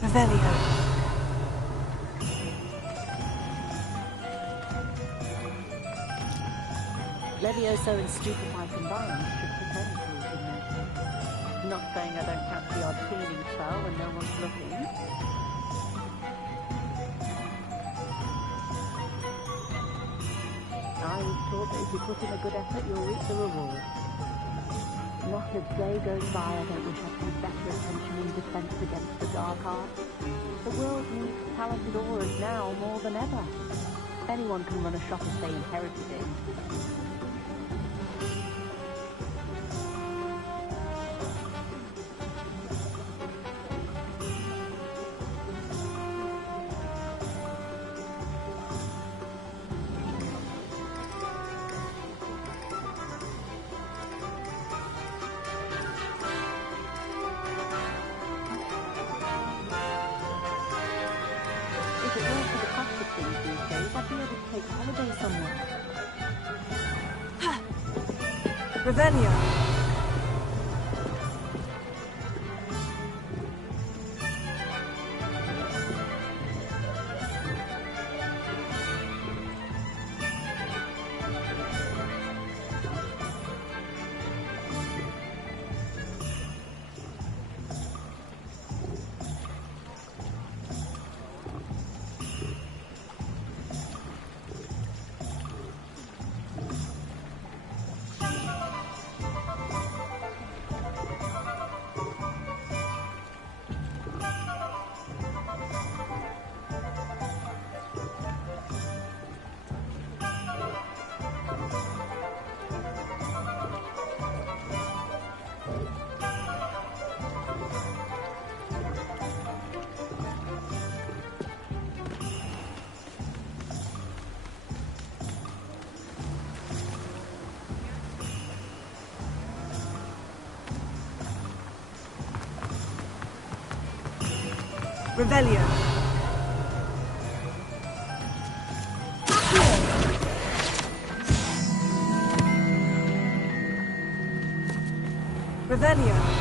Revelio. Levioso and Stupefy combined should pretend to be in. Not saying I don't catch the odd healing spell when no one's looking. I was taught that if you put in a good effort, you'll reap the reward. Not a day goes by I don't wish I paid better attention in defense against the dark arts. The world needs talented aurors now more than ever. Anyone can run a shop if they inherited it. If it weren't for the cost of things these days, I'd be able to take a holiday somewhere. Revelio. Revelio. Revelio.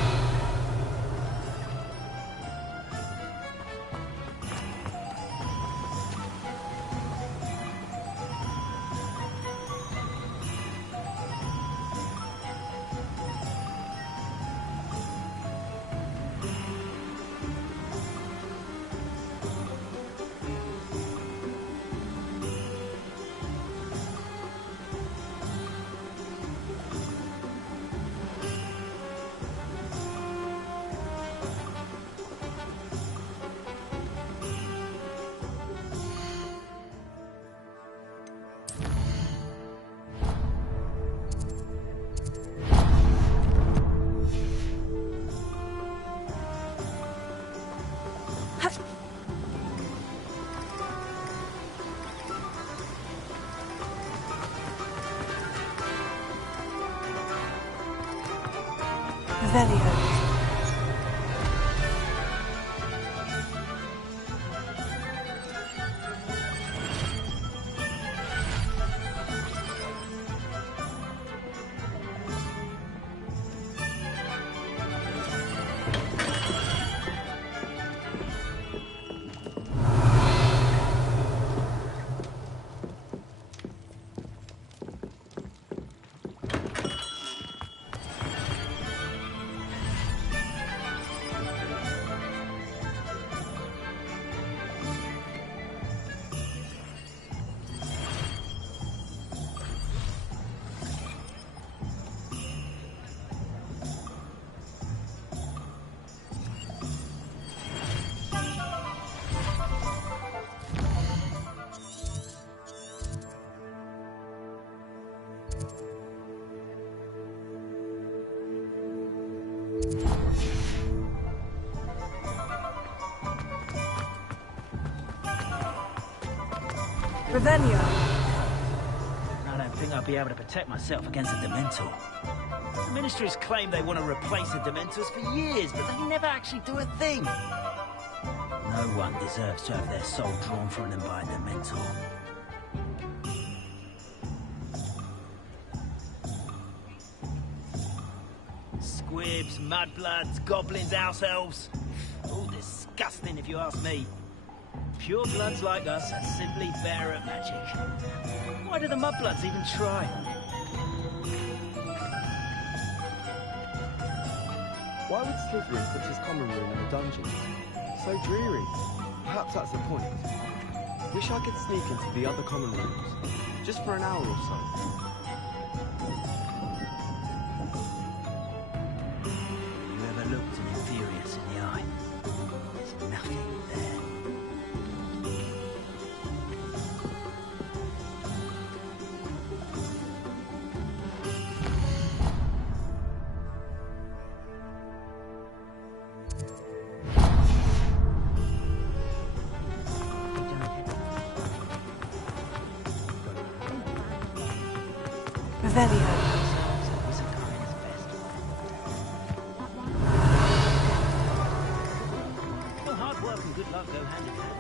Revelio. Revelio. I don't think I'll be able to protect myself against a Dementor. The Ministry's claimed they want to replace the Dementors for years, but they never actually do a thing. No one deserves to have their soul drawn from them by a Dementor. Squibs, mudbloods, goblins, house elves. All disgusting if you ask me. Pure bloods like us are simply better at magic. Why do the mudbloods even try? Why would Slytherin put his common room in a dungeon? So dreary. Perhaps that's the point. Wish I could sneak into the other common rooms, just for an hour or so. You ever looked an Inferius in the eye? There's nothing there. Revelio. Well, hard work and good luck go hand in hand.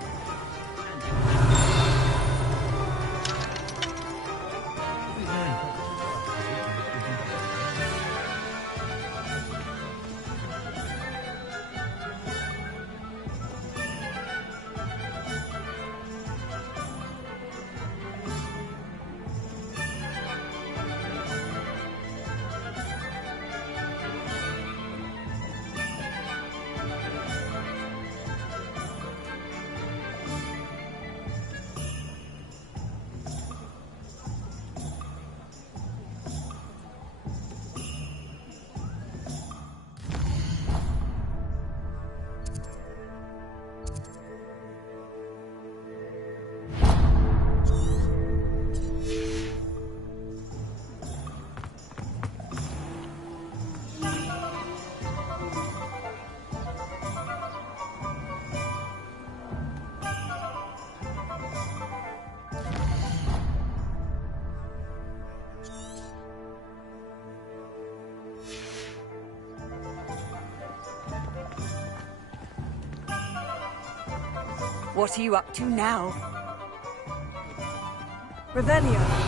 What are you up to now? Revelio.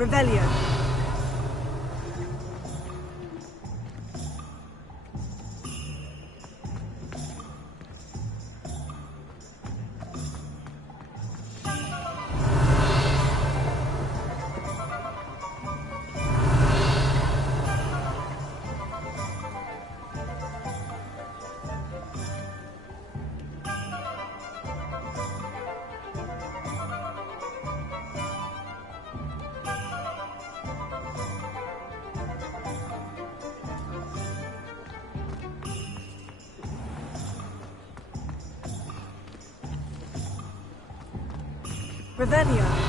Revelio. Revelio.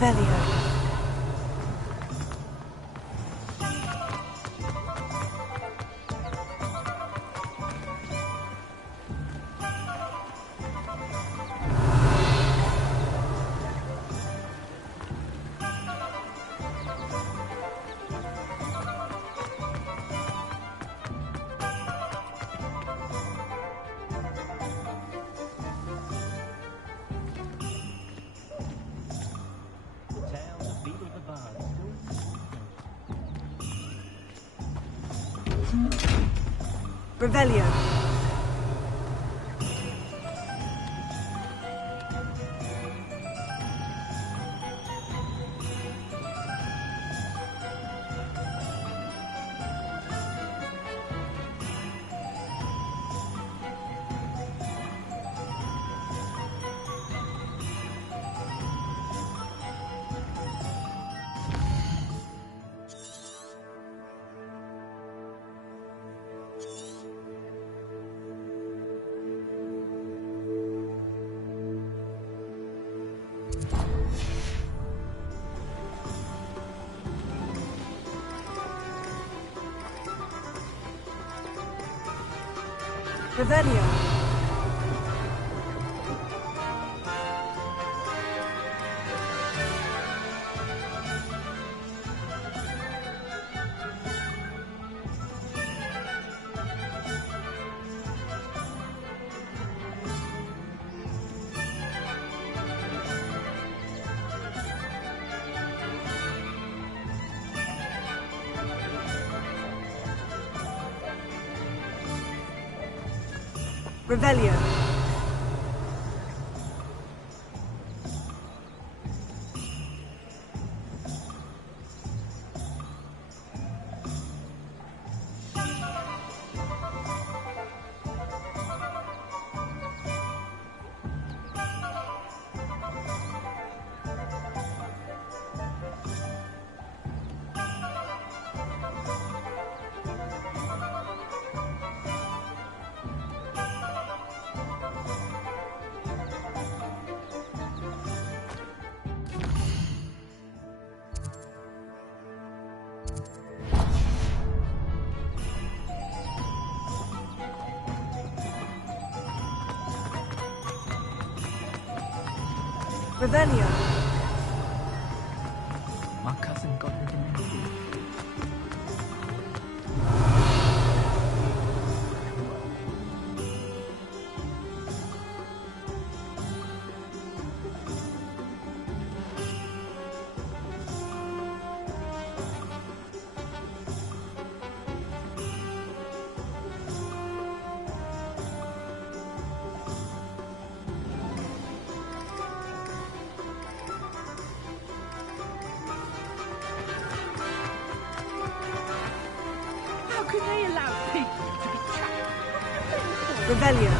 Revelio. Revelio. Revelio. Revelio. Revelio. My cousin got the dementia. How can they allow people to be trapped? Revelio.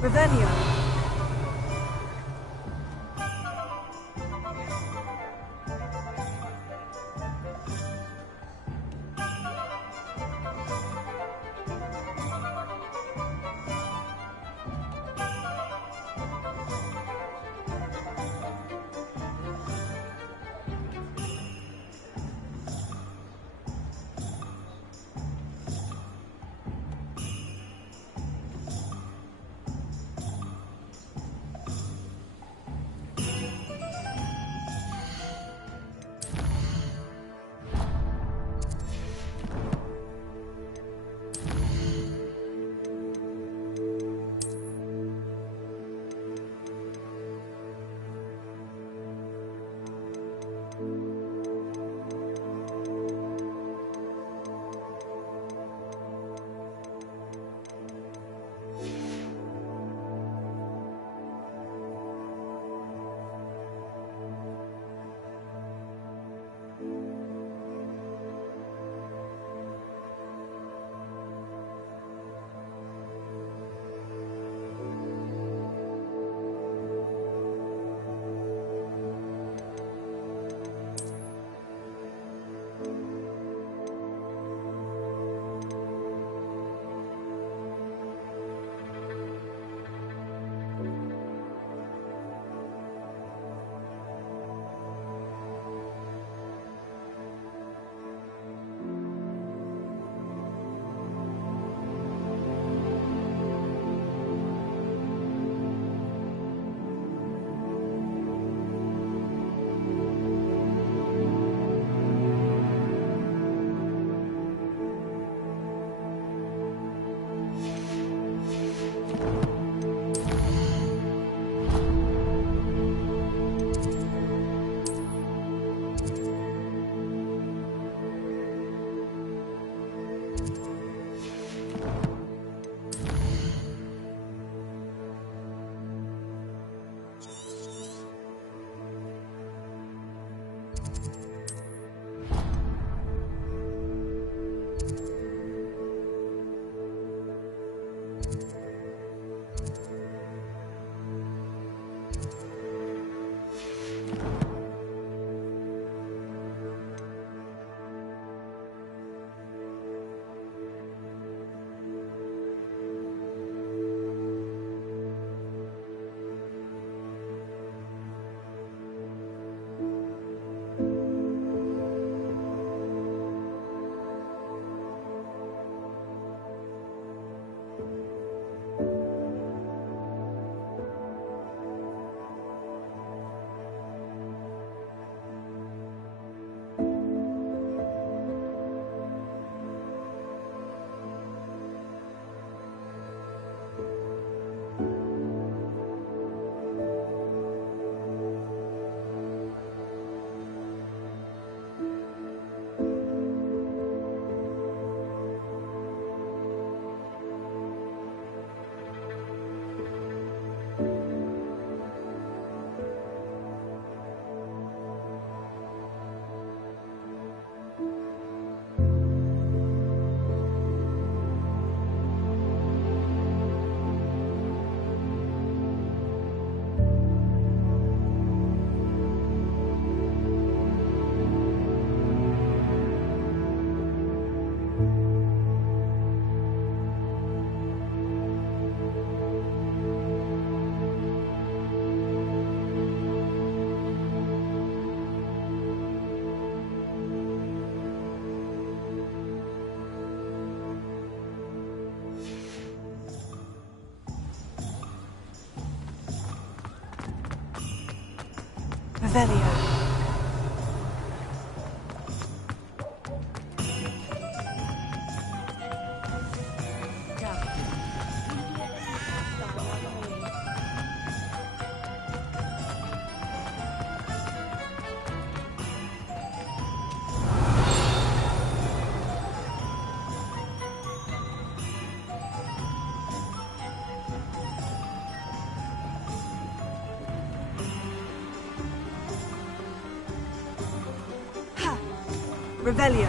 Revelio. Revelio. Revelio.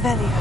Revelio.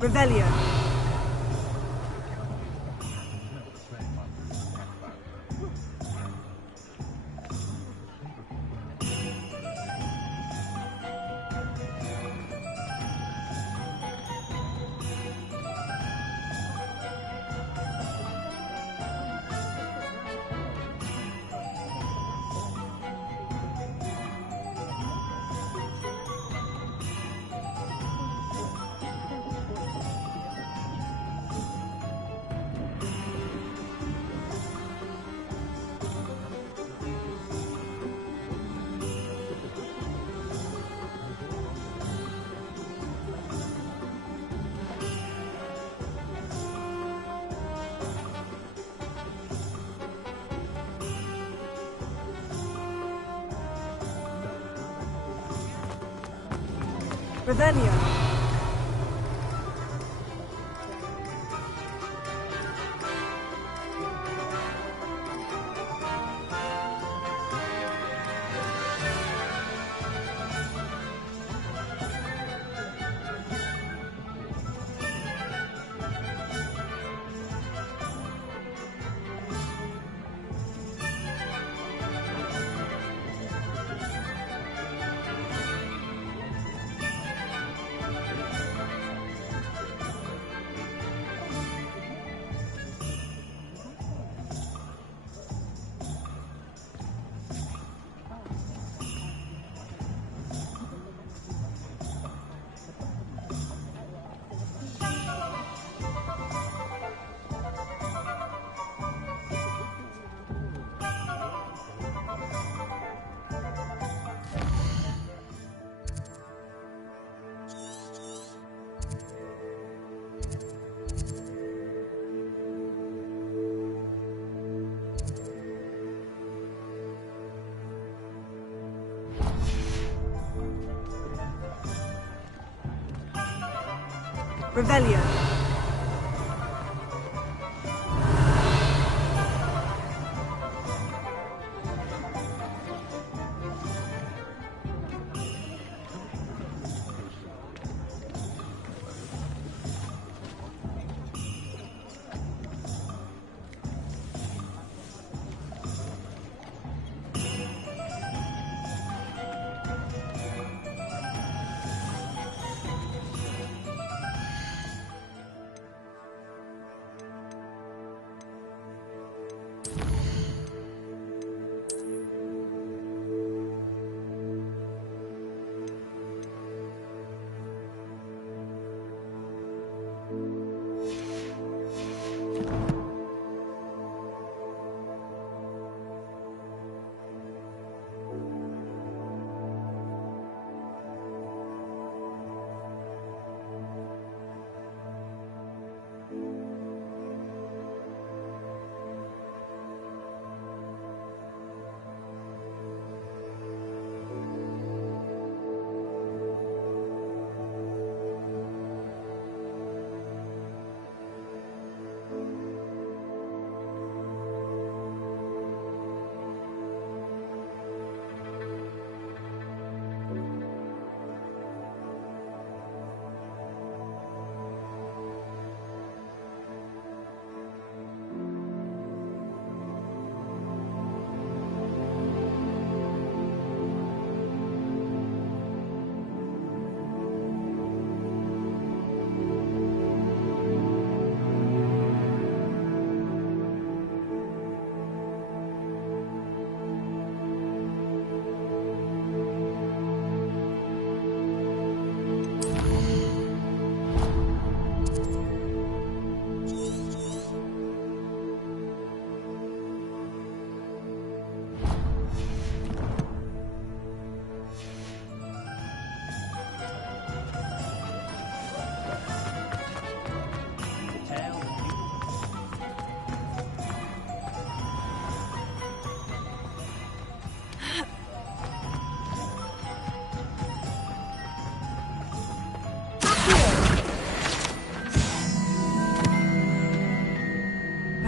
Revelio. Revelio. Revelio.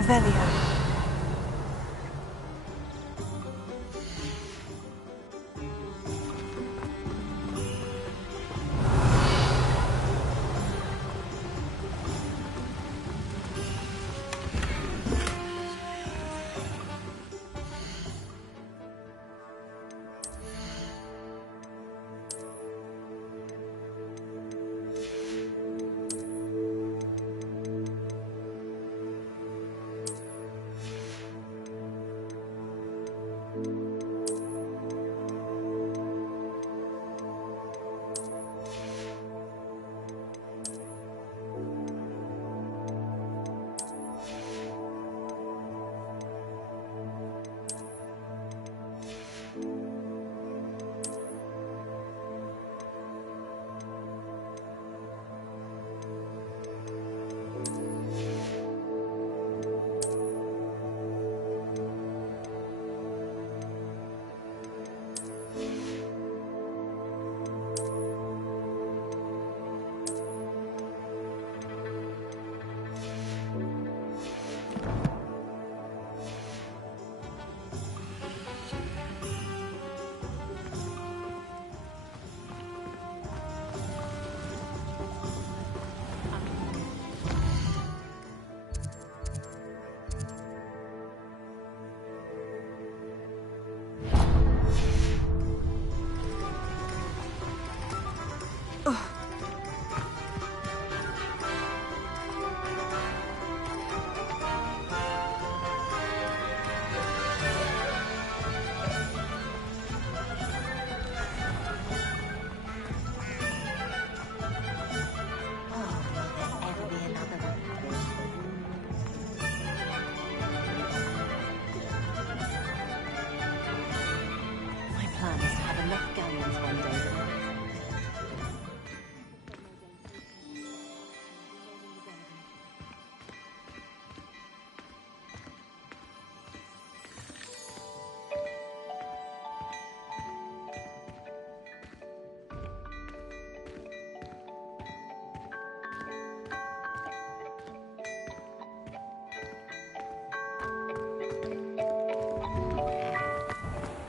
Revelio.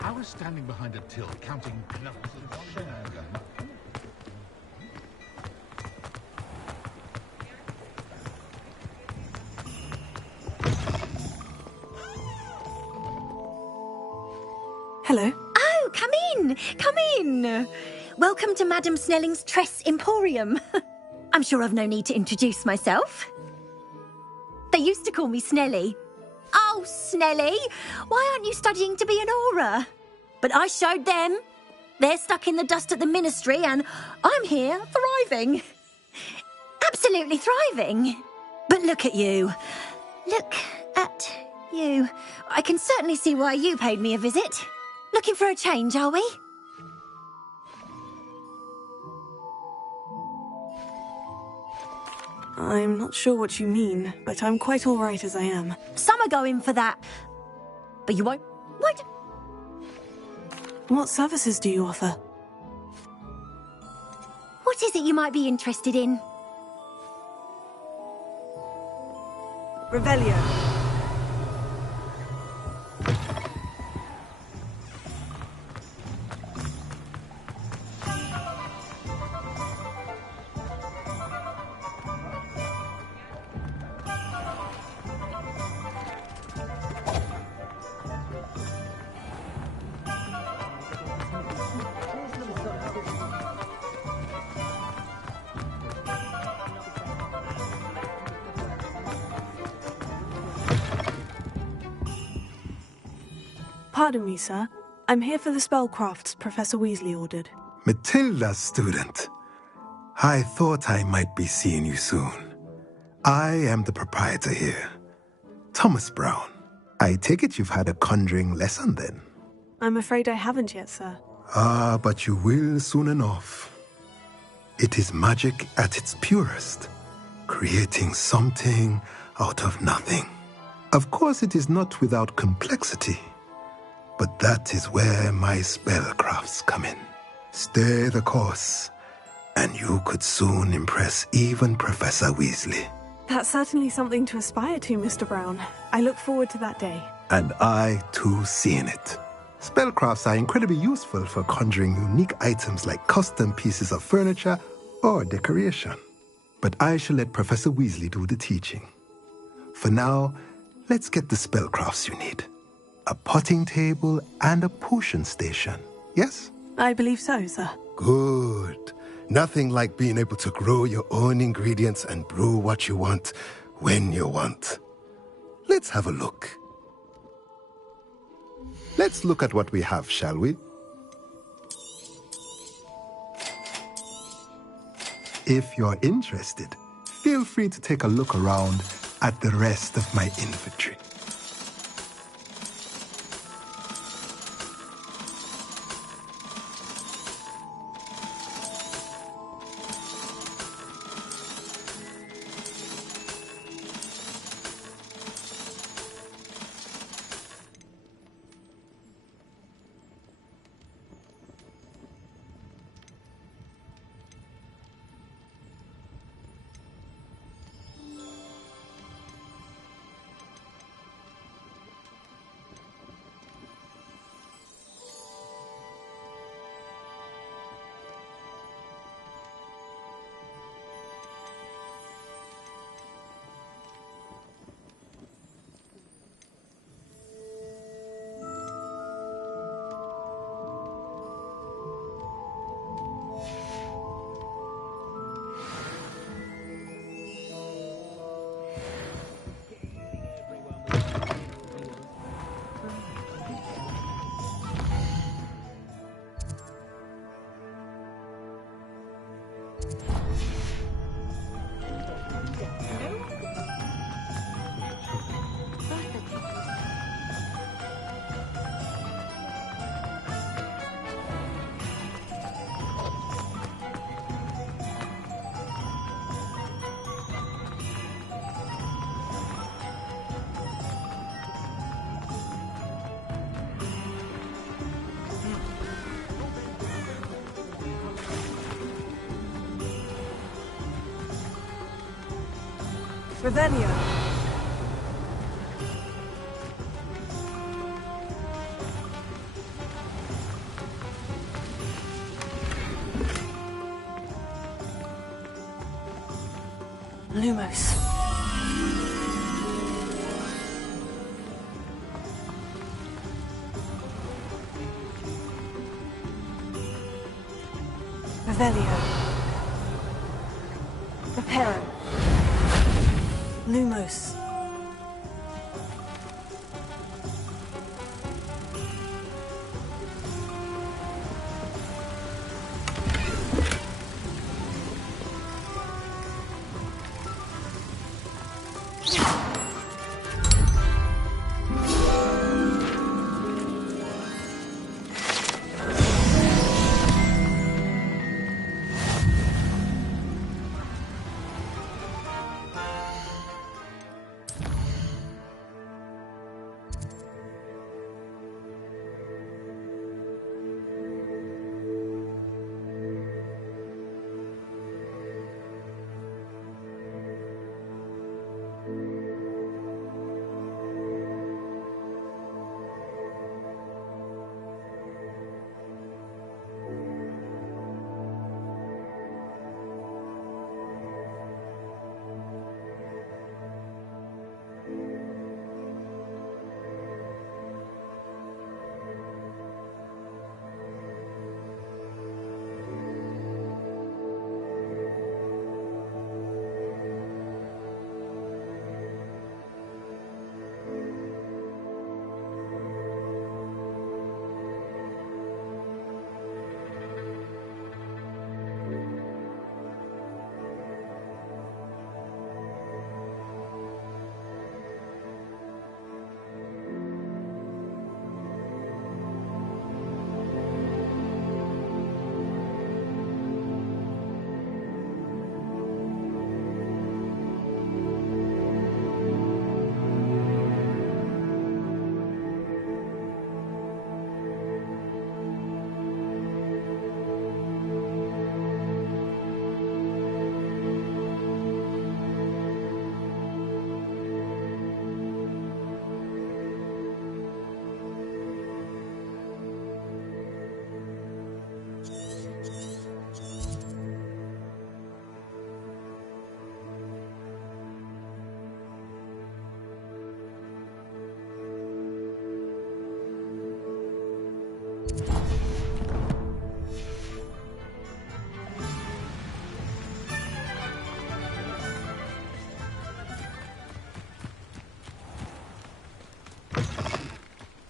I was standing behind a till counting knuckles of sugar. Hello. Oh, come in! Come in! Welcome to Madame Snelling's Tress Emporium. I'm sure I've no need to introduce myself. They used to call me Snelly. Oh, Snelly, why aren't you studying to be an aura? But I showed them. They're stuck in the dust at the ministry and I'm here thriving. Absolutely thriving. But look at you. Look at you. I can certainly see why you paid me a visit. Looking for a change, are we? I'm not sure what you mean, but I'm quite all right as I am. Some are going for that. But you won't. What? What services do you offer? What is it you might be interested in? Revelio. Pardon me, sir. I'm here for the spellcrafts Professor Weasley ordered. Matilda's student. I thought I might be seeing you soon. I am the proprietor here, Thomas Brown. I take it you've had a conjuring lesson then? I'm afraid I haven't yet, sir. Ah, but you will soon enough. It is magic at its purest, creating something out of nothing. Of course, it is not without complexity. But that is where my spellcrafts come in. Stay the course, and you could soon impress even Professor Weasley. That's certainly something to aspire to, Mr. Brown. I look forward to that day. And I, too, seeing it. Spellcrafts are incredibly useful for conjuring unique items like custom pieces of furniture or decoration. But I shall let Professor Weasley do the teaching. For now, let's get the spellcrafts you need. A potting table and a potion station, yes? I believe so, sir. Good. Nothing like being able to grow your own ingredients and brew what you want, when you want. Let's have a look. Let's look at what we have, shall we? If you're interested, feel free to take a look around at the rest of my inventory. Revelio. Lumos. Revelio. Reparo. Lumos.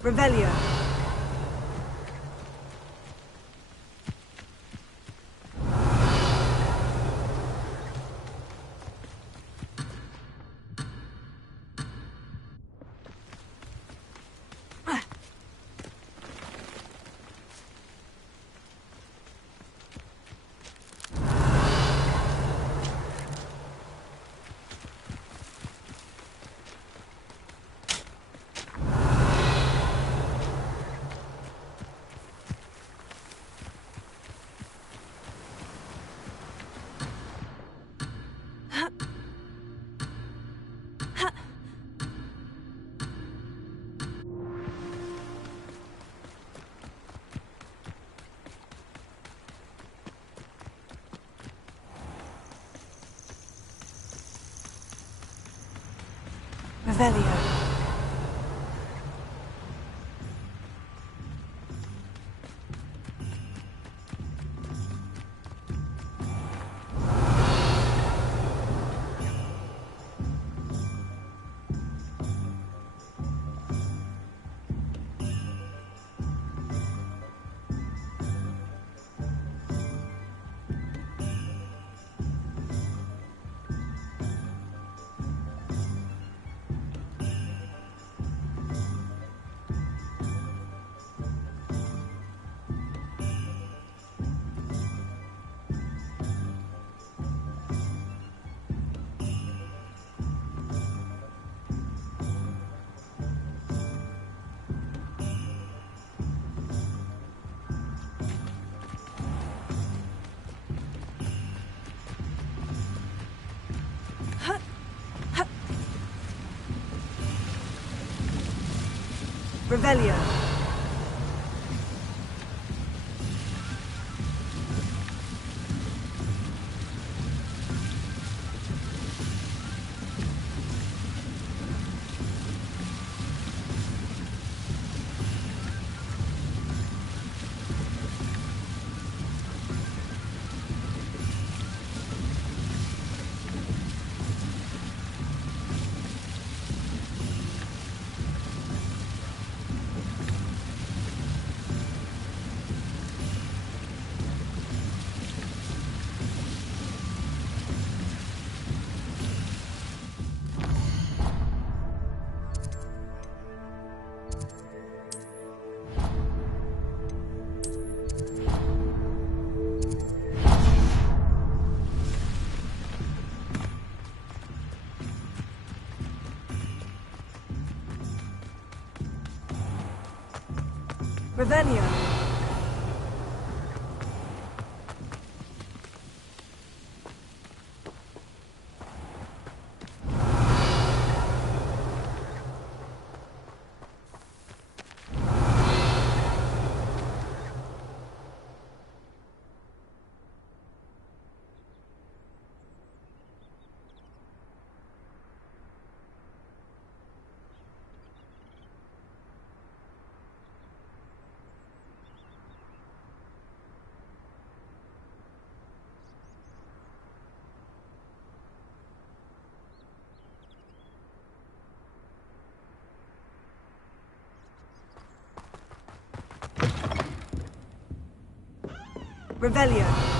Revelio. Revelio. Revelio. Revelio. Revelio.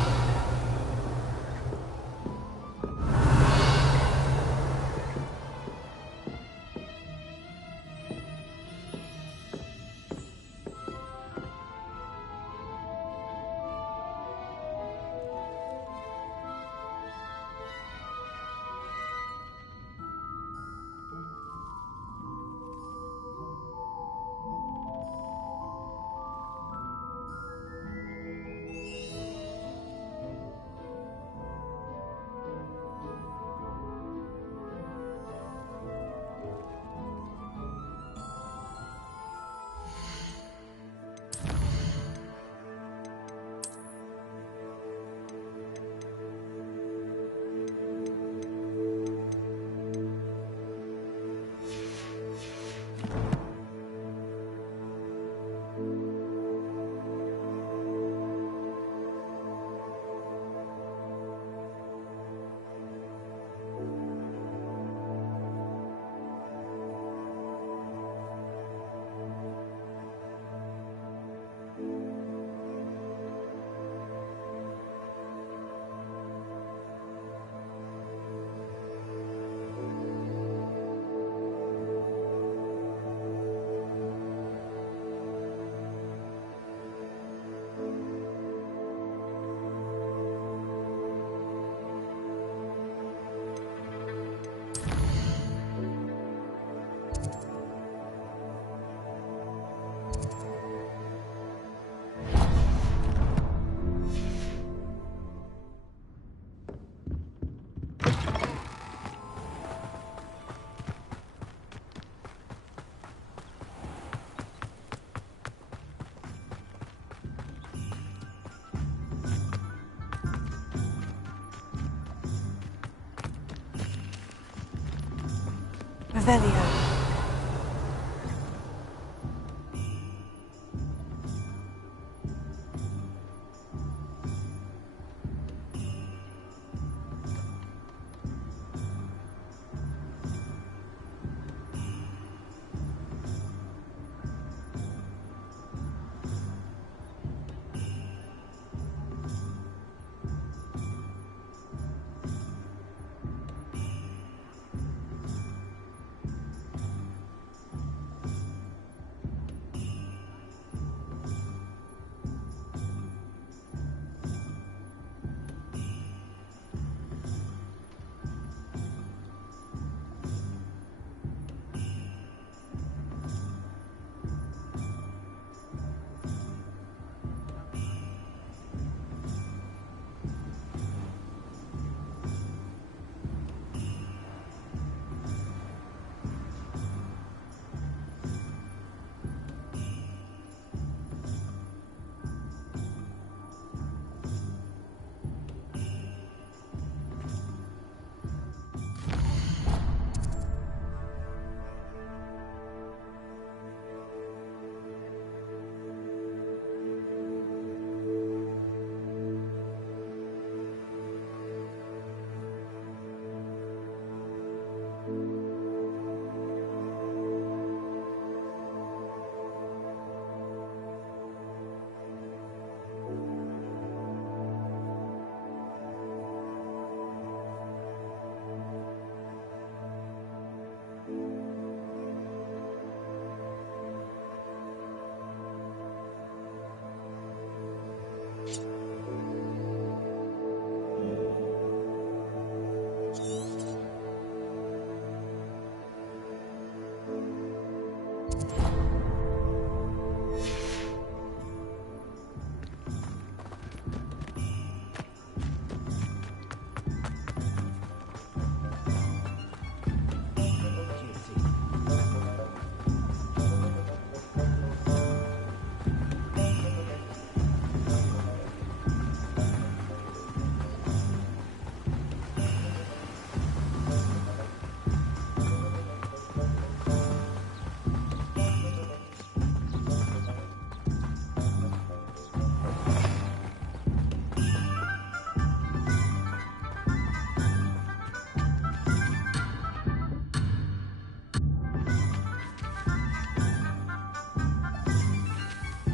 Revelio.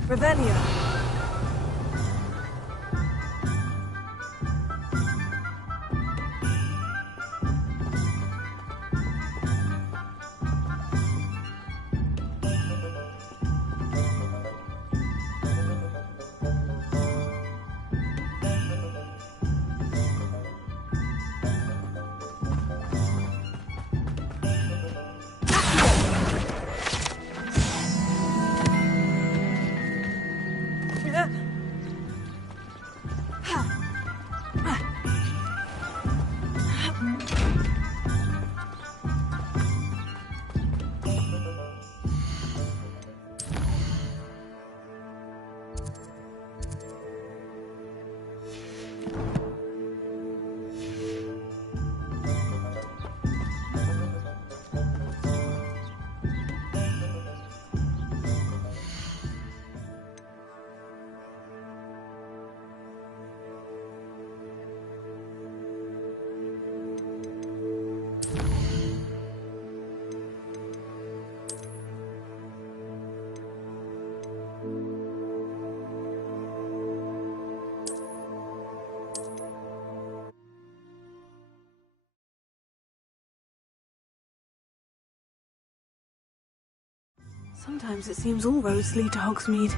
Revelio. Sometimes it seems all roads lead to Hogsmeade.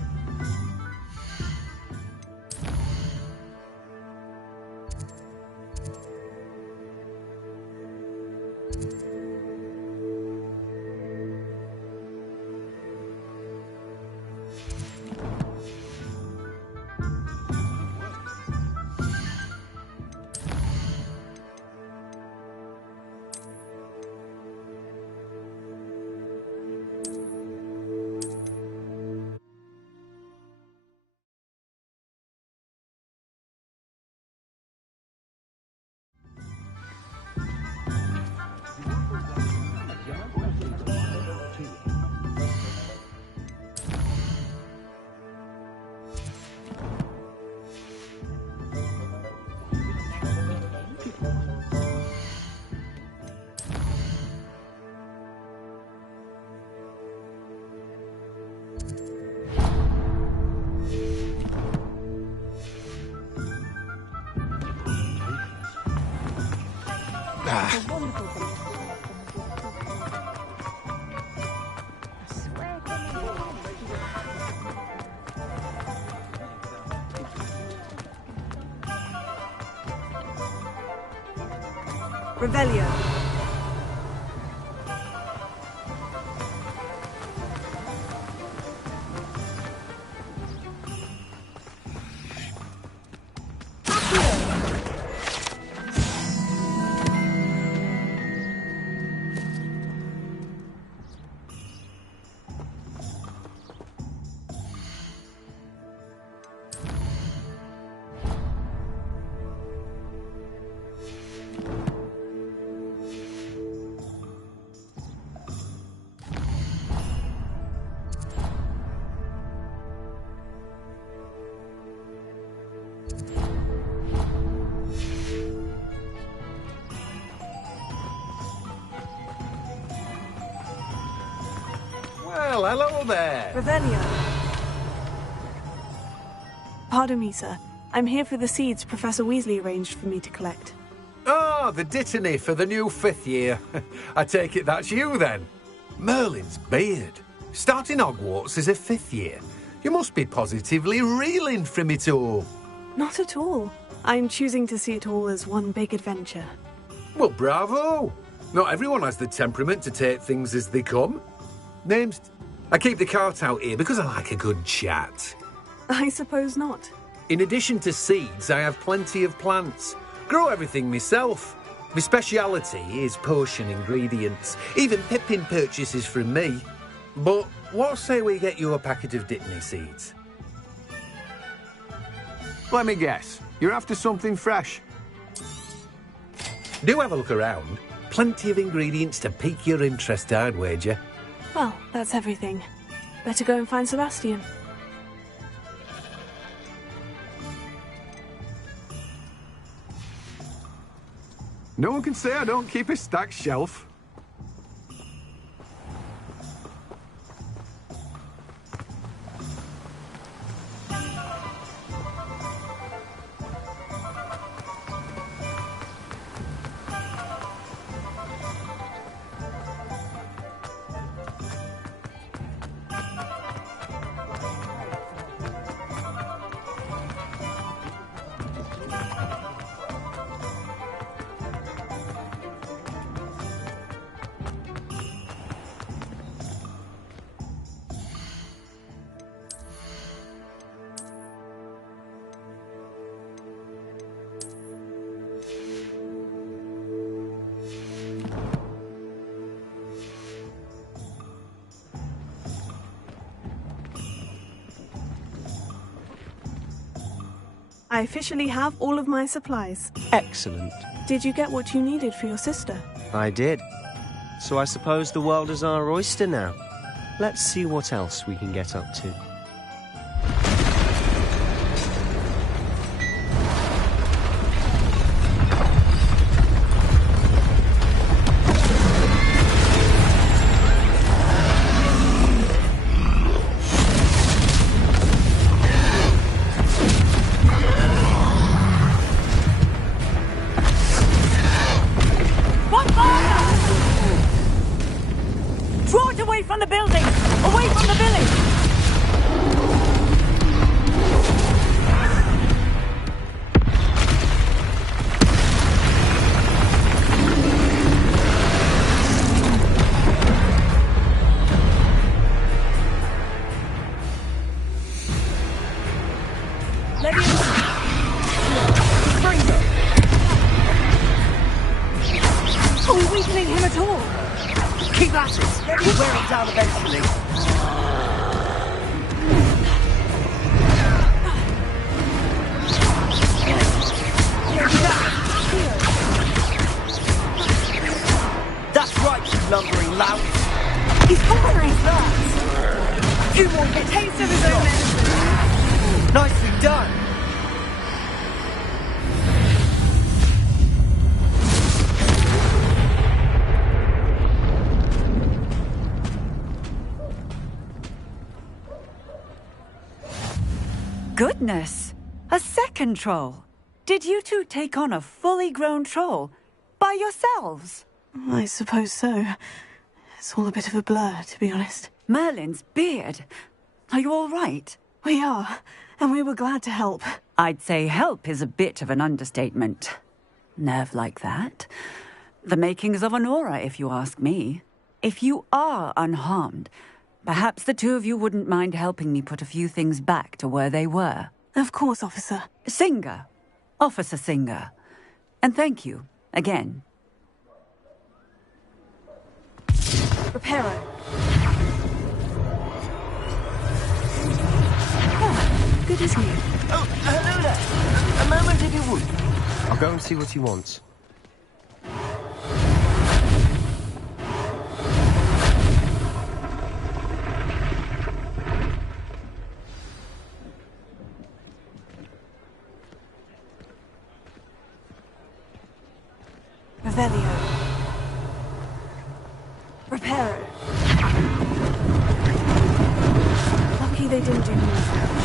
It's a wonderful thing. I swear Revelio. Well, hello there. Revelio. Pardon me, sir. I'm here for the seeds Professor Weasley arranged for me to collect. Oh, the dittany for the new 5th year. I take it that's you, then. Merlin's beard. Starting Hogwarts as a 5th year. You must be positively reeling from it all. Not at all. I'm choosing to see it all as one big adventure. Well, bravo. Not everyone has the temperament to take things as they come. Names? I keep the cart out here because I like a good chat. I suppose not. In addition to seeds, I have plenty of plants. Grow everything myself. My speciality is potion ingredients. Even Pippin purchases from me. But what say we get you a packet of Dittany seeds? Let me guess. You're after something fresh. Do have a look around. Plenty of ingredients to pique your interest, I'd wager. Well, that's everything. Better go and find Sebastian. No one can say I don't keep a stacked shelf. I officially have all of my supplies. Excellent. Did you get what you needed for your sister? I did. So I suppose the world is our oyster now. Let's see what else we can get up to. Goodness! A second troll! Did you two take on a fully grown troll? By by yourselves? I suppose so. It's all a bit of a blur, to be honest. Merlin's beard. Are you all right? We are, and we were glad to help. I'd say help is a bit of an understatement. Nerve like that. The makings of an aura, if you ask me. If you are unharmed, perhaps the two of you wouldn't mind helping me put a few things back to where they were. Of course, officer. Singer. Officer Singer. And thank you, again. Reparo. Oh, good as new. Oh, hello there. A moment if you would. I'll go and see what he wants. Revelio. Reparo. Lucky they didn't do more damage.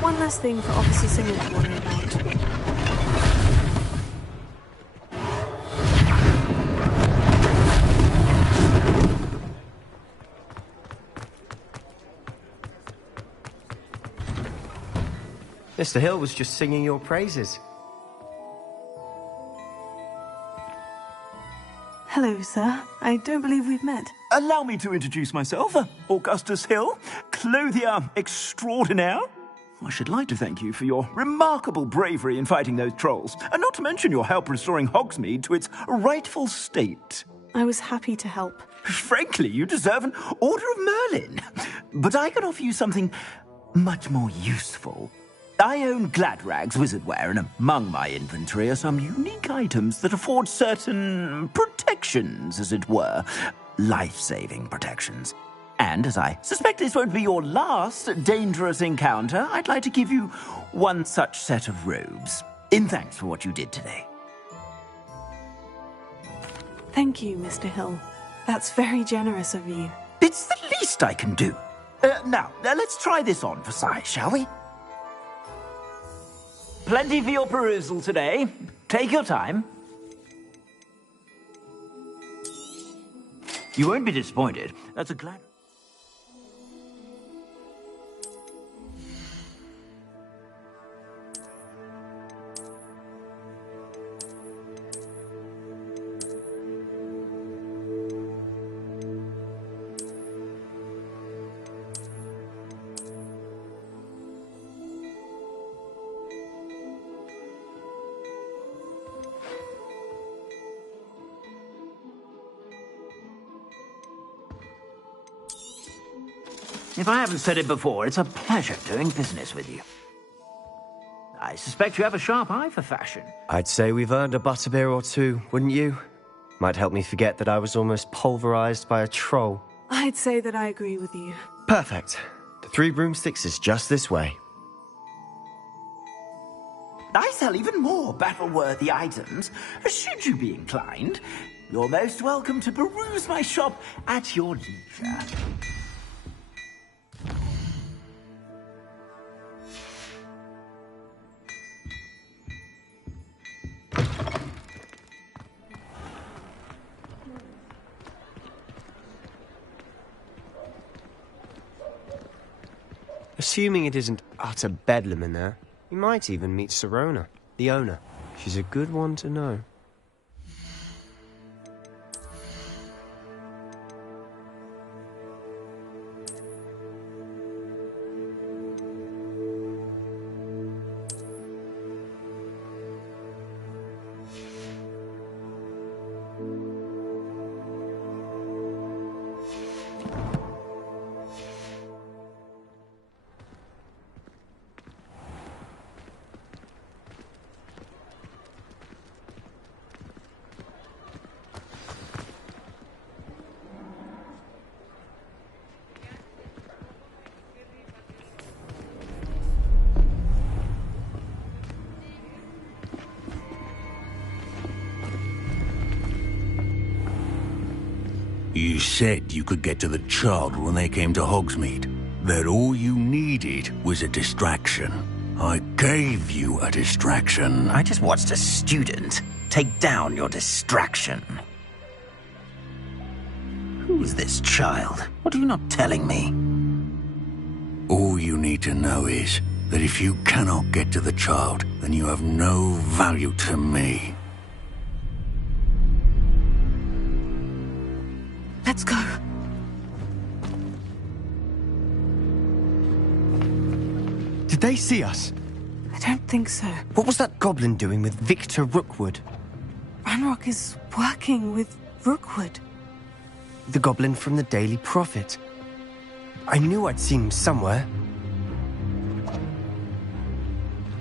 One last thing for Officer Singer to worry about. Mr. Hill was just singing your praises. Hello, sir. I don't believe we've met. Allow me to introduce myself, Augustus Hill, clothier extraordinaire. I should like to thank you for your remarkable bravery in fighting those trolls, and not to mention your help restoring Hogsmeade to its rightful state. I was happy to help. Frankly, you deserve an Order of Merlin. But I can offer you something much more useful. I own Gladrag's wizardware, and among my inventory are some unique items that afford certain protections, as it were. Life-saving protections. And as I suspect this won't be your last dangerous encounter, I'd like to give you one such set of robes, in thanks for what you did today. Thank you, Mr. Hill. That's very generous of you. It's the least I can do. Now, let's try this on for size, shall we? Plenty for your perusal today. Take your time. You won't be disappointed. That's a glad... If I haven't said it before, it's a pleasure doing business with you. I suspect you have a sharp eye for fashion. I'd say we've earned a butterbeer or two, wouldn't you? Might help me forget that I was almost pulverized by a troll. I'd say that I agree with you. Perfect. The 3 broomsticks is just this way. I sell even more battle-worthy items, should you be inclined. You're most welcome to peruse my shop at your leisure. Assuming it isn't utter bedlam in there, you might even meet Sirona, the owner. She's a good one to know. You said you could get to the child when they came to Hogsmeade. That all you needed was a distraction. I gave you a distraction. I just watched a student take down your distraction. Who's this child? What are you not telling me? All you need to know is that if you cannot get to the child, then you have no value to me. Let's go. Did they see us? I don't think so. What was that goblin doing with Victor Rookwood? Ranrock is working with Rookwood. The goblin from the Daily Prophet. I knew I'd seen him somewhere.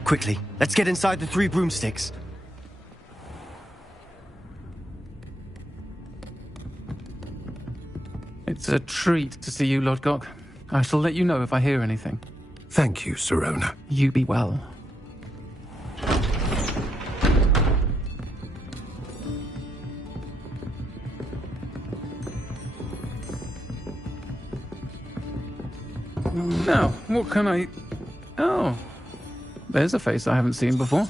Quickly, let's get inside the 3 broomsticks. It's a treat to see you, Lodgok. I shall let you know if I hear anything. Thank you, Sirona. You be well. Now, what can I... Oh, there's a face I haven't seen before.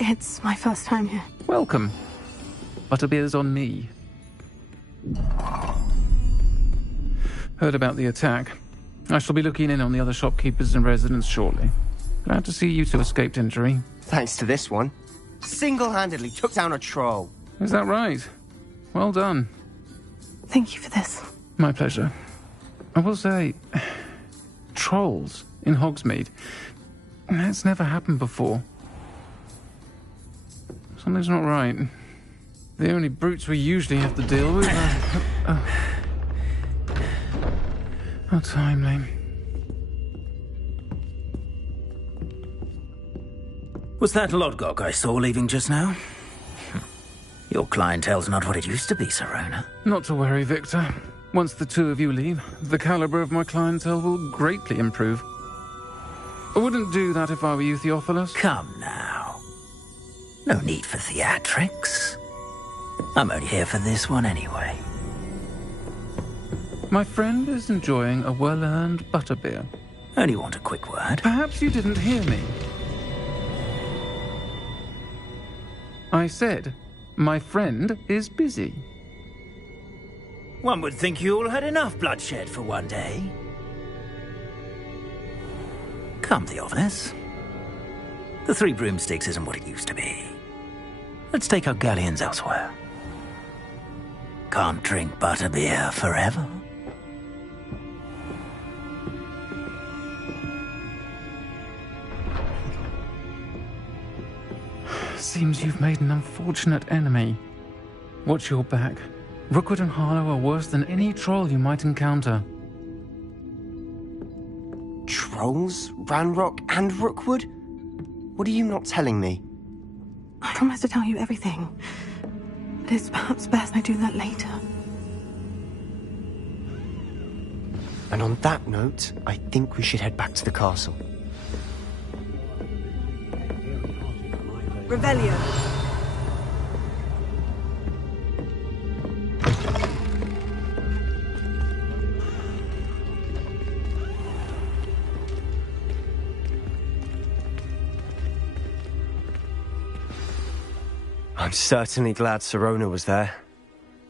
It's my first time here. Welcome. Butterbeer's on me. Heard about the attack. I shall be looking in on the other shopkeepers and residents shortly. Glad to see you two escaped injury. Thanks to this one. Single-handedly took down a troll. Is that right? Well done. Thank you for this. My pleasure. I will say, trolls in Hogsmeade. That's never happened before. Something's not right. The only brutes we usually have to deal with are... How timely. Was that Lodgok I saw leaving just now? Your clientele's not what it used to be, Sirona. Not to worry, Victor. Once the 2 of you leave, the caliber of my clientele will greatly improve. I wouldn't do that if I were you, Theophilus. Come now. No need for theatrics. I'm only here for this one anyway. My friend is enjoying a well-earned butterbeer. Only want a quick word. Perhaps you didn't hear me. I said, my friend is busy. One would think you all had enough bloodshed for one day. Come, Theophilus. The 3 broomsticks isn't what it used to be. Let's take our galleons elsewhere. Can't drink butterbeer forever. Seems you've made an unfortunate enemy. Watch your back. Rookwood and Harlow are worse than any troll you might encounter. Trolls? Ranrock and Rookwood? What are you not telling me? I promise to tell you everything. But it's perhaps best I do that later. And on that note, I think we should head back to the castle. Revelio. I'm certainly glad Sirona was there.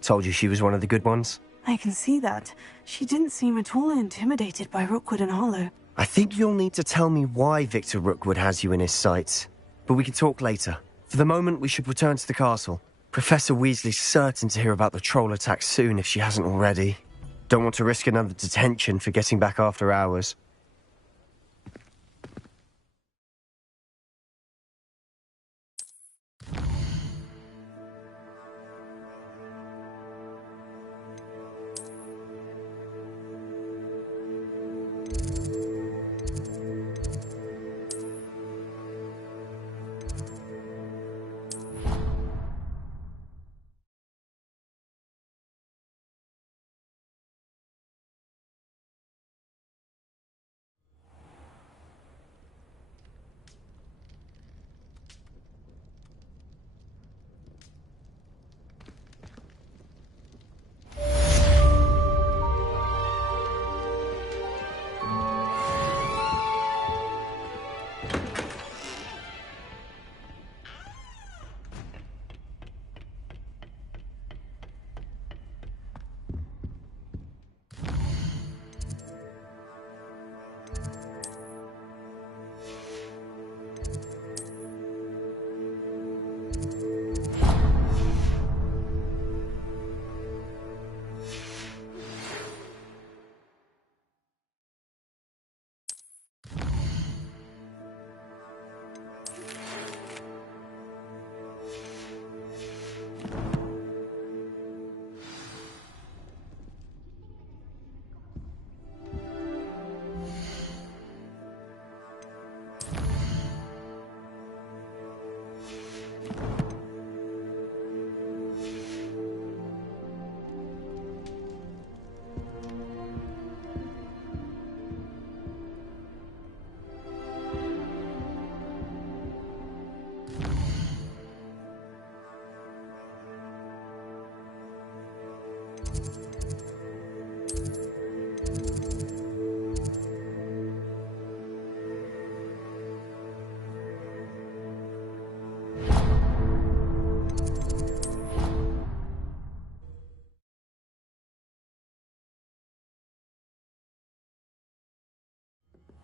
Told you she was one of the good ones. I can see that. She didn't seem at all intimidated by Rookwood and Harlow. I think you'll need to tell me why Victor Rookwood has you in his sights. But we can talk later. For the moment, we should return to the castle. Professor Weasley's certain to hear about the troll attack soon if she hasn't already. Don't want to risk another detention for getting back after hours.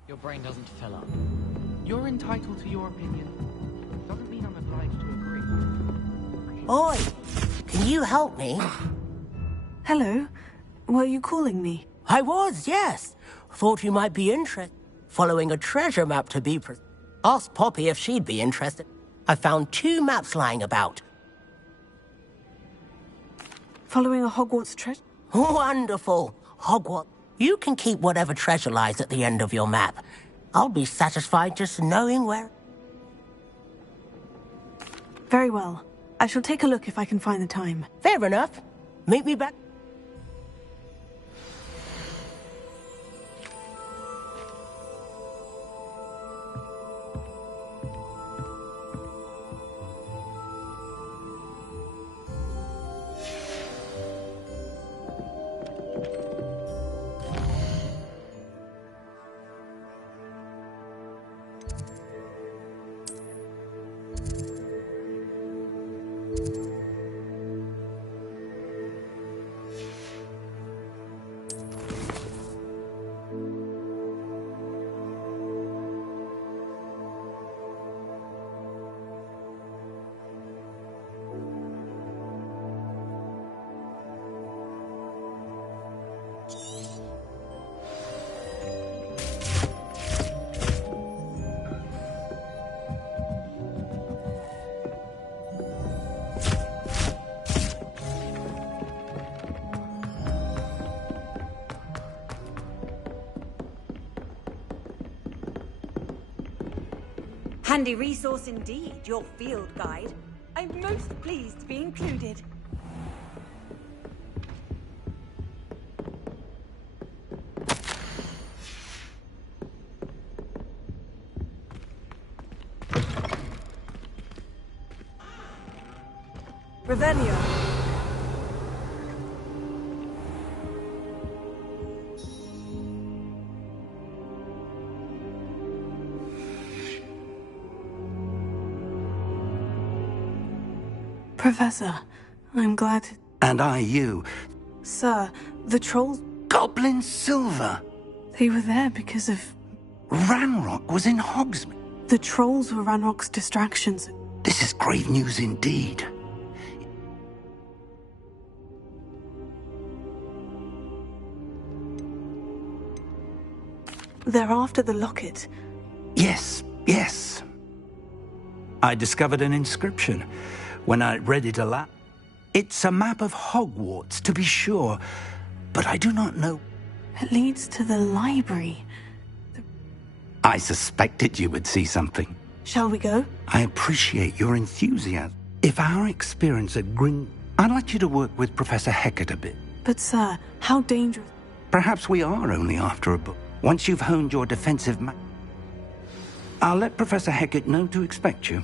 Your brain doesn't fill up. You're entitled to your opinion. Doesn't mean I'm obliged to agree. Oi! Can you help me? Hello? Were you calling me? I was, yes. Thought you might be interested. Following a treasure map to be precise. Asked Poppy if she'd be interested. I found 2 maps lying about. Following a Hogwarts treasure? Wonderful. Hogwarts. You can keep whatever treasure lies at the end of your map. I'll be satisfied just knowing where... Very well. I shall take a look if I can find the time. Fair enough. Meet me back... Handy resource indeed, your field guide. I'm most pleased to be included. Revelio. Professor, I'm glad... And I you. Sir, the trolls... Goblin Silver! They were there because of... Ranrock was in Hogsmeade. The trolls were Ranrock's distractions. This is grave news indeed. They're after the locket. Yes, yes. I discovered an inscription. When I read it aloud, it's a map of Hogwarts, to be sure, but I do not know. It leads to the library. I suspected you would see something. Shall we go? I appreciate your enthusiasm. If our experience at Gring... I'd like you to work with Professor Hecat a bit. But, sir, how dangerous... Perhaps we are only after a book. Once you've honed your defensive map... I'll let Professor Hecat know to expect you.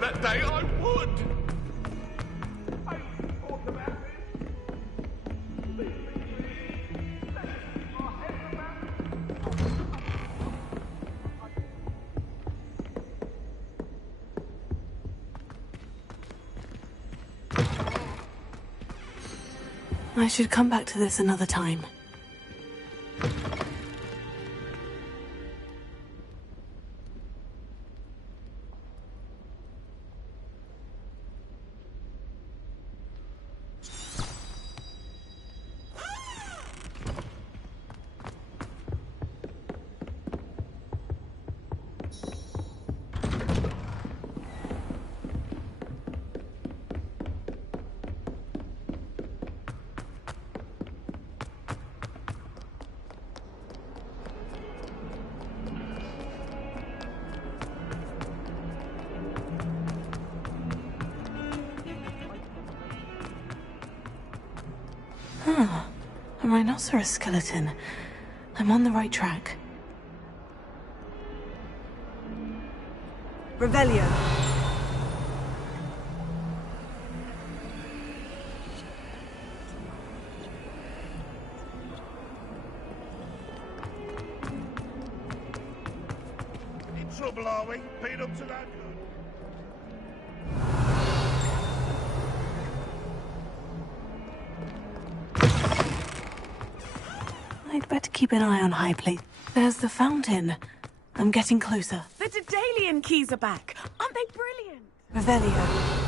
That day I would! I should come back to this another time. Huh. A rhinoceros skeleton. I'm on the right track. Revelio. In trouble, are we? Been up to that I'd better keep an eye on high place. There's the fountain. I'm getting closer. The Daedalian keys are back. Aren't they brilliant? Revelio.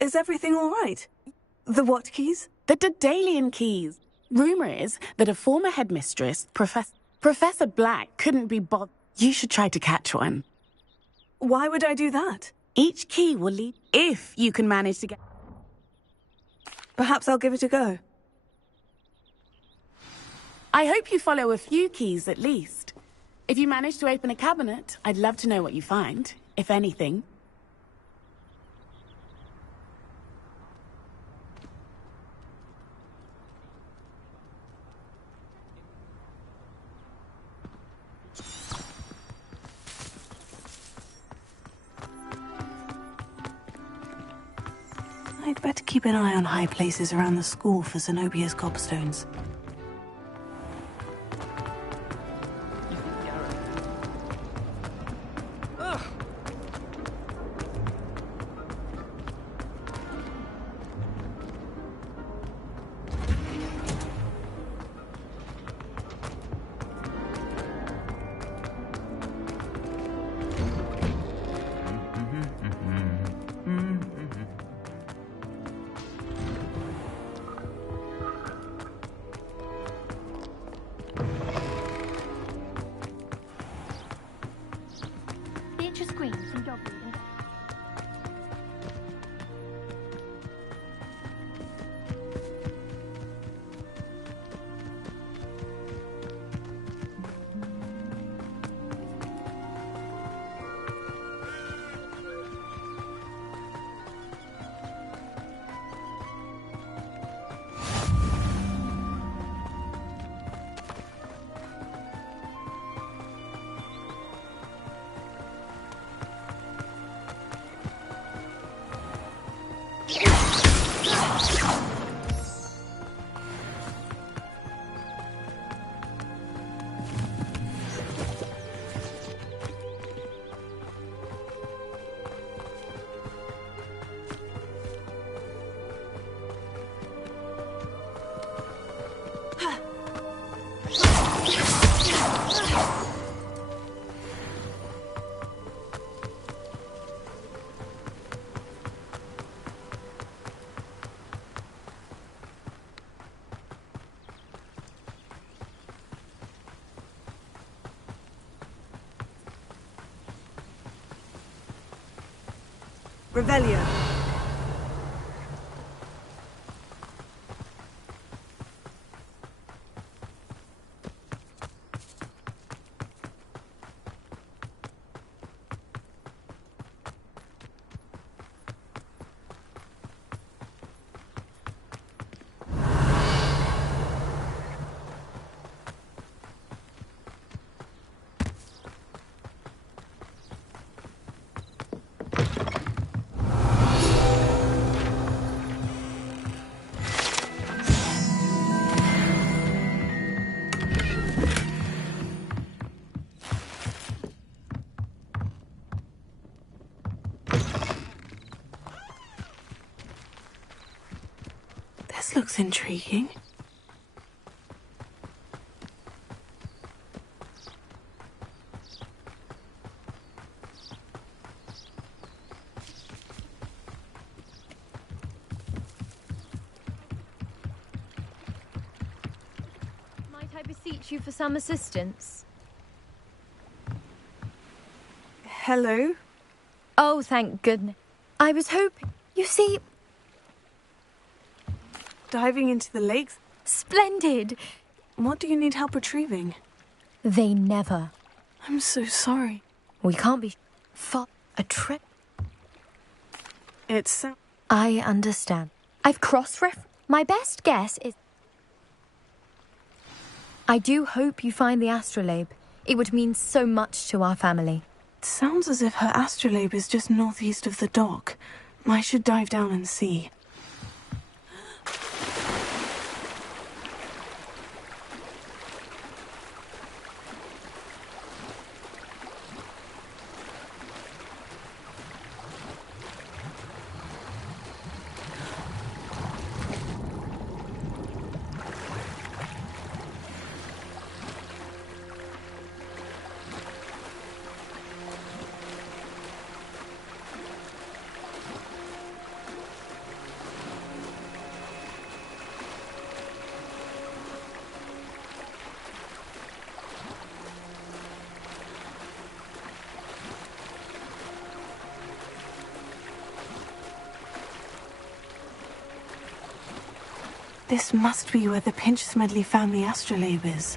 Is everything all right? The what keys? The Daedalian keys. Rumor is that a former headmistress, Professor Black, couldn't be bothered. You should try to catch one. Why would I do that? Each key will lead if you can manage to get... Perhaps I'll give it a go. I hope you follow a few keys at least. If you manage to open a cabinet, I'd love to know what you find, if anything. I'd better keep an eye on high places around the school for Zenobia's gobstones. Revelio. This looks intriguing. Might I beseech you for some assistance? Hello? Oh, thank goodness. I was hoping... You see... Diving into the lakes? Splendid! What do you need help retrieving? They never. I'm so sorry. We can't be... a trip. It's... I understand. I've cross-referenced. My best guess is... I do hope you find the astrolabe. It would mean so much to our family. It sounds as if her astrolabe is just northeast of the dock. I should dive down and see. This must be where the Pinch-Smedley family astrolabe is.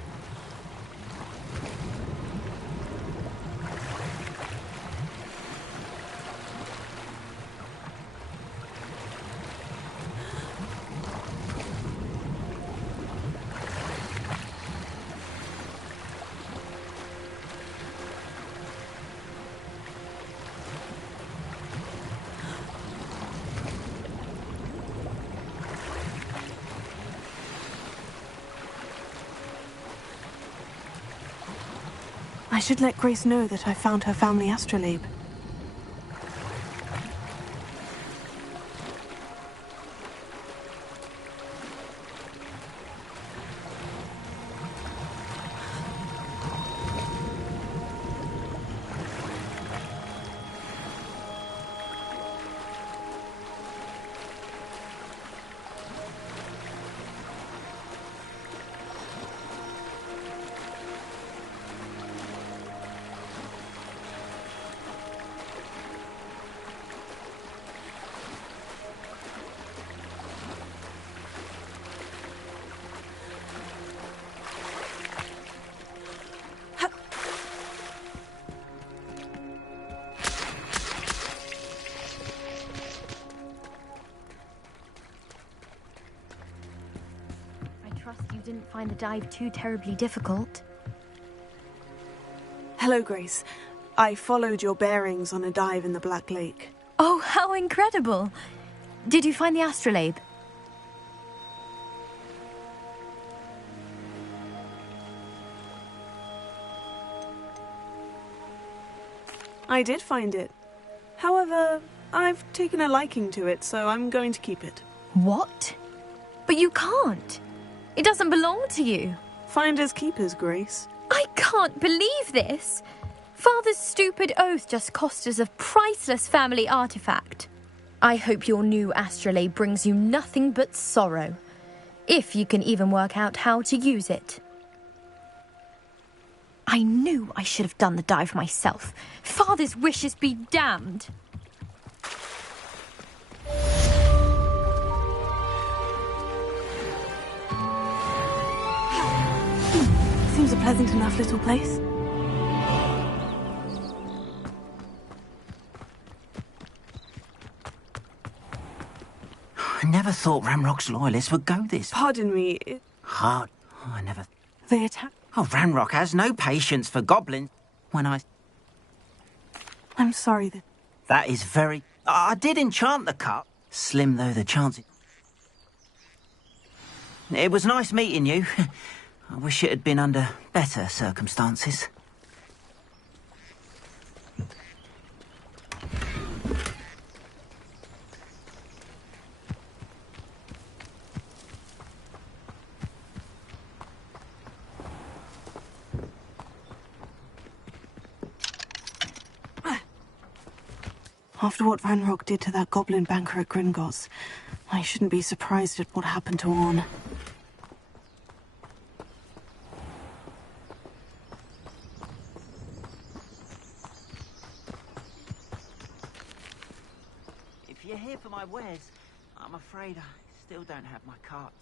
I should let Grace know that I found her family astrolabe. Didn't find the dive too terribly difficult. Hello, Grace. I followed your bearings on a dive in the Black Lake. Oh, how incredible! Did you find the astrolabe? I did find it. However, I've taken a liking to it, so I'm going to keep it. What? But you can't. It doesn't belong to you. Finders keepers, Grace. I can't believe this. Father's stupid oath just cost us a priceless family artifact. I hope your new astrolabe brings you nothing but sorrow. If you can even work out how to use it. I knew I should have done the dive myself. Father's wishes be damned. Seems a pleasant enough little place. I never thought Ranrock's loyalists would go this. Pardon me. Hard. Oh, I never... They attack... Oh, Ranrock has no patience for goblins. When I'm sorry that... That is very... I did enchant the cup. Slim though the chances... It was nice meeting you. I wish it had been under better circumstances. After what Ranrock did to that goblin banker at Gringotts, I shouldn't be surprised at what happened to Orn. you're here for my wares, I'm afraid I still don't have my carts.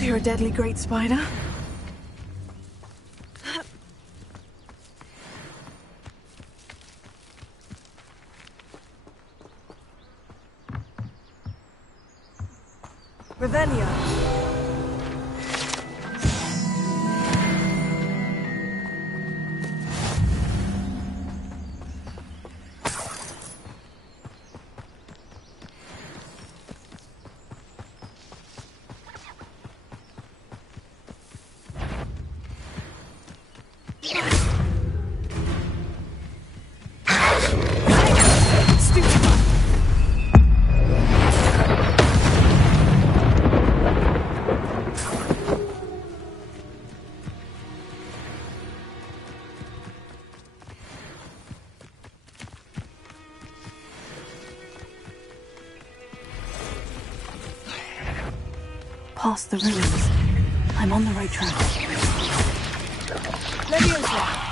You're a deadly great spider. Revelio. Past the ruins. I'm on the right track. Leviosa!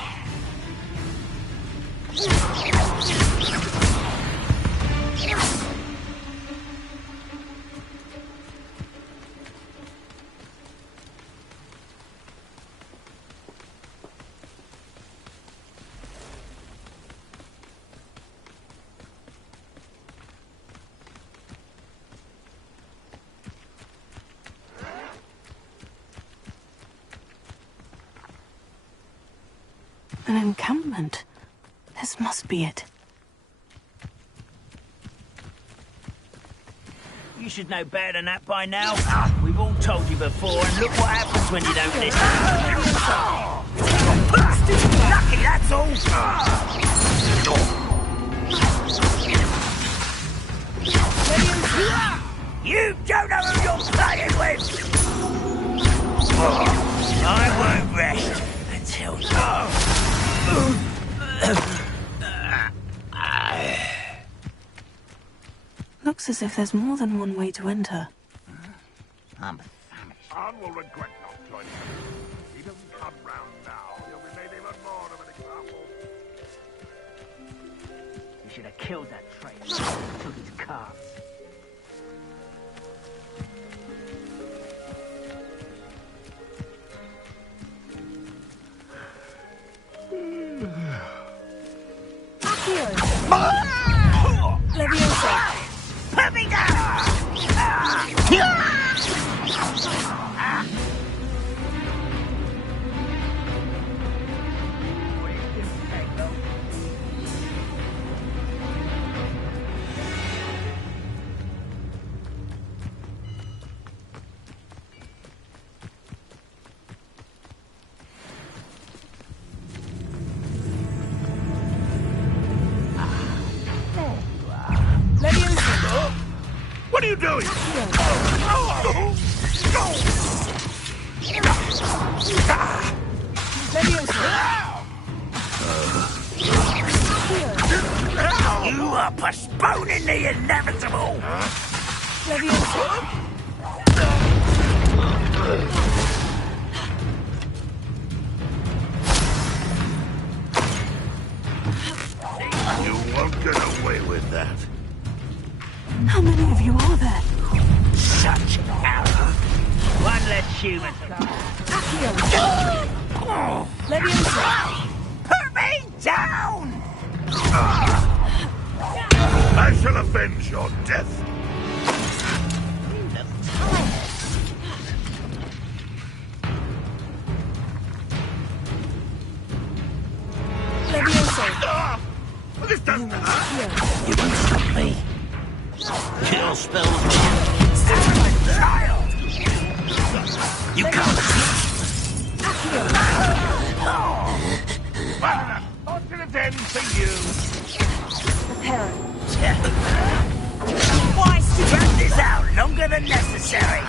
An encampment. This must be it. You should know better than that by now. We've all told you before, and look what happens when you don't listen. Lucky, that's all. You don't know who you're playing with! I won't rest until... Looks as if there's more than one way to enter. I'm Anne will regret not joining us. He doesn't come round now. He'll be made even more of an example. You should have killed that traitor. Took his carts. Leviosa! Put me down! What are you doing? You are postponing the inevitable! You won't get away with that. How many of you are there? Such error! One less human. Leviosa! Put me down! I shall avenge your death. your spells, child! You can't. Well enough. Fortunate end for you. Why drag this out longer than necessary?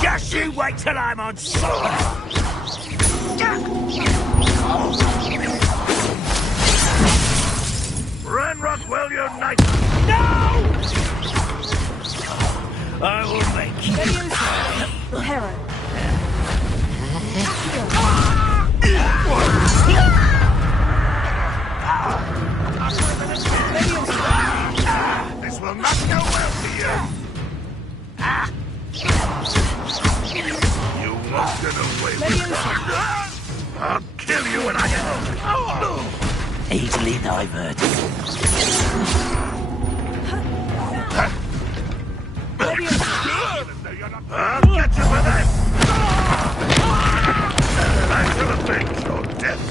Just you wait till I'm on sword. Run, Rockwell, you're nice. No! I will make you. This will not go well for you. You won't get away with that. I'll kill you when I get home. Easily diverted. I'll get you for that. I shall avenge your death.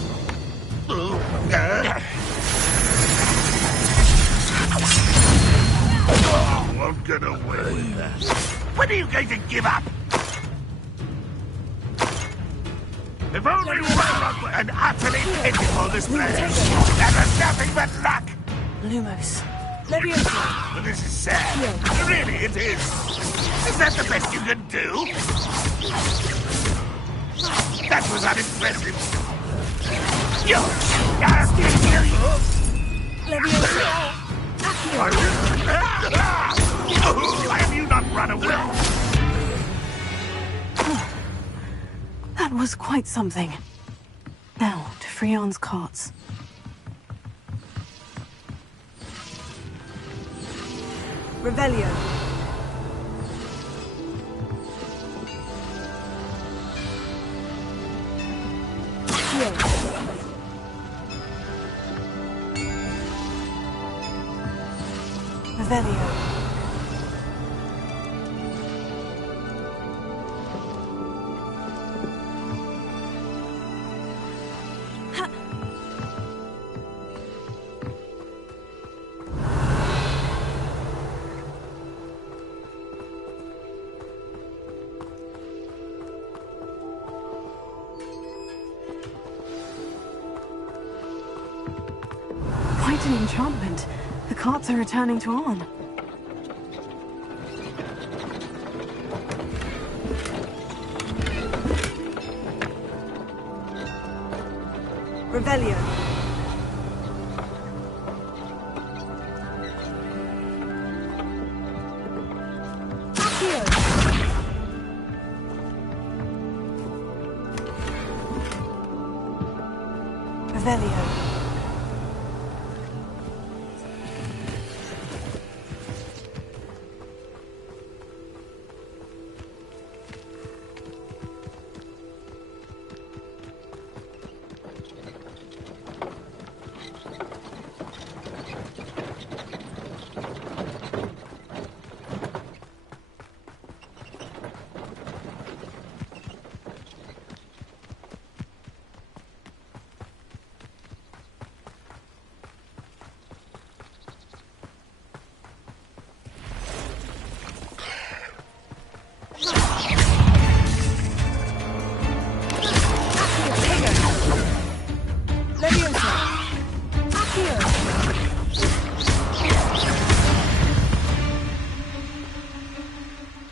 Won't get away with that. When are you going to give up? If only one and utterly pitiful display. That was nothing but luck. Lumos. Well, this is sad. Really, it is. Is that the best you can do? That was unimpressive. I'll kill you. Why have you not run away? That was quite something. Now, to Freon's carts. Revelio. Revelio. Quite an enchantment. The carts are returning to on. Revelio. Revelio.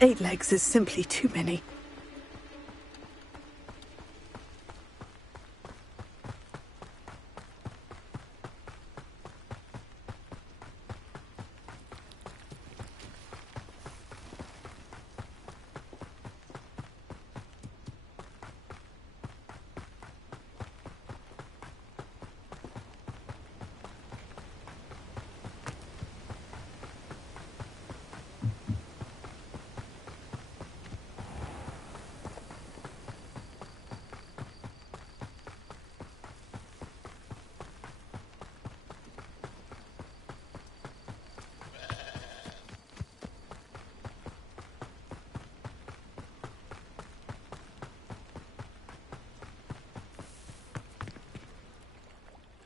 Eight legs is simply too many.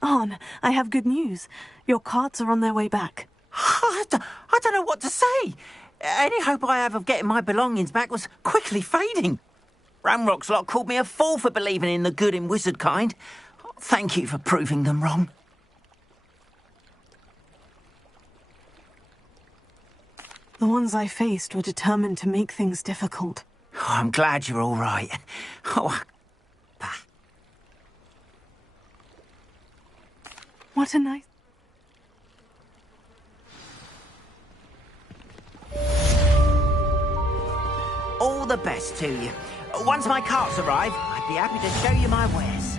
On, I have good news. Your carts are on their way back. I don't know what to say. Any hope I have of getting my belongings back was quickly fading. Ramrock's lot called me a fool for believing in the good in wizard kind. Thank you for proving them wrong. The ones I faced were determined to make things difficult. Oh, I'm glad you're all right. Oh, What a nice... all the best to you. Once my carts arrive, I'd be happy to show you my wares.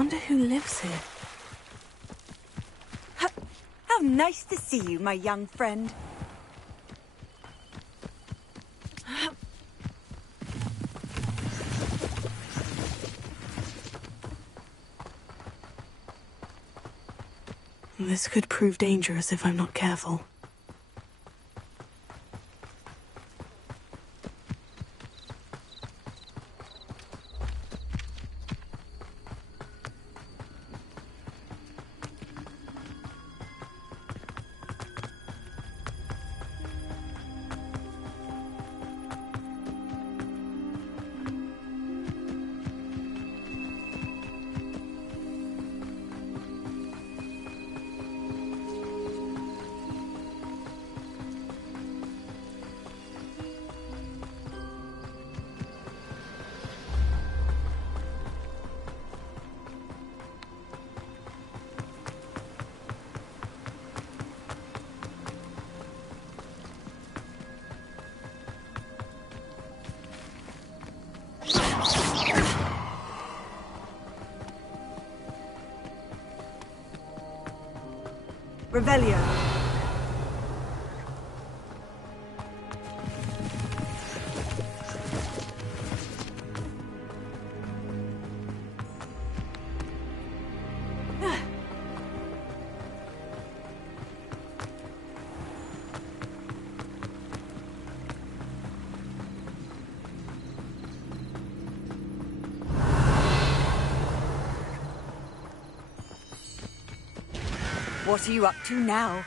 Wonder who lives here. How nice to see you, my young friend. This could prove dangerous if I'm not careful. Revelio. What are you up to now?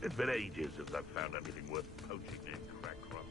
It's been ages since I've found anything worth poaching in Crackrock.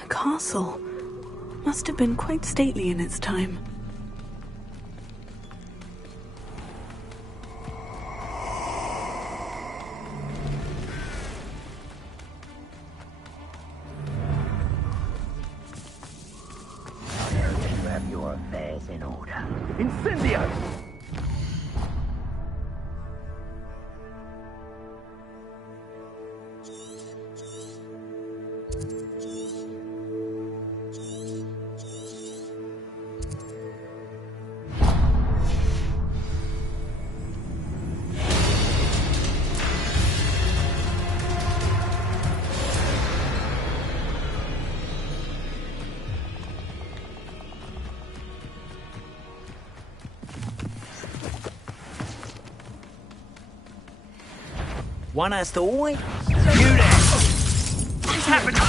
The castle must have been quite stately in its time. You have your affairs in order. Incendio! One has to always... You there! What's happening?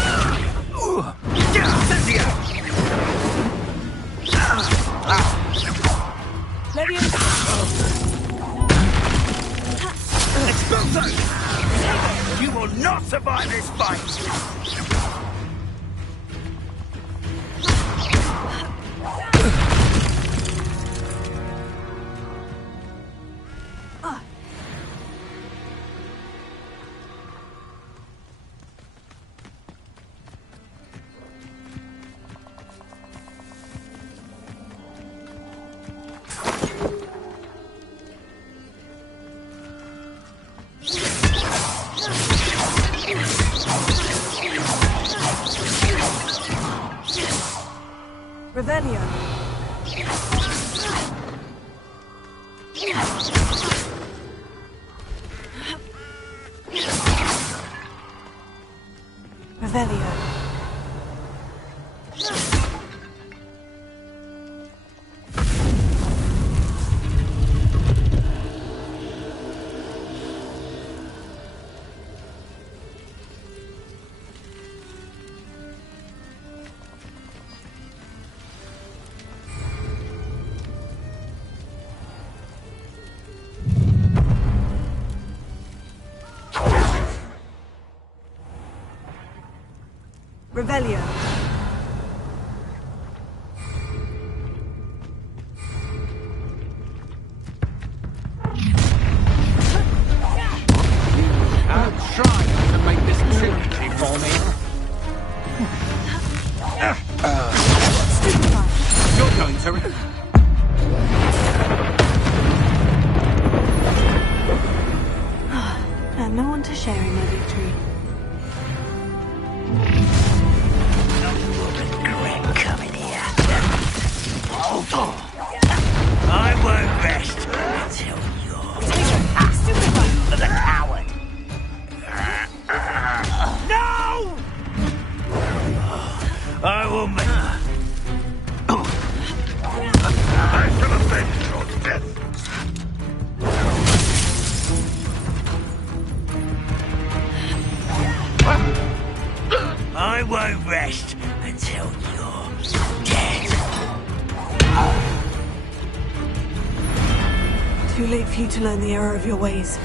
Incendio! Expulso! You will not survive this fight! Revelio. Revelio. Revelio. I'll try to make this too easy for me. You're going to... And no one to share in my victory. Regret coming here. I won't rest until you're the coward. No! I will make... I shall avenge your death. I won't rest until you're dead. Too late for you to learn the error of your ways.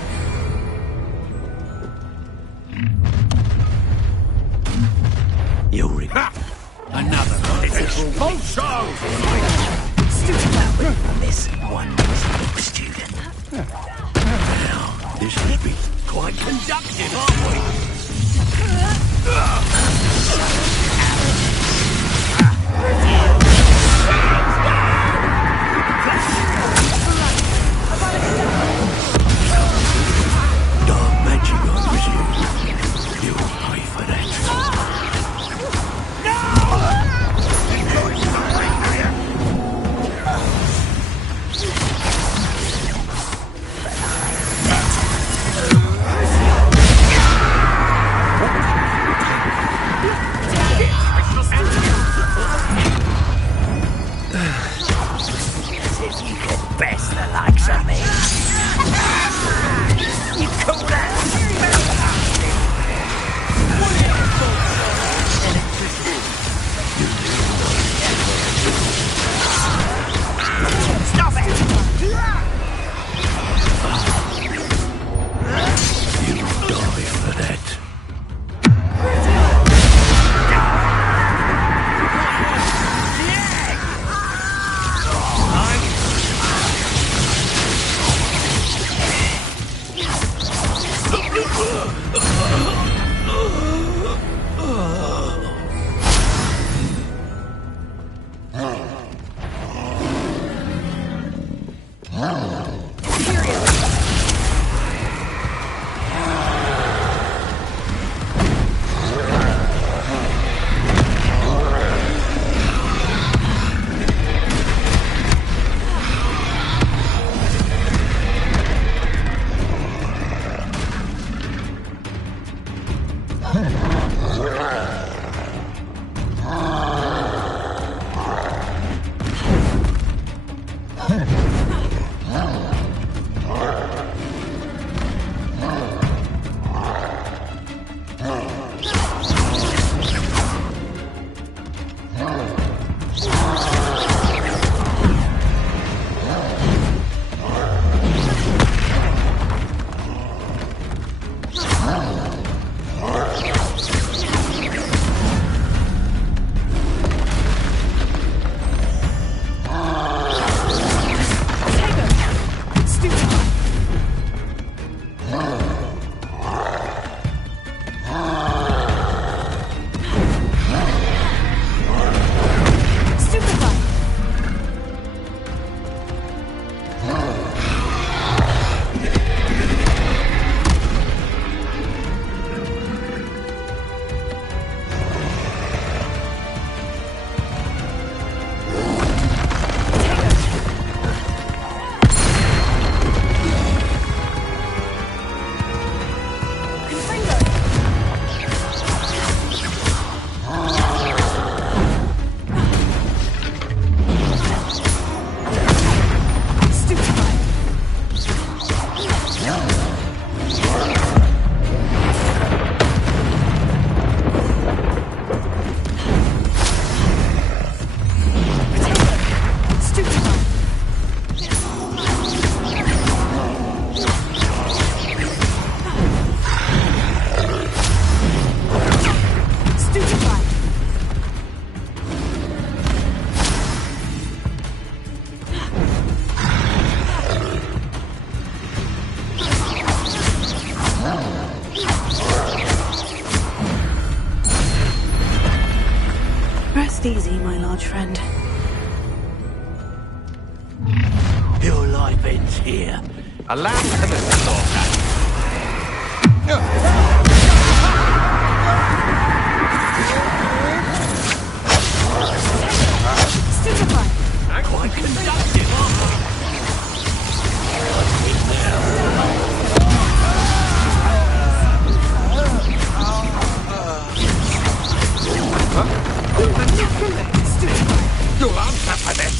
You'll regret. Another pitiful bonzo! From this one miserable student. Now, this will be quite conductive, aren't we? Dark magic on wizards. You'll pay for that. As if you could best the likes of me. You call that? Stop it! You'll die for that. Rest easy, my large friend. Your life ends here. A lamb to the slaughter. Quite conductive, aren't they? You'll answer for this.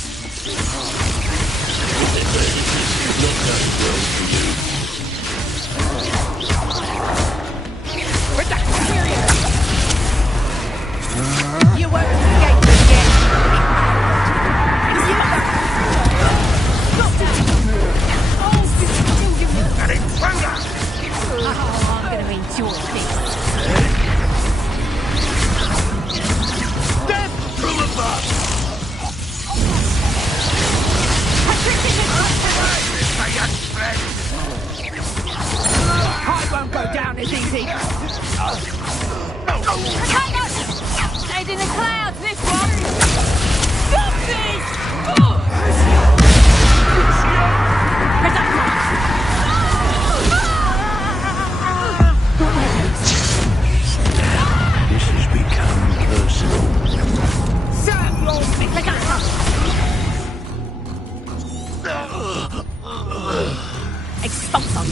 You won't escape again. An intruder! Oh, I'm going to enjoy this. Death from above! I won't go down as easy. Stayed in the clouds, this one. Stop this! This has become personal. Serve your Expulso.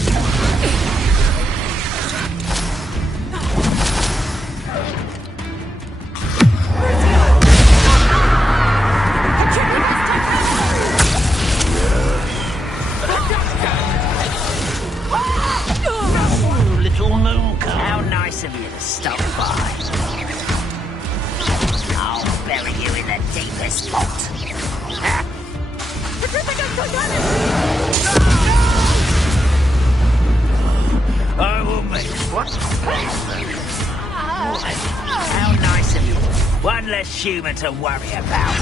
Little mooncalf. How nice of you to stop by. I'll bury you in the deepest pot. I will make what? How nice of you. One less human to worry about.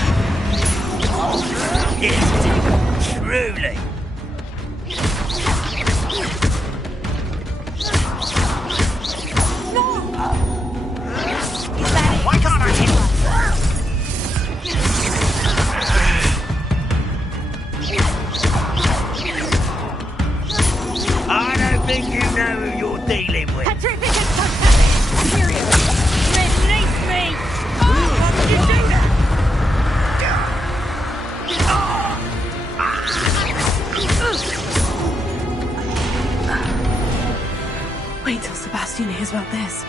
Isn't it? Truly. Why can't I hit? I don't think you know who you're dealing with. Release me! How did you do that? Wait till Sebastian hears about this.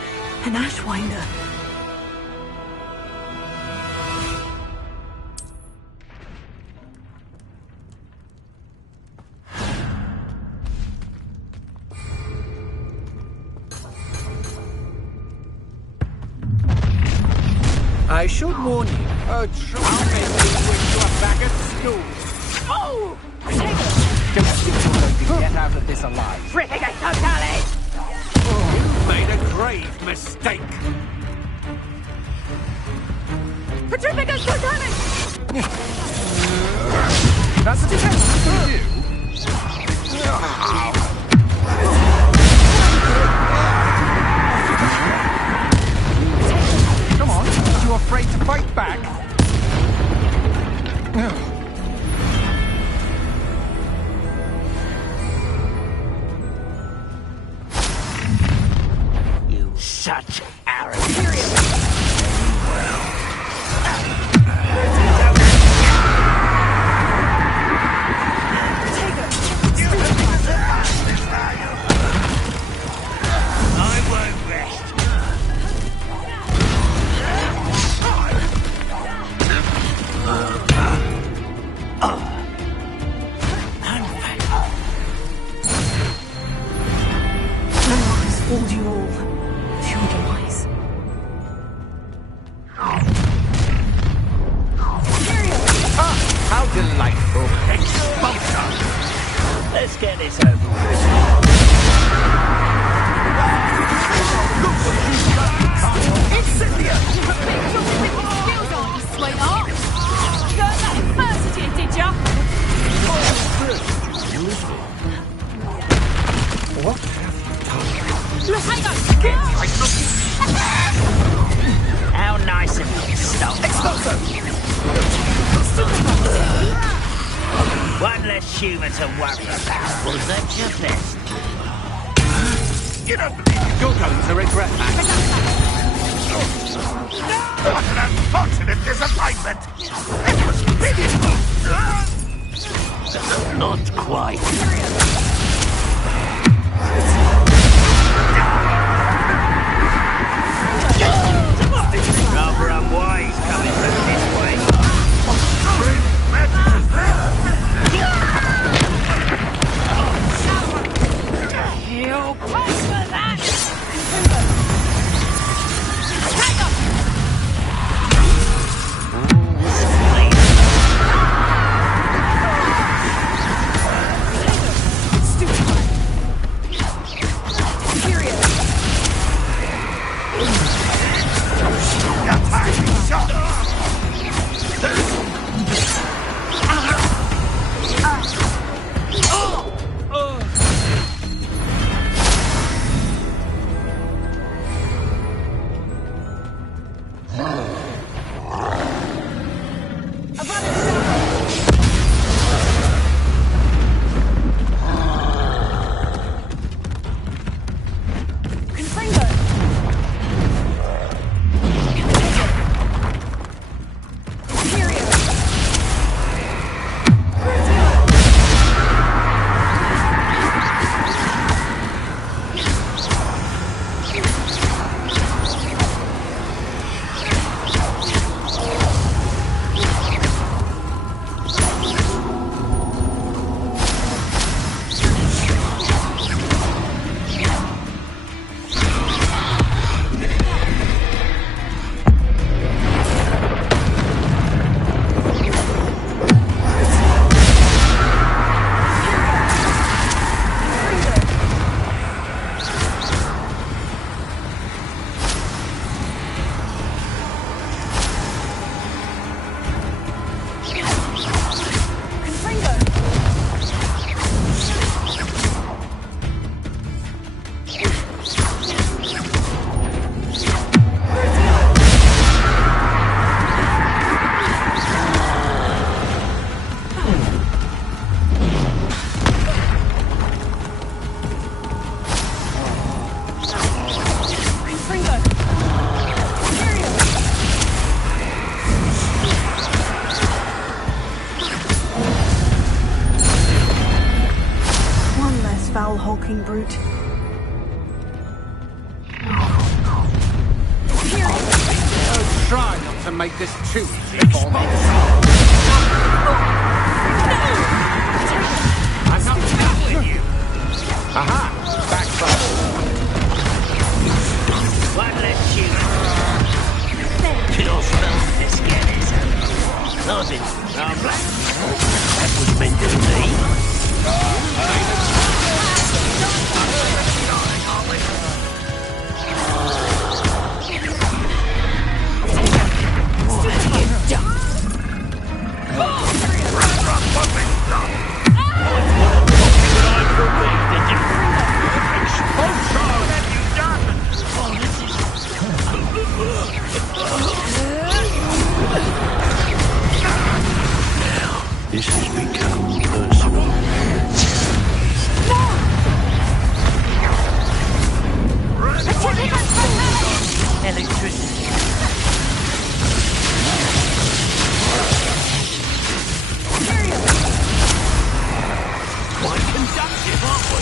An Ashwinder. I should warn you. Oh, I'll make you wish you were back at school. Oh! Don't think you're going to get out of this alive. Ripping totally! You made a grave mistake. Petrificus totally! That's a defense for you. Come on, are you afraid to fight back? You such arrogance. I won't rest. Hogwarts has fooled you all. To your demise. How delightful. Expulsion. Let's get this over with. Incendia! Skills on you, sweetheart! You got that adversity, did ya? What have you done? Hang on! Get right looking. How nice of you to One less human to worry about. Was that your best? You don't believe you're going to regret that. What an unfortunate disappointment! It was pitiful! Not quite. Rather unwise coming from this way. You'll pay for that! hulking brute. Try not to make this too easy for me. I'm not done with you. Aha! Backfire. One less shoot. Your spell's biscuit. Nothing. I'm black. That was meant to be. This has become personal. Electricity. Quite conductive, aren't we?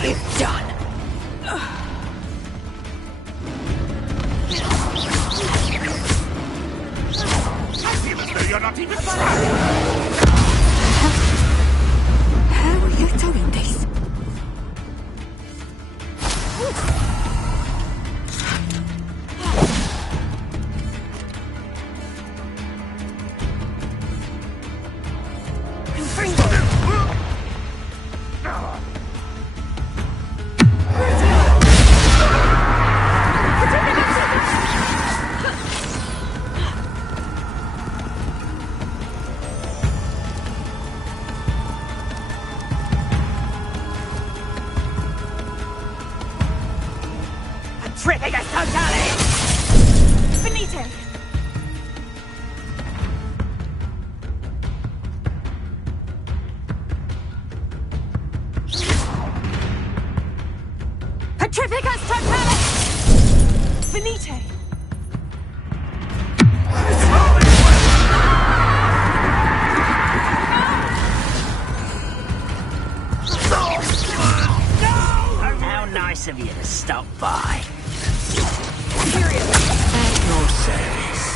It's done. I feel as though you're not even trying. How are you doing this? Finite! Petrificus totalis! Finite! How nice of you to stop by. Period. At your service.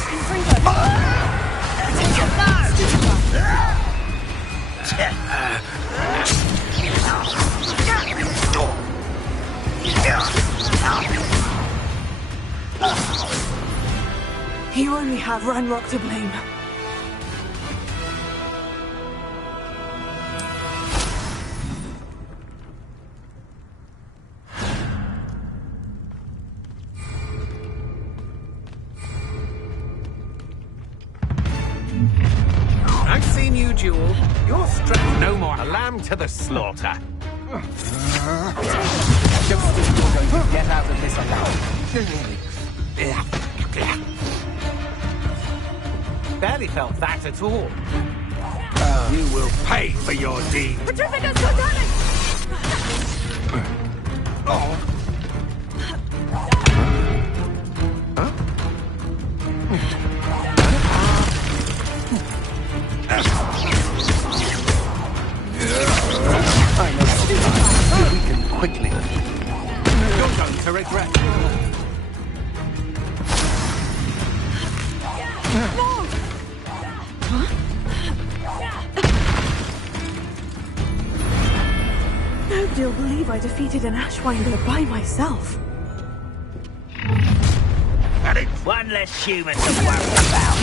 You only have Ranrock to blame. I've seen you, Jewel. You're straight. No more lamb to the slaughter. Just as you're going to get out of this alive. Barely felt that at all. You will pay for your deed. Petrificus totalis! Oh. I know. We can quickly. You're going to regret. No! Nobody'll believe I defeated an Ashwinder by myself. One less human to worry about.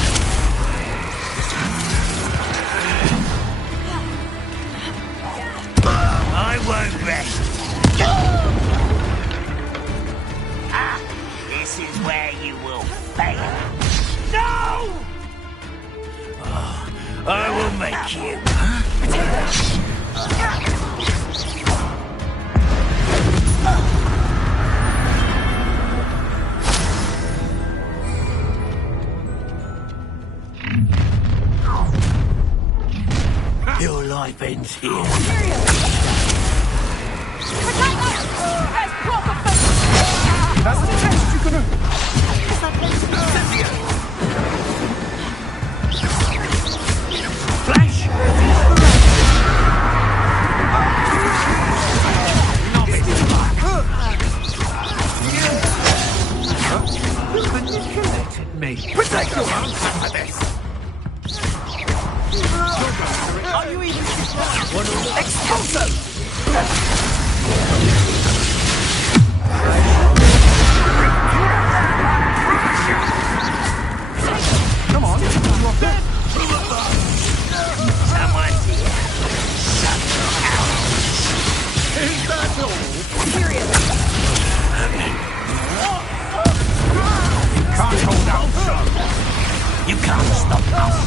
I won't rest. This is where you will fail. No! I will make you. Your life ends here. That's the test you're gonna. Flash! You manipulated me. Protect your answer for this. Are you even Expulso! Come on, lock it. Someone's here. Is that all? Period. Can't hold out, son. You can't stop us.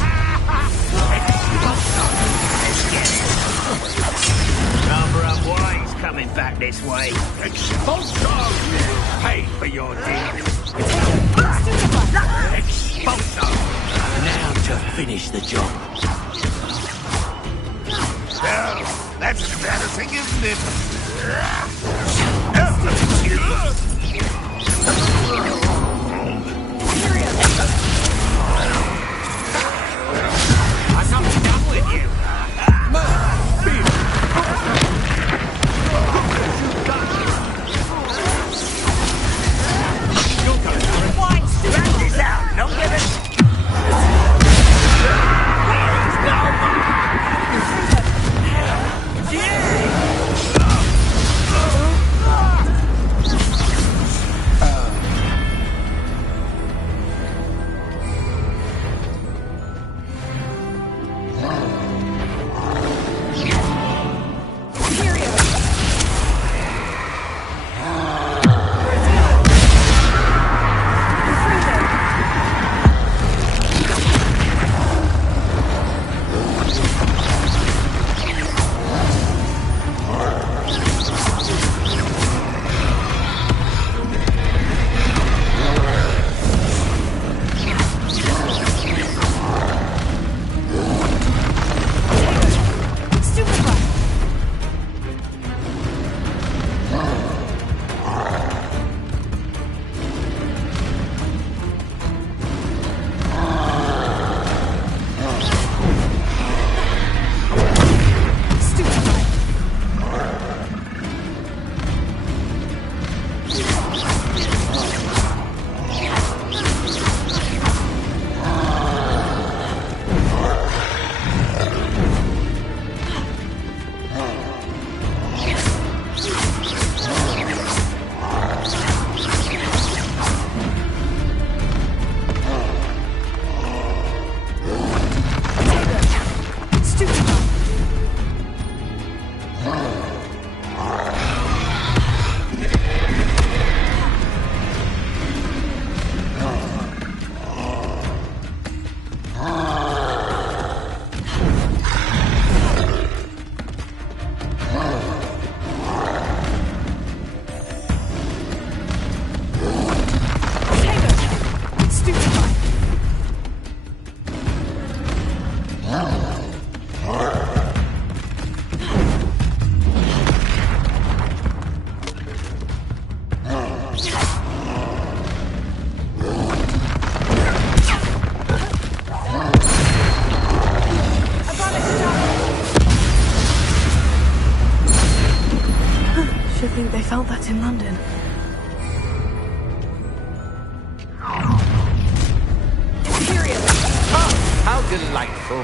Number of wines coming back this way. Expulso! Pay for your deed. Expulso! Now to finish the job. Well, that's embarrassing, isn't it? I'm not done with you. Wrap this out. Don't give it. felt that in London. How delightful.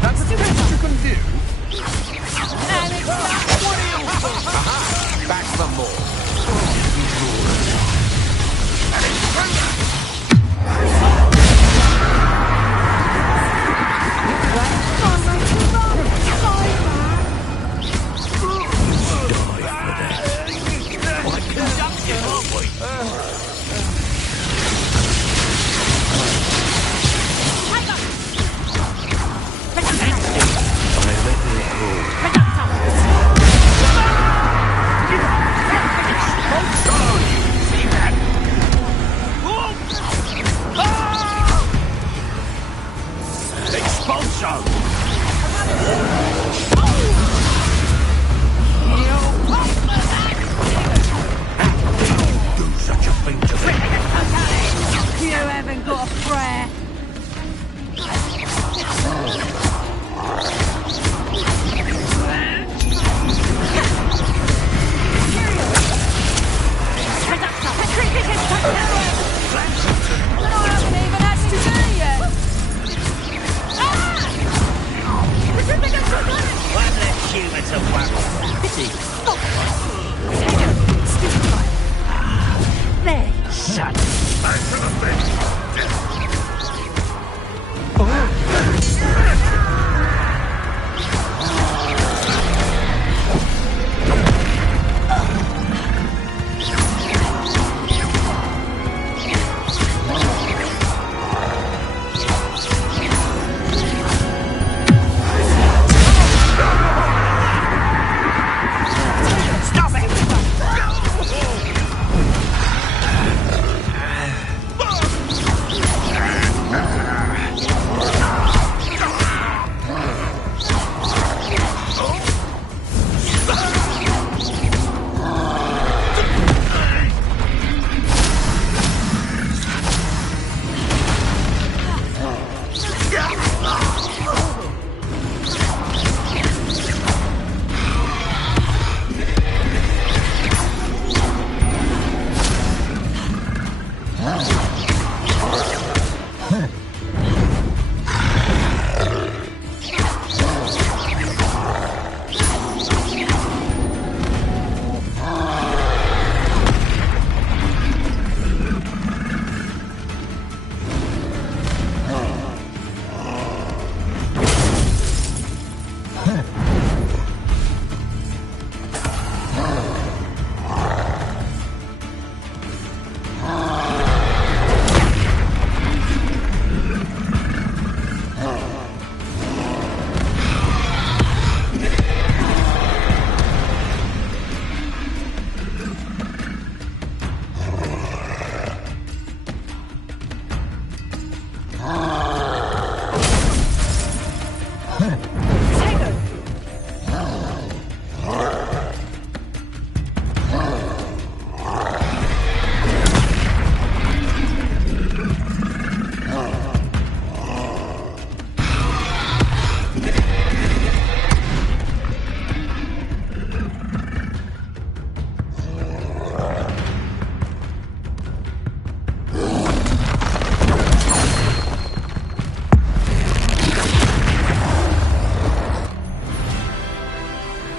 That's the best you can do. Aha! Back for more.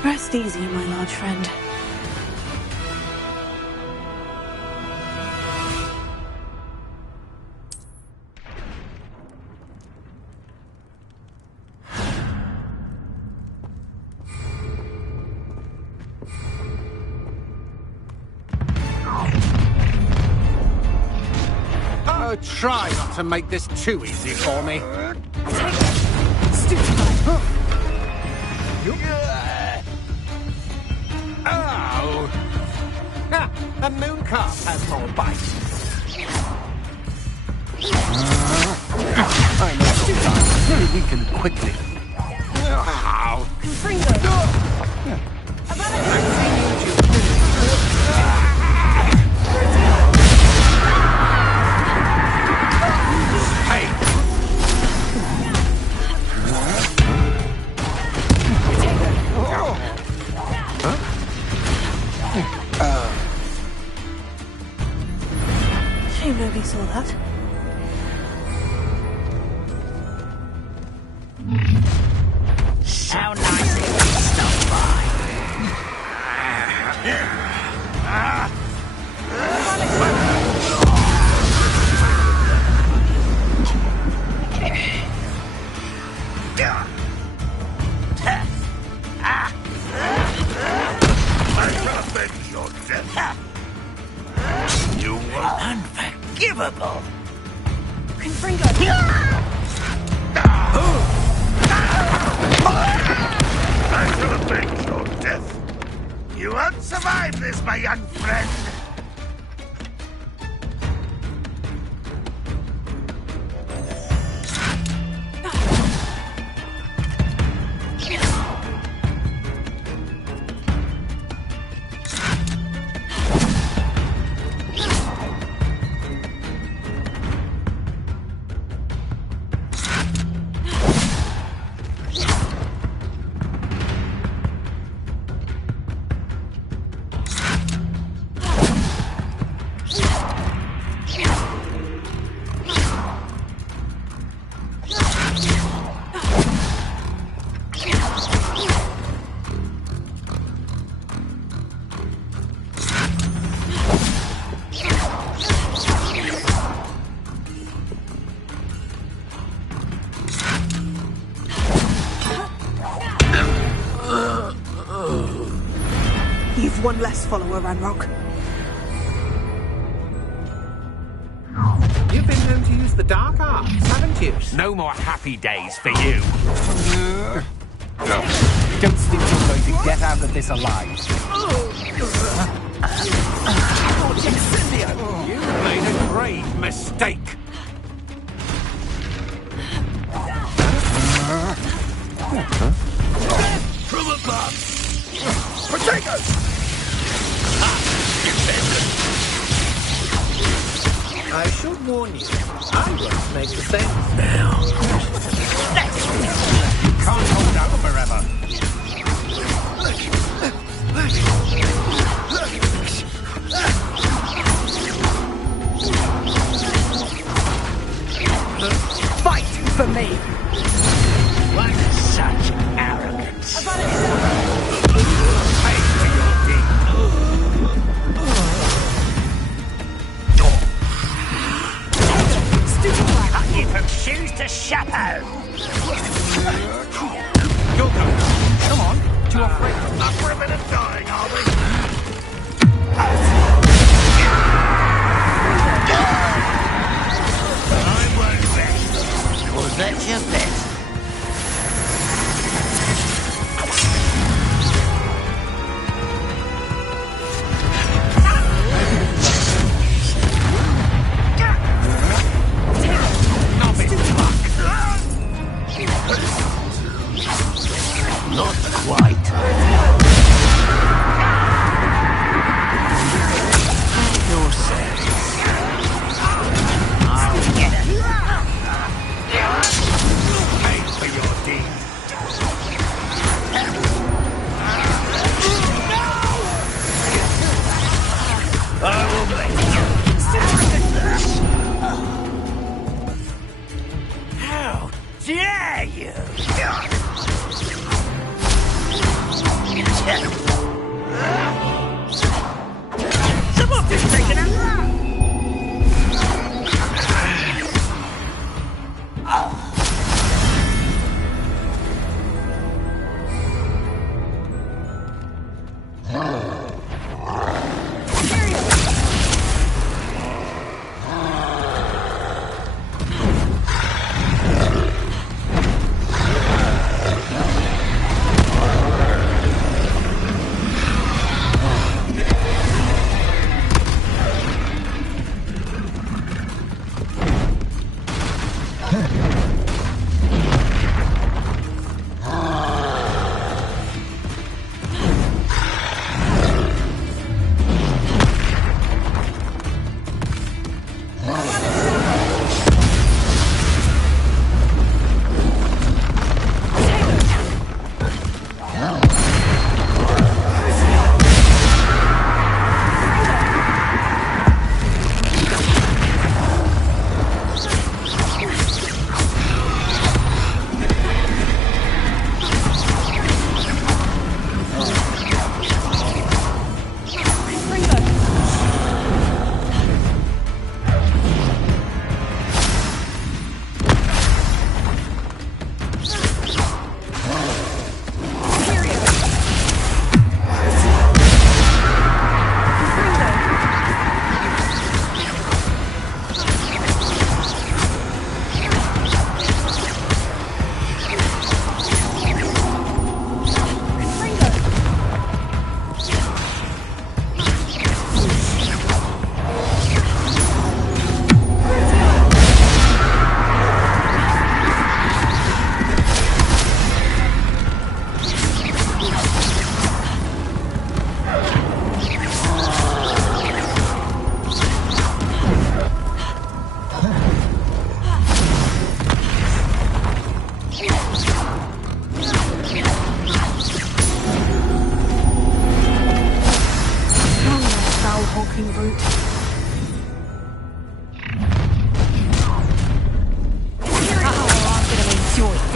Rest easy, my large friend. Oh, try not to make this too easy for me. Oh! Ah, a moon calf has more bite. I know sometimes very weak and quickly. Ow! Huh? Confringo! I shall avenge your death. You won't survive this, my young friend. You've one less follower, Ranrock. You've been known to use the dark arts, haven't you? No more happy days for you. Don't think you're going to get out of this alive. You made a grave mistake. From above! Potatoes! I should warn you, I won't make the same now. You can't hold out forever. Fight for me! What such arrogance. Pay for your deed. Cut you from shoes to chapeau. You'll go. Come on. Too afraid. Up for a bit of dying, are we? I won't bet. Was that your bet? Not quite. Yourself. I'll get it. Pay for your deed. I will make you. How dare you! Someone's just taken a run!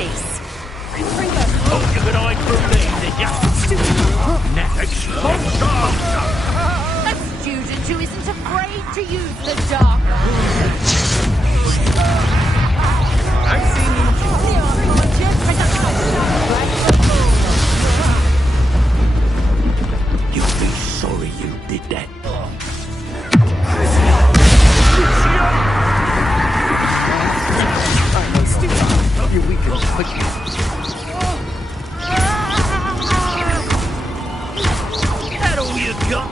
peace. Oh, you could hide from me, did ya? Never A student who isn't afraid to use the dark arts. I've seen you. You'll be sorry you did that. You weaken quickly. That all you got?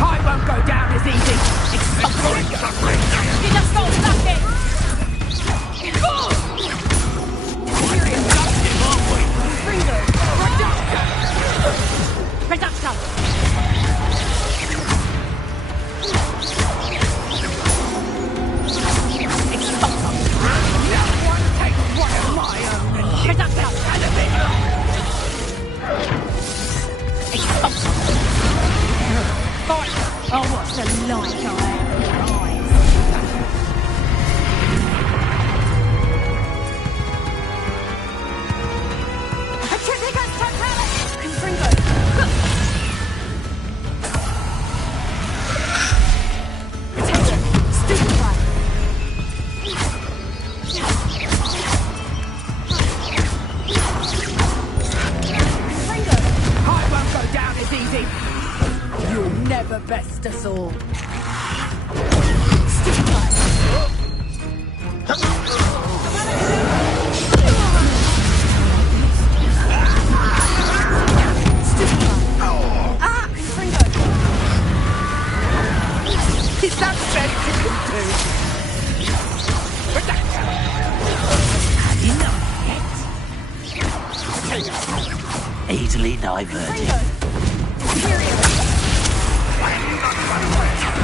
I won't go down as easy. You just don't like it. Reduction. Take one of my own. Reduction. Oh, what's the light I have in your eyes? Atripicus totalis! Confringo! Potato! Stupefy! Confringo! I won't go down as easy! You'll never best us all. Is that best you can do? Enough yet? Easily diverted.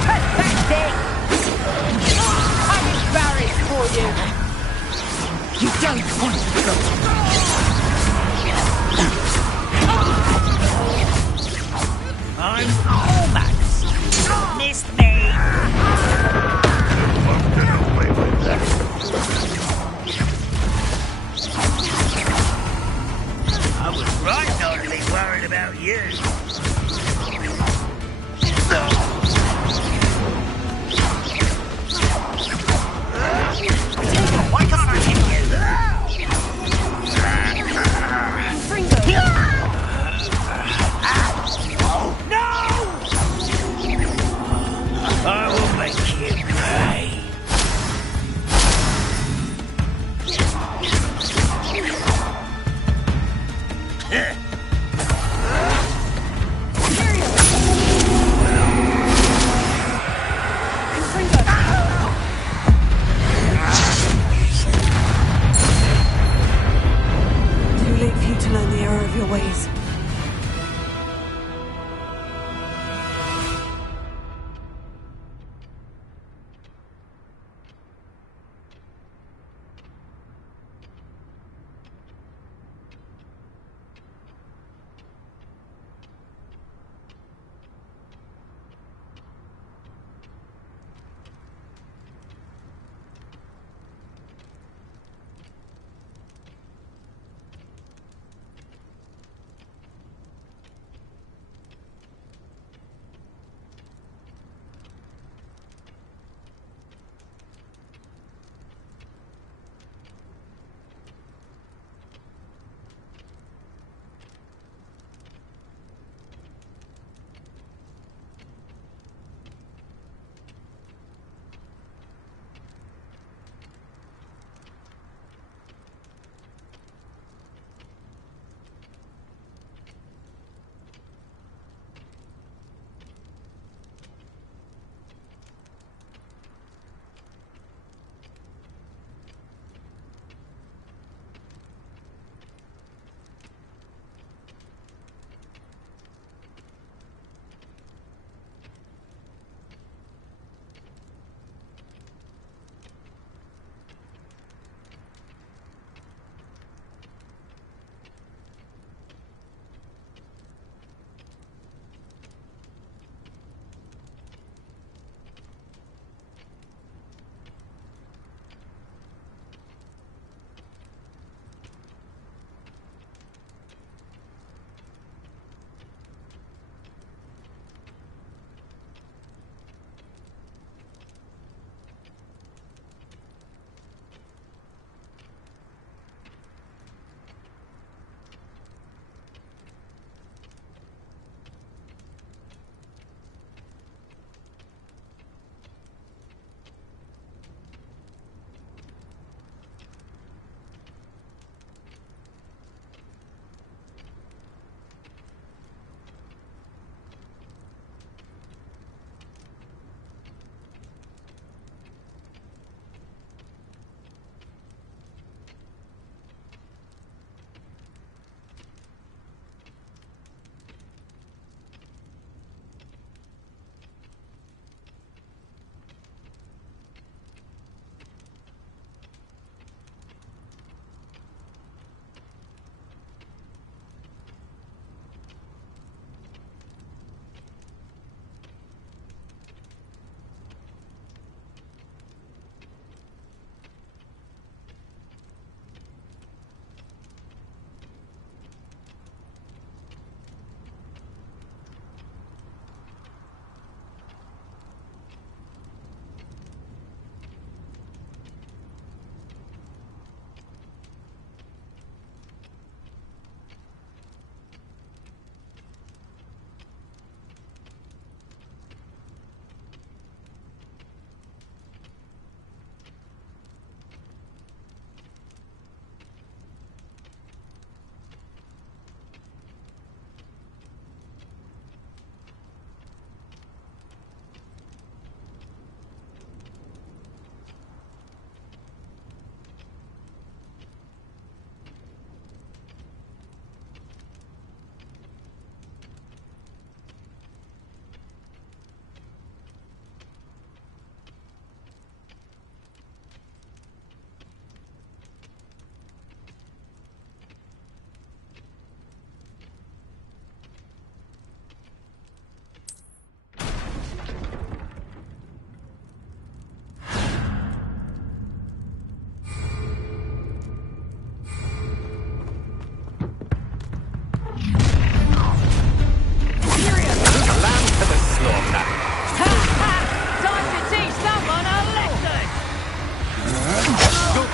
Pathetic! I'm embarrassed for you. You don't want to go. I'm Almax. Missed me. Won't get away with that. I was right not to be worried about you. Why can't I hit you?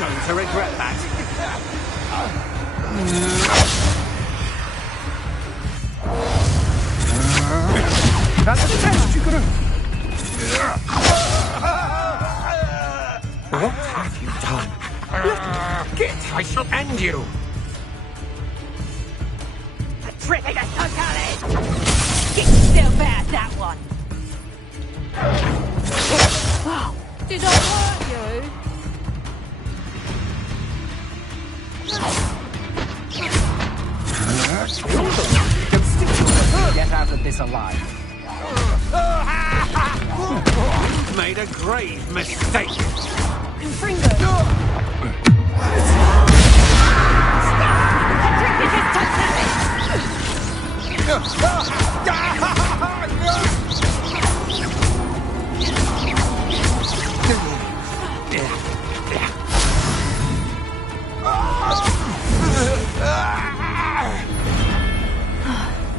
going to regret that. That's a test you could have... What have you done? Get, I shall end you. The trick is so cunning! Get yourself out that one! Did I hurt you? Get out of this alive. Made a grave mistake. Confringo!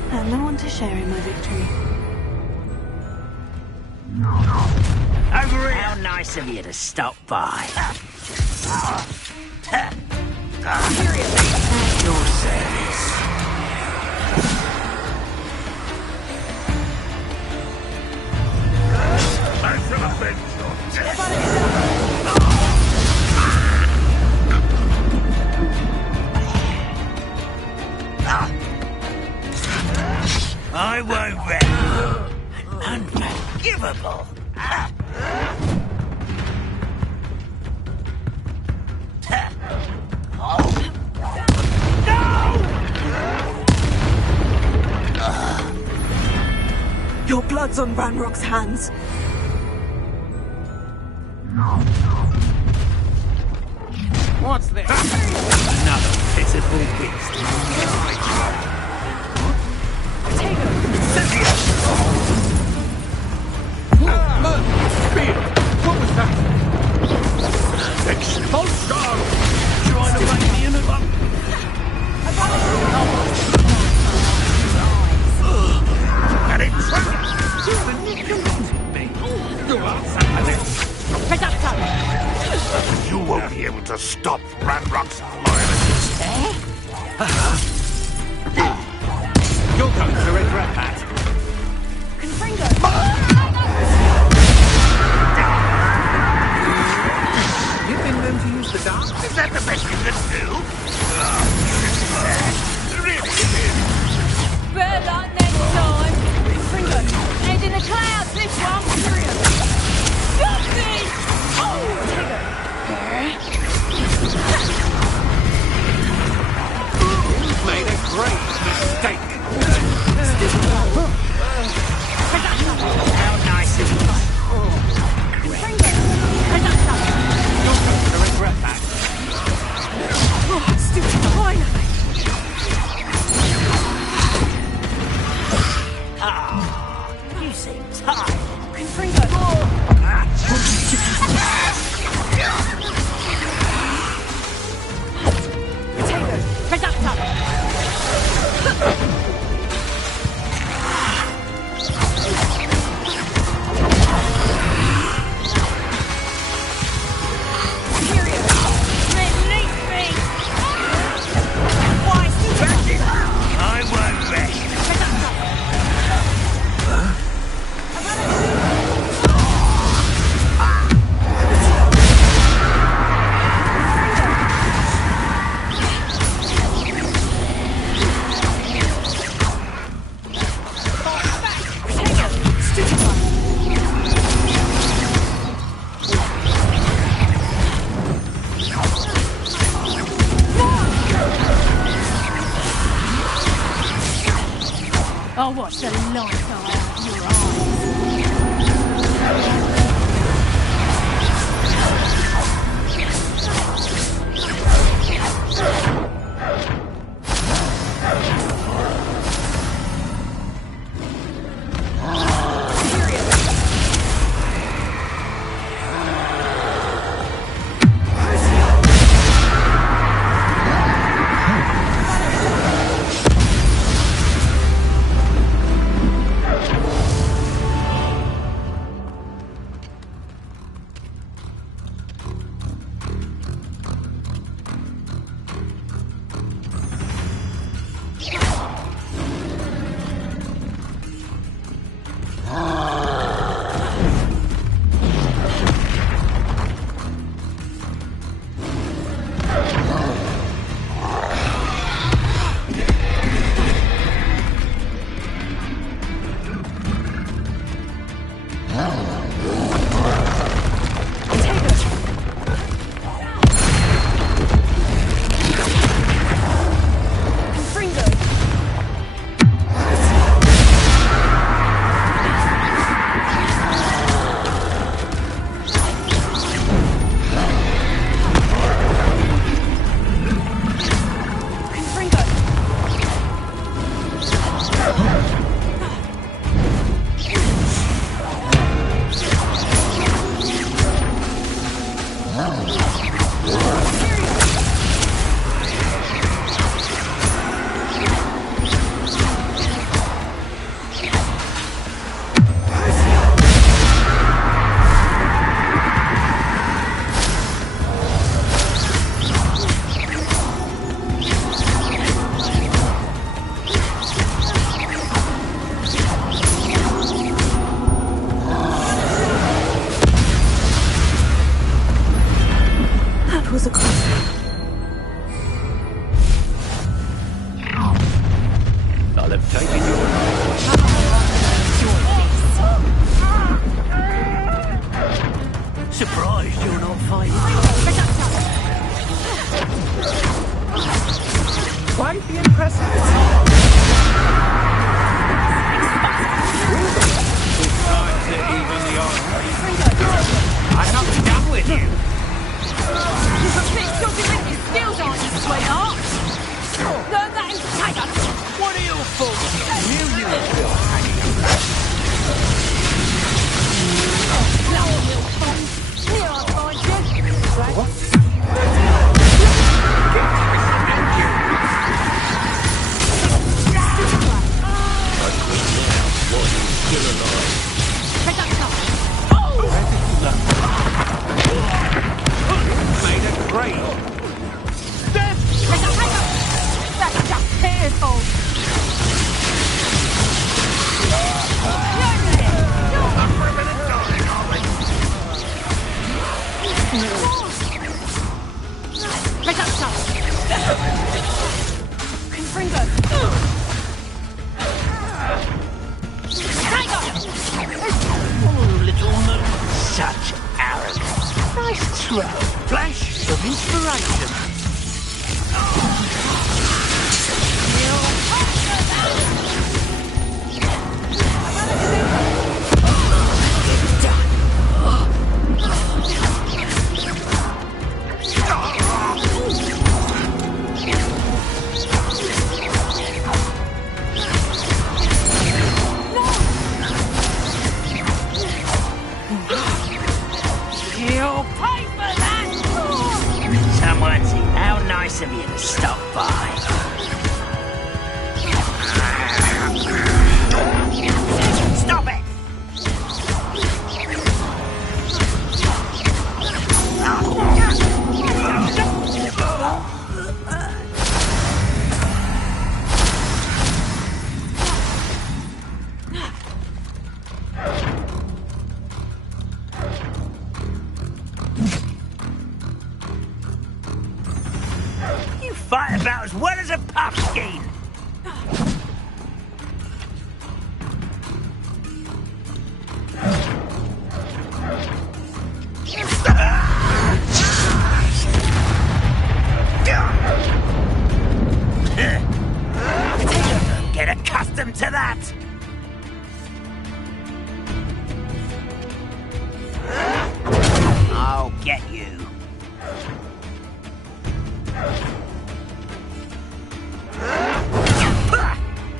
And no one to share in my victory. Over here. How nice of you to stop by. At your service. I shall avenge your death. I won't rest. Unforgivable. Your blood's on Ranrock's hands. What's this? Another pitiful beast. What was that? Expulsion! Trying to make me in a... And it You manipulated me. Go outside of this. You won't be able to stop Ranrock's loyalties. You're going to regret that. You've been known to use the dark. Is that the best you can do? Really, it is. Better luck next time. Confringo! Head in the clouds, this one! Got me! Made a great mistake. How nice of you. You're going to regret that. Stupid coin! You seem tired. Confringo! I won't rest. I'll watch the light out of your eyes. That was a close one. I'll have taken your Surprised you're not fighting. Quite the impressive. It's time to even the odds. I'm not done with you. You've a bit something with your skills, aren't you, sweetheart? Learn that in Tiger. What are you for? You knew it, Bill. Lower milk fun. Here I'll find you. What? Made a great. That's just pitiful. Confringo. Oh, little moon. Such arrogance. Nice throw. Flash of inspiration. You'll pay for that! Someone's here. How nice of you to stop by. Stop it! You fight about as well as a pumpkin. Get accustomed to that. I'll get you.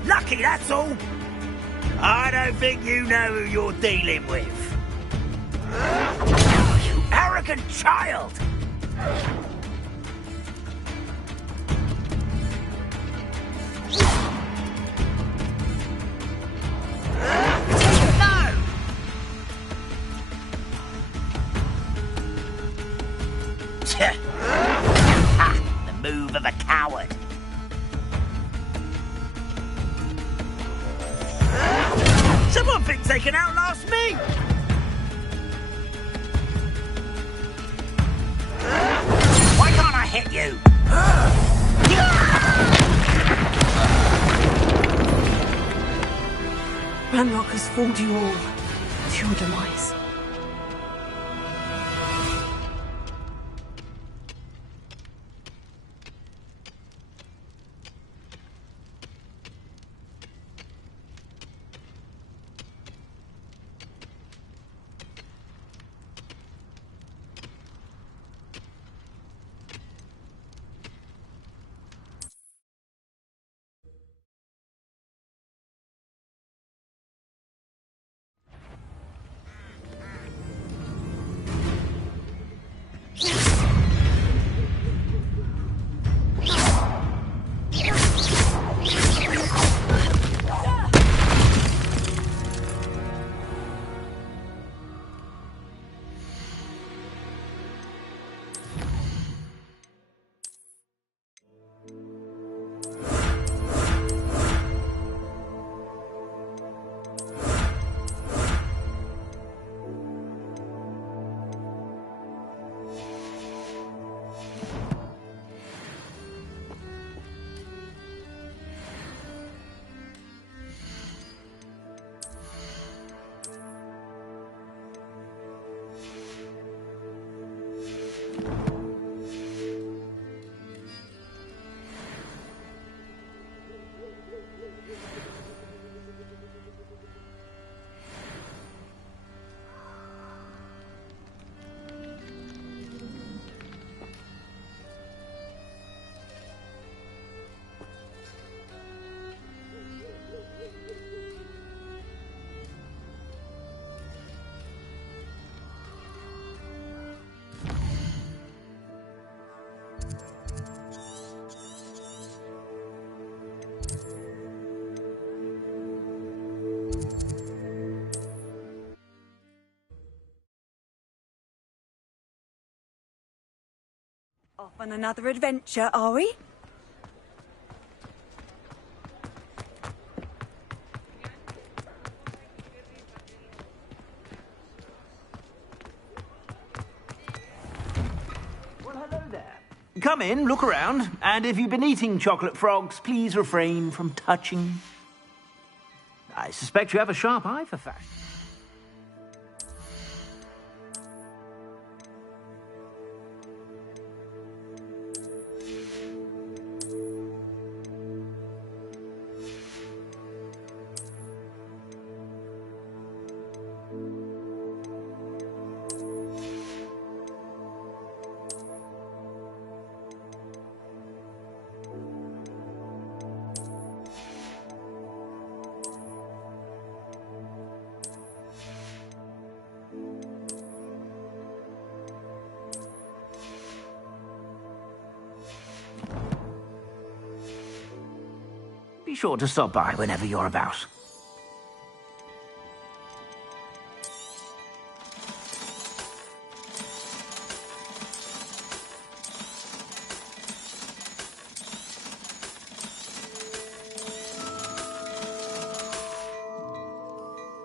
Lucky, that's all. I don't think you know who you're dealing with. You arrogant child! No! Ha! The move of a coward. Someone thinks they can outlast me! Why can't I hit you? Ranrock has fooled you all to your demise. Off on another adventure, are we? Well, hello there. Come in, look around, and if you've been eating chocolate frogs, please refrain from touching. I suspect you have a sharp eye for fashion. Be sure to stop by whenever you're about.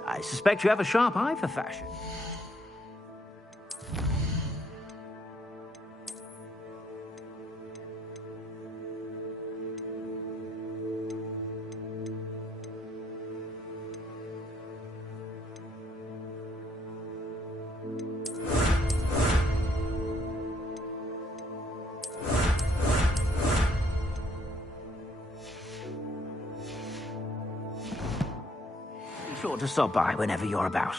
I suspect you have a sharp eye for fashion. Be sure to stop by whenever you're about.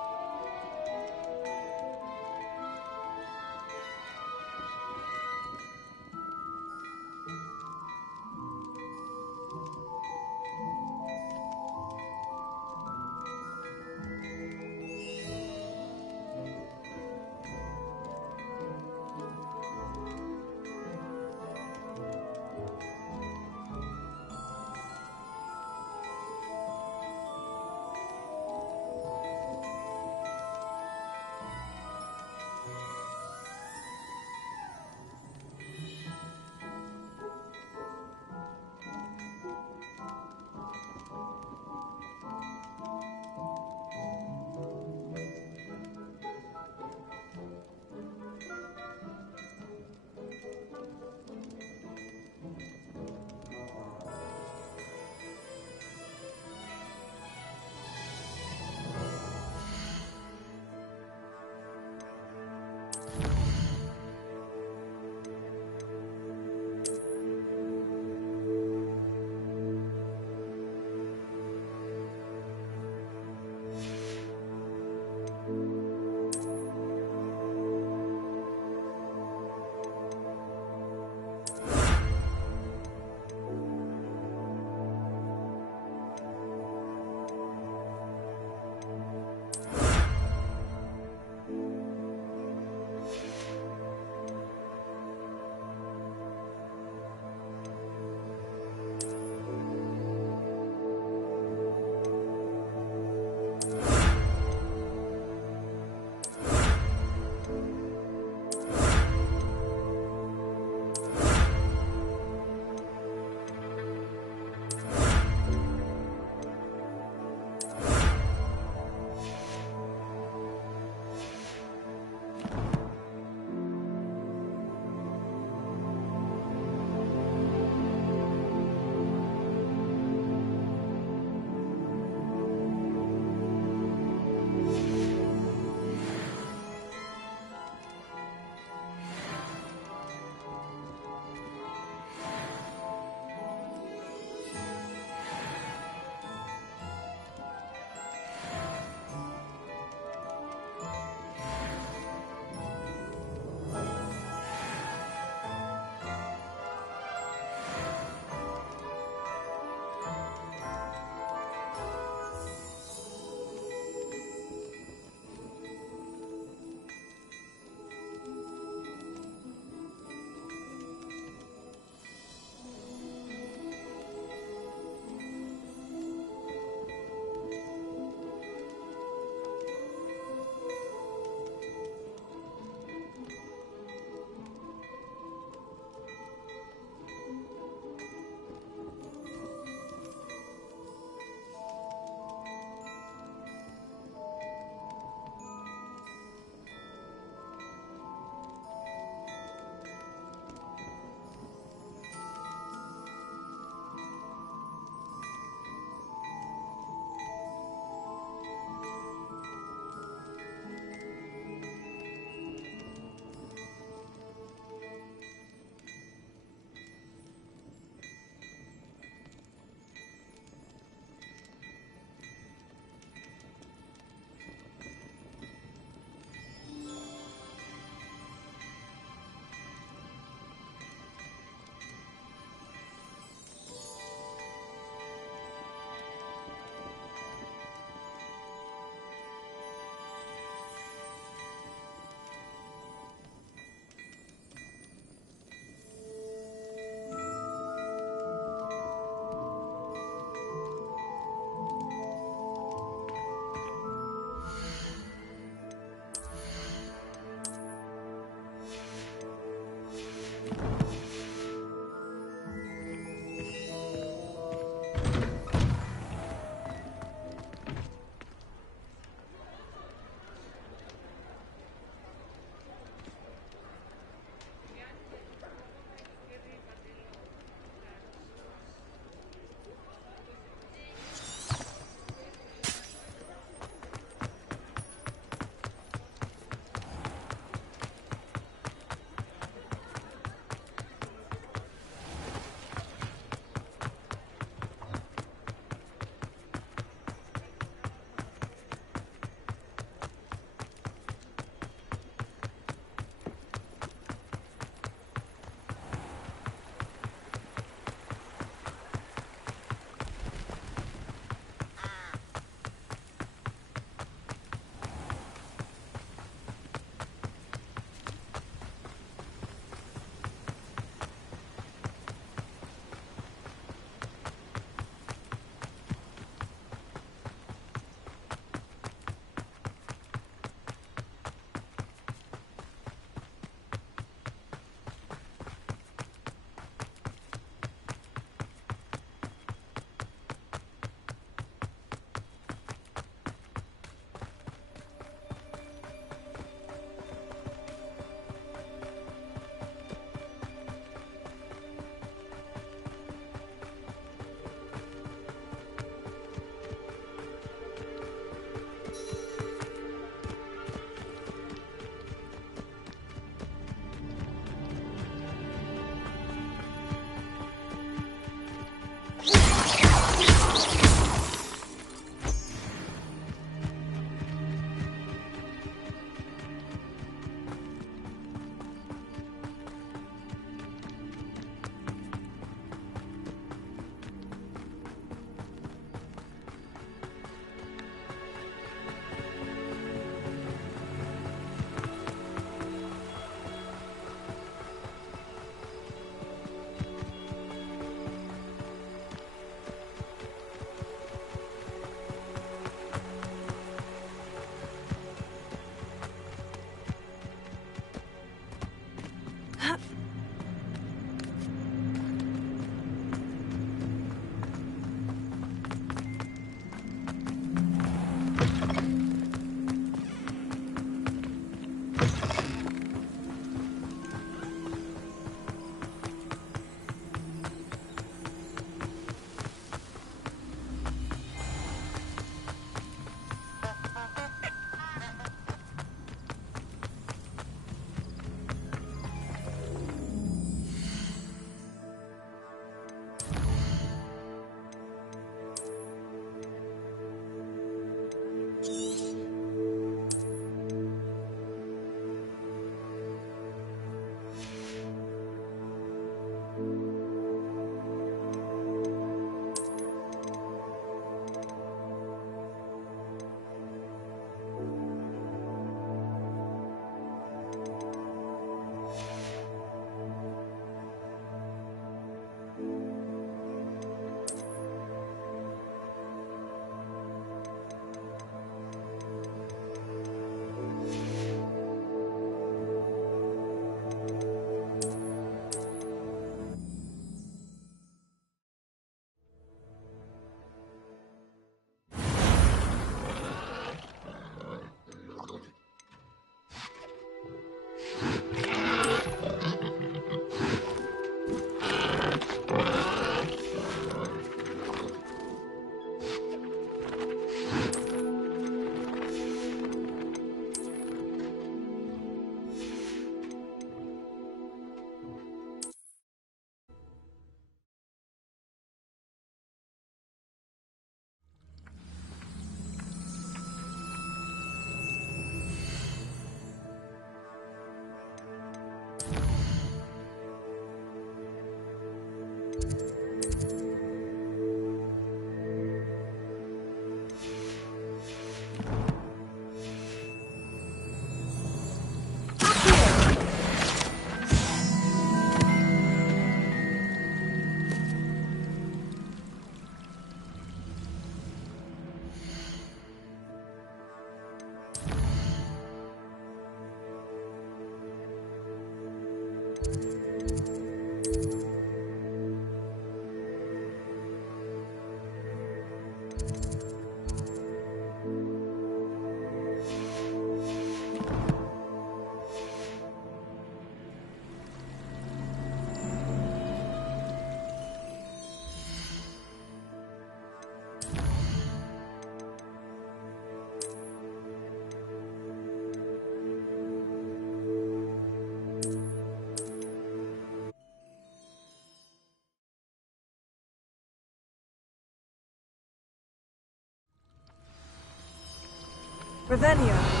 Revelio.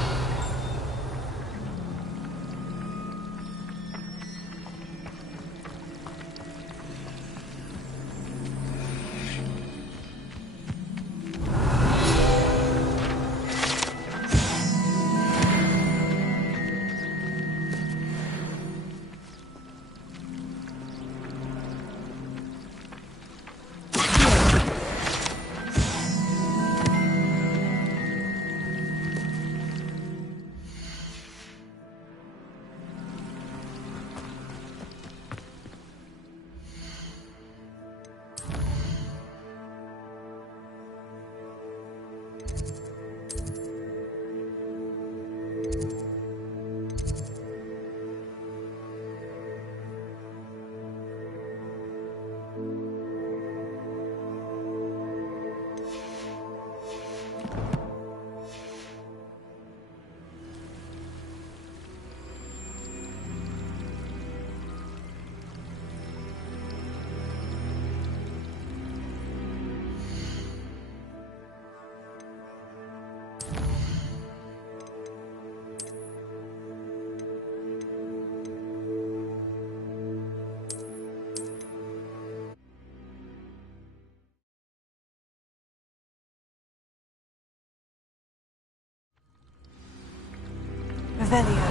Revelio.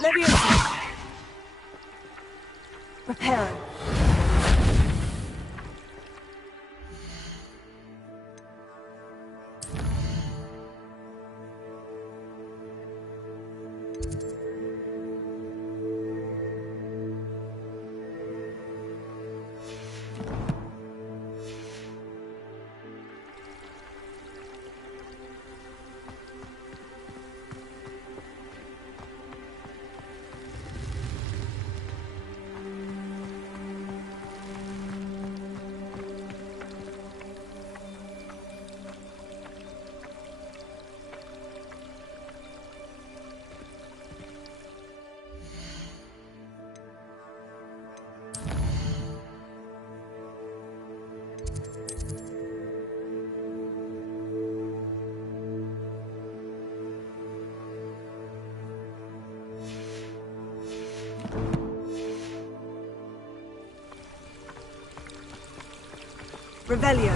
Leviosa. Reparo. Revelio.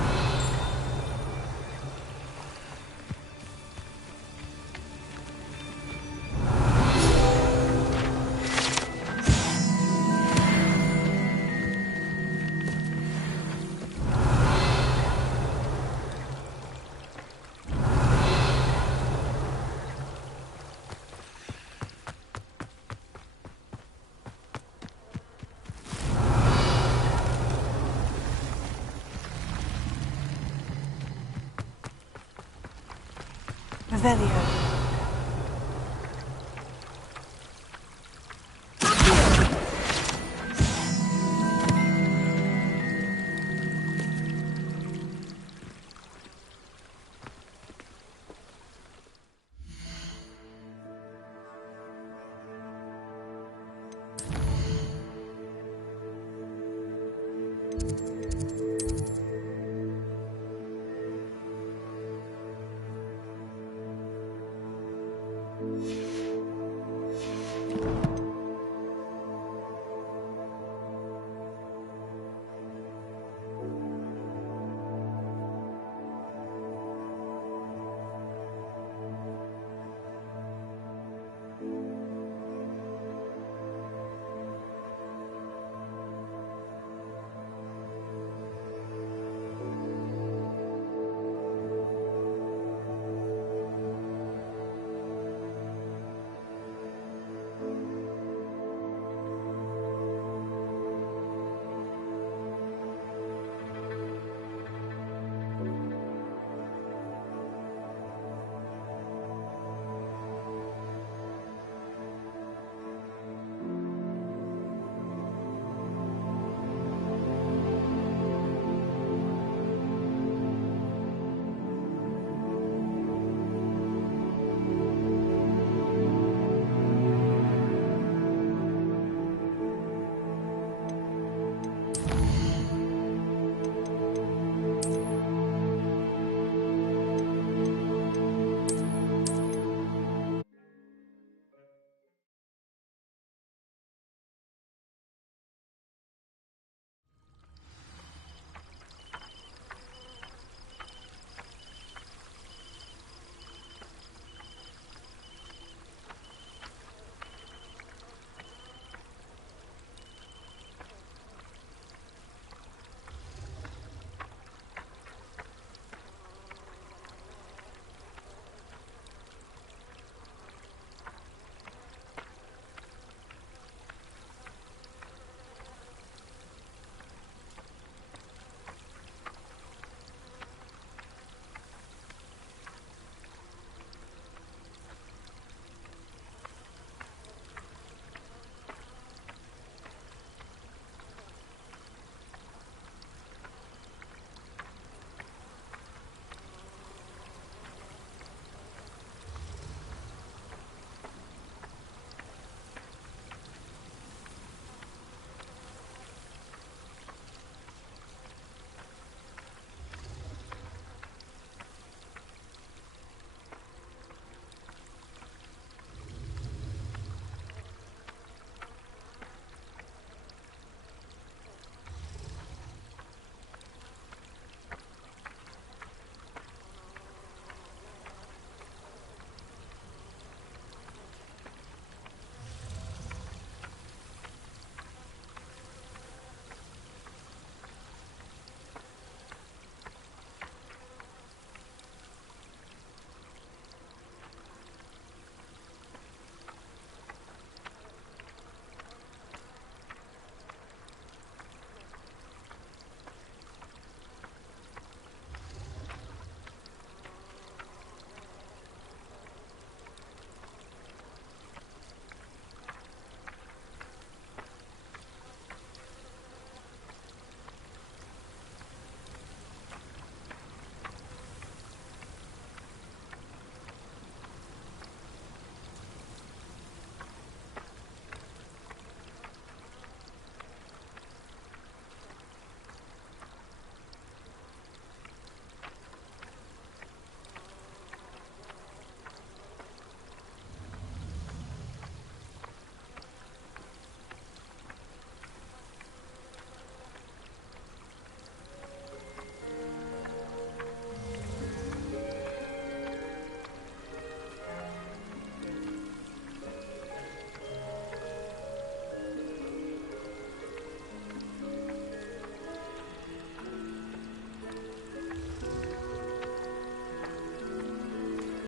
Revelio.